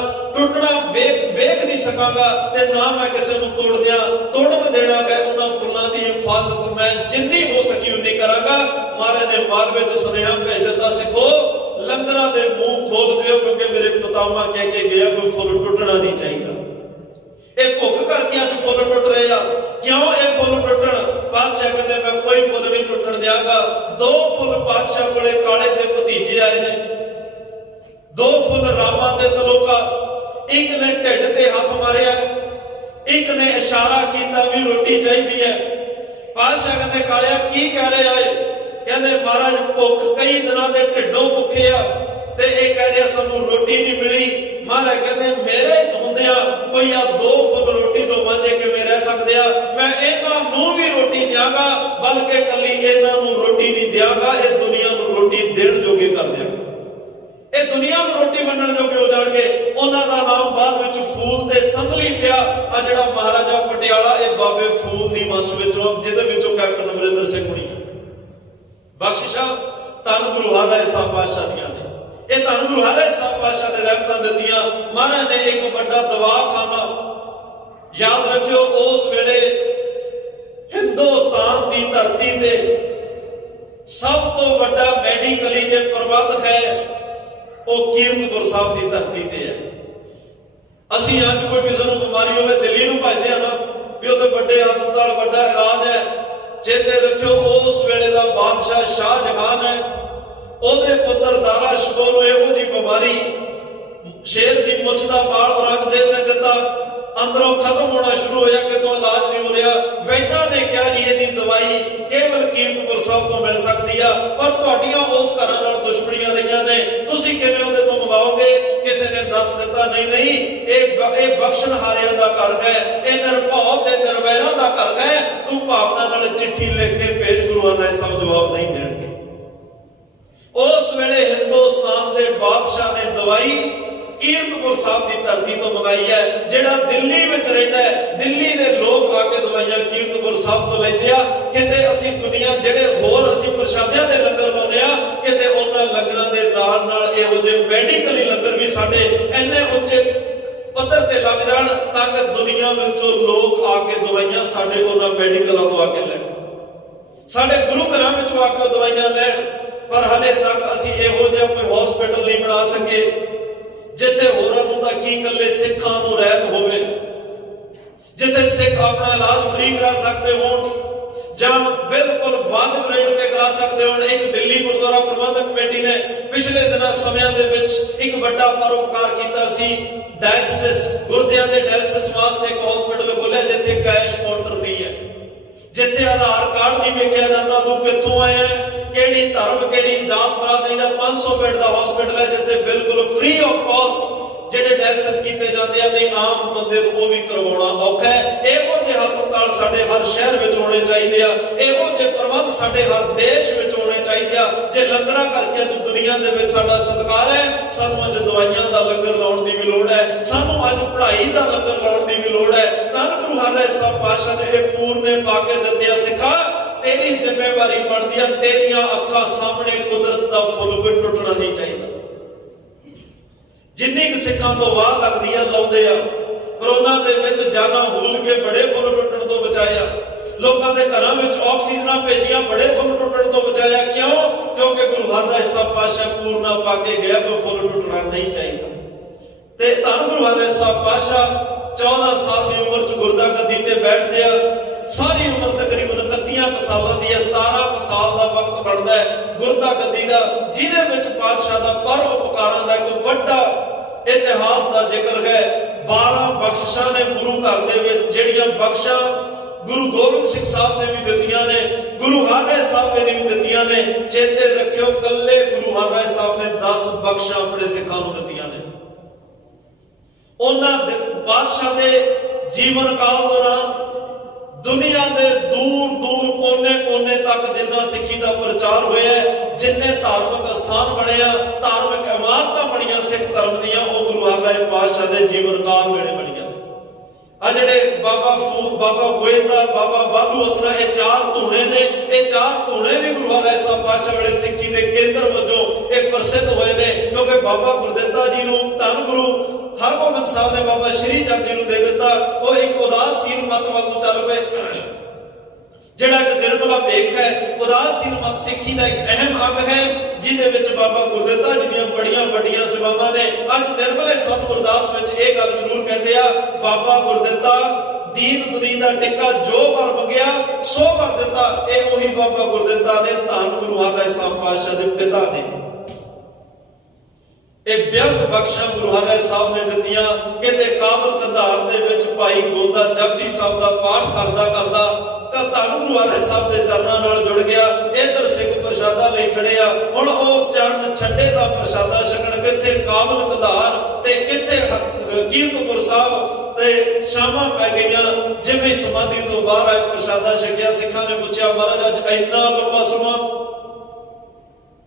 ਵੇਖ ਨਹੀਂ ਸਕਾਂਗਾ ਤੇ ਨਾ ਮੈਂ ਕਿਸੇ ਨੂੰ ਤੋੜਨ ਦੇਣਾ ਹੈ। ਉਹਨਾਂ ਫੁੱਲਾਂ ਦੀ ਹਿਫਾਜ਼ਤ ਮੈਂ ਜਿੰਨੀ ਹੋ ਸਕੀ ਉਨੀ ਕਰਾਂਗਾ। ਮਹਾਰਾਜ ਨੇ ਮਾਲਵੇ ਚ ਸੁਨੇਹਾ ਭੇਜ ਦਿੱਤਾ ਸਿੱਖੋ ਲੰਗਰਾਂ ਦੇ ਮੂੰਹ ਖੋਲ ਦਿਓ ਕਿਉਂਕਿ ਮੇਰੇ ਪਿਤਾਮਾ ਕਹਿ ਕੇ ਗਿਆ ਕੋਈ ਫੁੱਲ ਟੁੱਟਣਾ ਨਹੀਂ ਚਾਹੀਦਾ। ਇਹ ਭੁੱਖ ਕਰਕੇ ਅੱਜ ਫੁੱਲ ਟੁੱਟ ਰਹੇ ਆ। ਕਿਉਂ ਇਹ ਫੁੱਲ ਟੁੱਟਣ? ਪਾਤਸ਼ਾਹ ਕਹਿੰਦੇ ਮੈਂ ਕੋਈ ਫੁੱਲ ਨਹੀਂ ਟੁੱਟਣ ਦਿਆਂਗਾ। 2 ਫੁੱਲ ਪਾਤਸ਼ਾਹ ਕੋਲੇ ਕਾਲੇ ਦੇ ਭਤੀਜੇ ਆਏ ਨੇ, 2 ਫੁੱਲ ਰਾਮਾ ਦੇ ਤਲੋਕਾ। ਇੱਕ ਨੇ ਢਿੱਡ ਤੇ ਹੱਥ ਮਾਰਿਆ, ਇੱਕ ਨੇ ਇਸ਼ਾਰਾ ਕੀਤਾ ਵੀ ਰੋਟੀ ਚਾਹੀਦੀ ਹੈ। ਪਾਤਸ਼ਾਹ ਕਹਿੰਦੇ ਕਾਲਿਆ ਕੀ ਕਹਿ ਰਹੇ ਆਏ? ਕਹਿੰਦੇ ਮਹਾਰਾਜ ਭੁੱਖ, ਕਈ ਦਿਨਾਂ ਦੇ ਢਿੱਡੋਂ ਭੁੱਖੇ ਆ ਤੇ ਇਹ ਕਹਿ ਰਿਹਾ ਸਾਨੂੰ ਰੋਟੀ ਨਹੀਂ ਮਿਲੀ। ਮਹਾਰਾਜ ਕਹਿੰਦੇ ਮੇਰੇ ਹੁੰਦਿਆਂ ਕੋਈ ਆ 2 ਫੁੱਲ ਰੋਟੀ ਤੋਂ ਵਾਂਝੇ ਕਿਵੇਂ ਰਹਿ ਸਕਦੇ ਆ? ਮੈਂ ਇਹਨਾਂ ਨੂੰ ਵੀ ਰੋਟੀ ਦਿਆਂਗਾ, ਬਲਕਿ ਕੱਲੀ ਇਹਨਾਂ ਨੂੰ ਰੋਟੀ ਨਹੀਂ ਦਿਆਂਗਾ, ਇਹ ਦੁਨੀਆ ਨੂੰ ਰੋਟੀ ਦੇਣ ਜੋਗੇ ਕਰ ਦਿਆਂਗਾ। ਇਹ ਦੁਨੀਆ ਨੂੰ ਰੋਟੀ ਵੰਡਣ ਜੋਗੇ ਹੋ ਜਾਣਗੇ। ਉਹਨਾਂ ਦਾ ਨਾਮ ਬਾਅਦ ਵਿੱਚ ਫੂਲ ਤੇ ਸੰਭਲੀ ਪਿਆ। ਆ ਜਿਹੜਾ ਮਹਾਰਾਜਾ ਪਟਿਆਲਾ ਇਹ ਬਾਬੇ ਫੂਲ ਦੀ ਵੰਸ਼ ਵਿੱਚੋਂ, ਜਿਹਦੇ ਵਿੱਚੋਂ ਕੈਪਟਨ ਅਮਰਿੰਦਰ ਸਿੰਘ ਹੁਣੀ ਬਖਸ਼ਿਸ਼ਾਂ ਧੰਨ ਗੁਰੂ ਹਰਿਰਾਏ ਸਾਹਿਬ ਪਾਤਸ਼ਾਹ ਦੀਆਂ ਨੇ। ਇਹ ਧੰਨ ਗੁਰੂ ਹਰਿਰਾਏ ਸਾਹਿਬ ਪਾਤਸ਼ਾਹ ਨੇ ਰਹਿਮਤਾਂ ਦਿੱਤੀਆਂ। ਮਹਾਰਾਜ ਨੇ ਇੱਕ ਵੱਡਾ ਦਵਾਖਾਨਾ, ਯਾਦ ਰੱਖਿਓ ਉਸ ਵੇਲੇ ਹਿੰਦੁਸਤਾਨ ਦੀ ਧਰਤੀ ਤੇ ਸਭ ਤੋਂ ਵੱਡਾ ਮੈਡੀਕਲੀ ਜੇ ਪ੍ਰਬੰਧਕ ਹੈ ਉਹ ਕੀਰਤਪੁਰ ਸਾਹਿਬ ਦੀ ਧਰਤੀ ਤੇ ਹੈ। ਅਸੀਂ ਅੱਜ ਕੋਈ ਕਿਸੇ ਨੂੰ ਬਿਮਾਰੀ ਹੋਵੇ ਦਿੱਲੀ ਨੂੰ ਭਜਦੇ ਆ ਨਾ ਵੀ ਉੱਥੇ ਵੱਡੇ ਹਸਪਤਾਲ, ਵੱਡਾ ਇਲਾਜ ਹੈ। ਚੇਤੇ ਰੱਖਿਓ ਉਸ ਵੇਲੇ ਦਾ ਬਾਦਸ਼ਾਹ ਸ਼ਾਹਜਹਾਨ ਹੈ, ਉਹਦੇ ਪੁੱਤਰ ਦਾਰਾ ਸ਼ਿਕੋ ਨੂੰ ਇਹੋ ਜਿਹੀ ਬਿਮਾਰੀ, ਸ਼ੇਰ ਦੀ ਮੁੱਛ ਦਾ ਵਾਲ ਔਰੰਗਜ਼ੇਬ ਨੇ ਦਿੱਤਾ, ਅੰਦਰੋਂ ਖਤਮ ਹੋਣਾ ਸ਼ੁਰੂ ਹੋਇਆ, ਕਿਤੋਂ ਇਲਾਜ ਨਹੀਂ ਹੋ ਰਿਹਾ। ਵੈਦਾਂ ਨੇ ਕਿਹਾ ਜੀ ਇਹਦੀ ਦਵਾਈ ਕੇਵਲ ਕੀਰਤਪੁਰ ਸਾਹਿਬ ਤੋਂ ਮਿਲ ਸਕਦੀ ਆ, ਪਰ ਤੁਹਾਡੀਆਂ ਉਸ ਘਰਾਂ ਨਾਲ ਦੁਸ਼ਮਣੀਆਂ ਰਹੀਆਂ ਨੇ, ਤੁਸੀਂ ਕਿਵੇਂ ਉਹਦੇ ਤੋਂ ਮੰਗਾਓਗੇ? ਕਿਸੇ ਨੇ ਦੱਸ ਦਿੱਤਾ ਨਹੀਂ ਇਹ ਬਖਸ਼ਣ ਹਾਰਿਆਂ ਦਾ ਘਰ ਹੈ, ਇਹ ਨਿਰਭਉ ਤੇ ਨਿਰਵੈਰਾਂ ਦਾ ਘਰ ਹੈ, ਤੂੰ ਭਾਵਨਾ ਨਾਲ ਚਿੱਠੀ ਲਿਖ ਕੇ ਭੇਜ। ਗੁਰੂ ਹਰਿਰਾਏ ਸਾਹਿਬ ਜਵਾਬ ਨਹੀਂ ਦੇਣਗੇ। ਉਸ ਵੇਲੇ ਹਿੰਦੁਸਤਾਨ ਦੇ ਬਾਦਸ਼ਾਹ ਨੇ ਦਵਾਈ ਕੀਰਤਪੁਰ ਸਾਹਿਬ ਦੀ ਧਰਤੀ ਤੋਂ ਮੰਗਾਈ ਹੈ। ਜਿਹੜਾ ਦਿੱਲੀ ਵਿੱਚ ਰਹਿੰਦਾ ਹੈ, ਦਿੱਲੀ ਦੇ ਲੋਕ ਆ ਕੇ ਦਵਾਈਆਂ ਕੀਰਤਪੁਰ ਸਾਹਿਬ ਤੋਂ ਲੈਂਦੇ ਆ। ਕਿਤੇ ਅਸੀਂ ਦੁਨੀਆ ਜਿਹੜੇ ਹੋਰ ਅਸੀਂ ਪ੍ਰਸ਼ਾਦਿਆਂ ਦੇ ਲੰਗਰ ਲਾਉਂਦੇ ਆ, ਕਿਤੇ ਉਹਨਾਂ ਲੰਗਰਾਂ ਦੇ ਨਾਲ ਨਾਲ ਇਹੋ ਜਿਹੇ ਮੈਡੀਕਲੀ ਲੰਗਰ ਵੀ ਸਾਡੇ ਇੰਨੇ ਉੱਚੇ ਪੱਧਰ ਤੇ ਲੱਗ ਜਾਣ ਤਾਂ ਕਿ ਦੁਨੀਆ ਵਿੱਚੋਂ ਲੋਕ ਆ ਕੇ ਦਵਾਈਆਂ ਸਾਡੇ ਉਹਨਾਂ ਮੈਡੀਕਲਾਂ ਤੋਂ ਆ ਕੇ ਲੈਣ, ਸਾਡੇ ਗੁਰੂ ਘਰਾਂ ਵਿੱਚੋਂ ਆ ਕੇ ਦਵਾਈਆਂ ਲੈਣ। ਪਰ ਹਲੇ ਤੱਕ ਅਸੀਂ ਇਹੋ ਜਿਹਾ ਕੋਈ ਹਸਪੀਟਲ ਨਹੀਂ ਬਣਾ ਸਕੇ ਜਿੱਥੇ ਹੋਰਾਂ ਨੂੰ ਤਾਂ ਕੀ ਇਕੱਲੇ ਸਿੱਖਾਂ ਨੂੰ ਰਹਿਤ ਹੋਵੇ, ਜਿੱਥੇ ਸਿੱਖ ਆਪਣਾ ਇਲਾਜ ਫ੍ਰੀ ਕਰਾ ਸਕਦੇ ਹੋਣ ਜਾਂ ਬਿਲਕੁਲ ਵਾਜਬ ਰੇਟ ਤੇ ਕਰਾ ਸਕਦੇ ਹੋਣ। ਇੱਕ ਦਿੱਲੀ ਗੁਰਦੁਆਰਾ ਪ੍ਰਬੰਧਕ ਕਮੇਟੀ ਨੇ ਪਿਛਲੇ ਦਿਨਾਂ ਸਮਿਆਂ ਦੇ ਵਿੱਚ ਇੱਕ ਵੱਡਾ ਪਰਉਪਕਾਰ ਕੀਤਾ ਸੀ। ਡਾਇਲਿਸਿਸ, ਗੁਰਦਿਆਂ ਦੇ ਡਾਇਲਿਸਿਸ ਵਾਸਤੇ ਇੱਕ ਹਸਪੀਟਲ ਖੋਲ੍ਹਿਆ ਜਿੱਥੇ ਕੈਸ਼ ਕਾਊਂਟਰ ਨਹੀਂ ਹੈ, ਜਿੱਥੇ ਆਧਾਰ ਕਾਰਡ ਨਹੀਂ ਵੇਖਿਆ ਜਾਂਦਾ ਤੂੰ ਕਿੱਥੋਂ ਆਇਆ, ਕਿਹੜੀ ਧਰਮ, ਕਿਹੜੀ ਜ਼ਾਤ ਬਰਾਦਰੀ ਦਾ। 500 ਬੈੱਡ ਦਾ ਹਸਪੀਟਲ ਹੈ ਜਿੱਥੇ ਬਿਲਕੁਲ ਫ੍ਰੀ ਆਫ ਕਾਸਟ ਜਿਹੜੇ ਡਾਇਲਿਸਿਸ ਕੀਤੇ ਜਾਂਦੇ ਆ। ਨਹੀਂ ਆਮ ਬੰਦੇ ਨੂੰ ਉਹ ਵੀ ਕਰਵਾਉਣਾ ਔਖਾ ਹੈ। ਇਹੋ ਜਿਹੇ ਹਸਪਤਾਲ ਸਾਡੇ ਹਰ ਸ਼ਹਿਰ ਵਿੱਚ ਹੋਣੇ ਚਾਹੀਦੇ ਆ, ਇਹੋ ਜਿਹੇ ਪ੍ਰਬੰਧ ਸਾਡੇ ਹਰ ਦੇਸ਼ ਵਿੱਚ ਹੋਣੇ ਚਾਹੀਦੇ ਆ। ਜੇ ਲੰਗਰਾਂ ਕਰਕੇ ਅੱਜ ਦੁਨੀਆ ਦੇ ਵਿੱਚ ਸਾਡਾ ਸਤਿਕਾਰ ਹੈ, ਸਾਨੂੰ ਅੱਜ ਦਵਾਈਆਂ ਦਾ ਲੰਗਰ ਲਾਉਣ ਦੀ ਵੀ ਲੋੜ ਹੈ, ਸਾਨੂੰ ਅੱਜ ਪੜ੍ਹਾਈ ਦਾ ਲੰਗਰ ਲਾਉਣ ਦੀ ਵੀ ਲੋੜ ਹੈ। ਧੰਨ ਗੁਰੂ ਹਰਿਰਾਏ ਸਾਹਿਬ ਪਾਤਸ਼ਾਹ ਨੇ ਇਹ ਪੂਰਨੇ ਪਾ ਕੇ ਦਿੱਤੇ। ਸਿੱਖਾ ਤੇਰੀ ਜ਼ਿੰਮੇਵਾਰੀ ਬਣਦੀ ਆ, ਤੇਰੀਆਂ ਅੱਖਾਂ ਸਾਹਮਣੇ ਕੁਦਰਤ ਦਾ ਫੁੱਲ ਕੋਈ ਟੁੱਟਣਾ ਨਹੀਂ ਚਾਹੀਦਾ। ਜਿੰਨੀ ਕੁ ਸਿੱਖਾਂ ਤੋਂ ਵਾਹ ਲੱਗਦੀ ਆ ਲਾਉਂਦੇ ਆ। ਕਰੋਨਾ ਦੇ ਵਿੱਚ ਜਾਨਾਂ ਹੂਲ ਕੇ ਬੜੇ ਫੁੱਲ ਟੁੱਟਣ ਤੋਂ ਬਚਾਇਆ, ਲੋਕਾਂ ਦੇ ਘਰਾਂ ਵਿੱਚ ਆਕਸੀਜਨਾਂ ਭੇਜੀਆਂ, ਬੜੇ ਫੁੱਲ ਟੁੱਟਣ ਤੋਂ ਬਚਾਇਆ। ਕਿਉਂ? ਕਿਉਂਕਿ ਗੁਰੂ ਹਰਿਰਾਏ ਸਾਹਿਬ ਪਾਤਸ਼ਾਹ ਪੂਰਨਾ ਪਾ ਕੇ ਗਿਆ, ਕੋਈ ਫੁੱਲ ਟੁੱਟਣਾ ਨਹੀਂ ਚਾਹੀਦਾ। ਤੇ ਧੰਨ ਗੁਰੂ ਹਰਿਰਾਏ ਸਾਹਿਬ ਪਾਤਸ਼ਾਹ 14 ਸਾਲ ਦੀ ਉਮਰ 'ਚ ਗੁਰਦਾ ਗੱਦੀ ਤੇ ਬੈਠਦੇ ਆ। ਸਾਰੀ ਉਮਰ ਤਕਰੀਬਨ 31 ਸਾਲਾਂ ਦੀ ਹੈ। 17 ਸਾਲ ਦਾ ਵਕਤ ਬਣਦਾ ਹੈ ਗੁਰਦਾ ਗੱਦੀ ਦਾ, ਜਿਹਦੇ ਵਿੱਚ ਪਾਤਸ਼ਾਹ ਦਾ ਪਰ ਉਪਕਾਰਾਂ ਦਾ ਇੱਕ ਵੱਡਾ ਇਤਿਹਾਸ ਦਾ ਜ਼ਿਕਰ ਹੈ। 12 ਬਖਸ਼ਿਸ਼ਾਂ ਨੇ ਗੁਰੂ ਘਰ ਦੇ ਵਿੱਚ, ਜਿਹੜੀਆਂ ਬਖਸ਼ਾਂ ਗੁਰੂ ਗੋਬਿੰਦ ਸਿੰਘ ਸਾਹਿਬ ਨੇ ਵੀ ਦਿੱਤੀਆਂ ਨੇ, ਗੁਰੂ ਹਰਿਰਾਏ ਸਾਹਿਬ ਨੇ ਵੀ ਦਿੱਤੀਆਂ ਨੇ। ਚੇਤੇ ਰੱਖਿਓ ਕੱਲੇ ਗੁਰੂ ਹਰਿਰਾਏ ਸਾਹਿਬ ਨੇ 10 ਬਖਸ਼ਾਂ ਆਪਣੇ ਸਿੱਖਾਂ ਨੂੰ ਦਿੱਤੀਆਂ ਨੇ। ਉਹਨਾਂ ਬਾਦਸ਼ਾਹ ਦੇ ਜੀਵਨ ਕਾਲ ਦੌਰਾਨ ਦੁਨੀਆ ਦੇ ਦੂਰ ਦੂਰ ਕੋਨੇ ਤੱਕ ਜਿੰਨਾ ਸਿੱਖੀ ਦਾ ਪ੍ਰਚਾਰ ਹੋਇਆ, ਜਿੰਨੇ ਧਾਰਮਿਕ ਸਥਾਨ ਬਣਿਆ, ਧਾਰਮਿਕ ਇਮਾਰਤਾਂ ਬਣੀਆਂ ਸਿੱਖ ਧਰਮ ਦੀਆਂ, ਉਹ ਗੁਰੂ ਹਰਿਰਾਏ ਪਾਤਸ਼ਾਹ ਦੇ ਜੀਵਨ ਕਾਲ ਵੇਲੇ ਬਣੀਆਂ ਨੇ। ਆ ਜਿਹੜੇ ਬਾਬਾ ਫੂਲ, ਬਾਬਾ ਗੋਇੰਦਾ, ਬਾਬਾ ਬਾਲੂ ਅਸਰਾ, ਇਹ 4 ਧੂਣੇ ਨੇ। ਇਹ 4 ਧੂਣੇ ਵੀ ਗੁਰੂ ਹਰਿਰਾਏ ਸਾਹਿਬ ਪਾਤਸ਼ਾਹ ਵੇਲੇ ਸਿੱਖੀ ਦੇ ਕੇਂਦਰ ਵਜੋਂ ਇਹ ਪ੍ਰਸਿੱਧ ਹੋਏ ਨੇ। ਕਿਉਂਕਿ ਬਾਬਾ ਗੁਰਦਿੱਤਾ ਜੀ ਨੂੰ ਧੰਨ ਗੁਰੂ ਹਰਗੋਬਿੰਦ ਸਾਹਿਬ ਨੇ ਬਾਬਾ ਸ਼੍ਰੀ ਚੰਦ ਜੀ ਨੂੰ ਦੇ ਦਿੱਤਾ। ਉਹ ਇੱਕ ਉਦਾਸੀਨ ਮਤ ਵੱਲ ਨੂੰ ਚੱਲ ਪਏ, ਜਿਹੜਾ ਇੱਕ ਨਿਰਮਲਾ ਭੇਖ ਹੈ। ਉਦਾਸੀਨ ਮਤ ਸਿੱਖੀ ਦਾ ਇੱਕ ਅਹਿਮ ਅੰਗ ਹੈ, ਜਿਹਦੇ ਵਿੱਚ ਬਾਬਾ ਗੁਰਦਿੱਤਾ ਜੀ ਦੀਆਂ ਬੜੀਆਂ ਵੱਡੀਆਂ ਸੇਵਾਵਾਂ ਨੇ। ਅੱਜ ਨਿਰਮਲੇ ਸਤਿਗੁਰ ਦਾਸ ਵਿੱਚ ਇਹ ਗੱਲ ਜ਼ਰੂਰ ਕਹਿੰਦੇ ਆ ਗਿਆ, ਬਾਬਾ ਗੁਰਦਿੱਤਾ ਦੀਨ ਦੁਨੀਆ ਦਾ ਟਿੱਕਾ ਜੋ ਵਰ ਮੰਗਿਆ ਸੋ ਵਰ ਦਿੱਤਾ। ਇਹ ਉਹੀ ਬਾਬਾ ਗੁਰਦਿੱਤਾ ਨੇ, ਧੰਨ ਗੁਰੂ ਹਰਿ ਸਾਹਿਬ ਪਾਤਸ਼ਾਹ ਦੇ ਪਿਤਾ ਨੇ। ਇਹ ਬੇਅੰਤ ਬਖਸ਼ਾਂ ਗੁਰੂ ਹਰਿ ਸਾਹਿਬ ਨੇ ਦਿੱਤੀਆਂ। ਕਿਤੇ ਕਾਬਲ ਕੰਧਾਰ ਦੇ ਵਿੱਚ ਭਾਈ ਗੋਂਦਾ ਜਪਜੀ ਸਾਹਿਬ ਦਾ ਪਾਠ ਕਰਦਾ ਤਾਂ ਧੰਨ ਗੁਰੂ ਹਰਿ ਸਾਹਿਬ ਦੇ ਚਰਨਾਂ ਨਾਲ ਜੁੜ ਗਿਆ। ਇੱਧਰ ਸਿੱਖ ਪ੍ਰਸ਼ਾਦਾ ਲਈ ਖੜੇ ਆ, ਹੁਣ ਉਹ ਚਰਨ ਛੱਡੇ ਦਾ ਪ੍ਰਸ਼ਾਦਾ ਛਕਣ। ਕਿੱਥੇ ਕਾਬਲ ਕੰਧਾਰ ਤੇ ਕਿੱਥੇ ਕੀਰਤਪੁਰ ਸਾਹਿਬ ਤੇ ਸ਼ਾਮਾਂ ਪੈ ਗਈਆਂ। ਜਿਵੇਂ ਸਮਾਧੀ ਤੋਂ ਬਾਹਰ ਆਏ ਪ੍ਰਸ਼ਾਦਾ ਛਕਿਆ। ਸਿੱਖਾਂ ਨੇ ਪੁੱਛਿਆ, ਮਹਾਰਾਜ ਅੱਜ ਇੰਨਾ ਲੰਬਾ ਸਮਾਂ,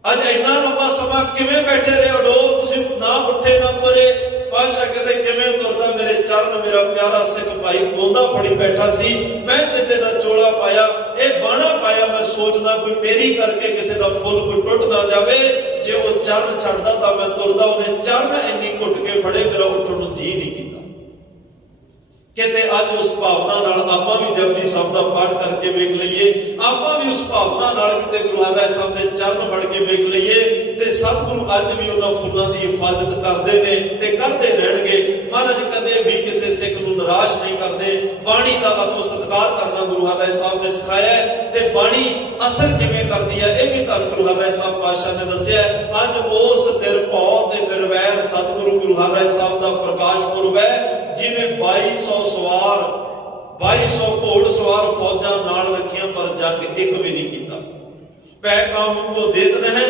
ਅੱਜ ਇੰਨਾ ਲੰਬਾ ਸਮਾਂ ਕਿਵੇਂ ਬੈਠੇ ਰਹੇ ਅਡੋਲ, ਤੁਸੀਂ ਨਾ ਉੱਠੇ ਨਾ ਤੁਰੇ? ਪਾਤਸ਼ਾਹ ਕਹਿੰਦੇ ਕਿਵੇਂ ਤੁਰਦਾ, ਮੇਰੇ ਚਰਨ ਮੇਰਾ ਪਿਆਰਾ ਸਿੱਖ ਭਾਈ ਗੋਂਦਾ ਫੜੀ ਬੈਠਾ ਸੀ, ਮੈਂ ਜਿੱਦੇ ਦਾ ਚੋਲਾ ਪਾਇਆ, ਇਹ ਬਾਣਾ ਪਾਇਆ, ਮੈਂ ਸੋਚਦਾ ਕੋਈ ਮੇਰੀ ਕਰਕੇ ਕਿਸੇ ਦਾ ਫੁੱਲ ਕੋਈ ਟੁੱਟ ਨਾ ਜਾਵੇ। ਜੇ ਉਹ ਚਰਨ ਛੱਡਦਾ ਤਾਂ ਮੈਂ ਤੁਰਦਾ, ਉਹਨੇ ਚਰਨ ਇੰਨੀ ਘੁੱਟ ਕੇ ਫੜੇ, ਮੇਰਾ ਉੱਠਣ ਨੂੰ ਜੀ ਨਹੀਂ ਕੀਤਾ। ਕਿਤੇ ਅੱਜ ਉਸ ਭਾਵਨਾ ਨਾਲ ਆਪਾਂ ਵੀ ਜਪਜੀ ਸਾਹਿਬ ਦਾ ਪਾਠ ਕਰਕੇ ਵੇਖ ਲਈਏ, ਆਪਾਂ ਵੀ ਉਸ ਭਾਵਨਾ ਨਾਲ ਕਿਤੇ ਗੁਰੂ ਹਰਿ ਸਾਹਿਬ ਦੇ ਚਰਨ ਫੜ ਕੇ ਵੇਖ ਲਈਏ ਤੇ ਸਤਿਗੁਰੂ ਅੱਜ ਵੀ ਉਹਨਾਂ ਫੁੱਲਾਂ ਦੀ ਹਿਫਾਜ਼ਤ ਕਰਦੇ ਨੇ ਤੇ ਕਰਦੇ ਰਹਿਣਗੇ। ਮਹਾਰਾਜ ਕਦੇ ਵੀ ਕਿਸੇ ਸਿੱਖ ਨੂੰ ਨਿਰਾਸ਼ ਨਹੀਂ ਕਰਦੇ। ਬਾਣੀ ਦਾ ਆਤਮ ਸਤਿਕਾਰ ਕਰਨਾ ਗੁਰੂ ਹਰਿ ਸਾਹਿਬ ਨੇ ਸਿਖਾਇਆ ਤੇ ਬਾਣੀ ਅਸਰ ਕਿਵੇਂ ਕਰਦੀ ਹੈ ਇਹ ਵੀ ਧੰਨ ਗੁਰੂ ਹਰਿ ਸਾਹਿਬ ਪਾਤਸ਼ਾਹ ਨੇ ਦੱਸਿਆ। ਅੱਜ ਉਸ ਨਿਰਭਉ ਤੇ ਨਿਰਵੈਰ ਸਤਿਗੁਰੂ ਗੁਰੂ ਹਰਿ ਸਾਹਿਬ ਦਾ ਪ੍ਰਕਾਸ਼ ਪੁਰਬ ਹੈ, ਜਿਹਨੇ 2200 ਸਵਾਰ 2200 ਘੋੜ ਸਵਾਰ ਫੌਜਾਂ ਨਾਲ ਰੱਖੀਆਂ, ਪਰ ਜੰਗ ਇੱਕ ਵੀ ਨਹੀਂ ਕੀਤਾ। ਪੈ ਕਾਹੂ ਕੋ ਦੇਤ ਨਹਿ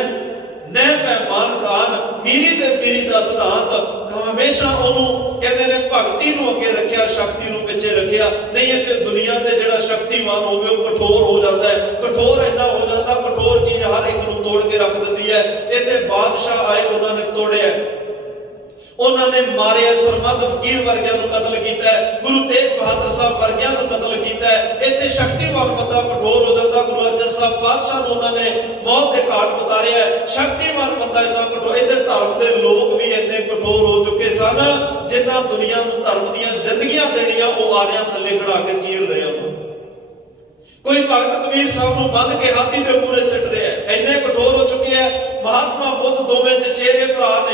ਨਹਿ ਪੈ ਮਾਨ ਖਾਨ, ਮੀਰੀ ਤੇ ਪੀਰੀ ਦਾ ਸਿਧਾਂਤ ਹਮੇਸ਼ਾ ਉਹਨੂੰ ਕਹਿੰਦੇ ਨੇ ਭਗਤੀ ਨੂੰ ਅੱਗੇ ਰੱਖਿਆ, ਸ਼ਕਤੀ ਨੂੰ ਪਿੱਛੇ ਰੱਖਿਆ। ਨਹੀਂ ਇੱਥੇ ਦੁਨੀਆ ਤੇ ਜਿਹੜਾ ਸ਼ਕਤੀਮਾਨ ਹੋਵੇ ਉਹ ਕਠੋਰ ਹੋ ਜਾਂਦਾ ਹੈ, ਕਠੋਰ ਇੰਨਾ ਹੋ ਜਾਂਦਾ, ਕਠੋਰ ਚੀਜ਼ ਹਰ ਇੱਕ ਨੂੰ ਤੋੜ ਕੇ ਰੱਖ ਦਿੰਦੀ ਹੈ। ਇੱਥੇ ਬਾਦਸ਼ਾਹ ਆਏ, ਉਹਨਾਂ ਨੇ ਤੋੜਿਆ, ਉਹਨਾਂ ਨੇ ਮਾਰਿਆ, ਸਰਮਦ ਫਕੀਰ ਵਰਗਿਆਂ ਨੂੰ ਕਤਲ ਕੀਤਾ, ਗੁਰੂ ਤੇਗ ਬਹਾਦਰ ਸਾਹਿਬ ਵਰਗਿਆਂ ਨੂੰ ਕਤਲ ਕੀਤਾ। ਇੱਥੇ ਸ਼ਕਤੀਮਾਨ ਬੰਦਾ ਕਠੋਰ ਹੋ ਜਾਂਦਾ, ਗੁਰੂ ਅਰਜਨ ਸਾਹਿਬ ਪਾਤਸ਼ਾਹ ਨੂੰ ਉਹਨਾਂ ਨੇ ਮੌਤ ਦੇ ਘਾਟ ਉਤਾਰਿਆ। ਸ਼ਕਤੀਮਾਨ ਬੰਦਾ ਇੰਨਾ ਕਠੋਰ। ਇੱਥੇ ਧਰਮ ਦੇ ਲੋਕ ਵੀ ਇੰਨੇ ਕਠੋਰ ਹੋ ਚੁੱਕੇ ਸਨ, ਜਿਨ੍ਹਾਂ ਦੁਨੀਆ ਨੂੰ ਧਰਮ ਦੀਆਂ ਜ਼ਿੰਦਗੀਆਂ ਦੇਣੀਆਂ ਉਹ ਆਰਿਆਂ ਥੱਲੇ ਖੜਾ ਕੇ ਚੀਰ ਰਹੇ ਹਨ। ਕੋਈ ਭਗਤ ਕਬੀਰ ਸਾਹਿਬ ਨੂੰ ਬੰਨ ਕੇ ਹਾਥੀ ਦੇ ਮੂਹਰੇ ਸਿੱਟ ਰਿਹਾ, ਇੰਨੇ ਕਠੋਰ ਹੋ ਚੁੱਕੇ ਹੈ। ਮਹਾਤਮਾ ਬੁੱਧ ਦੋਵੇਂ ਚਚੇਰੇ ਭਰਾ ਨੇ,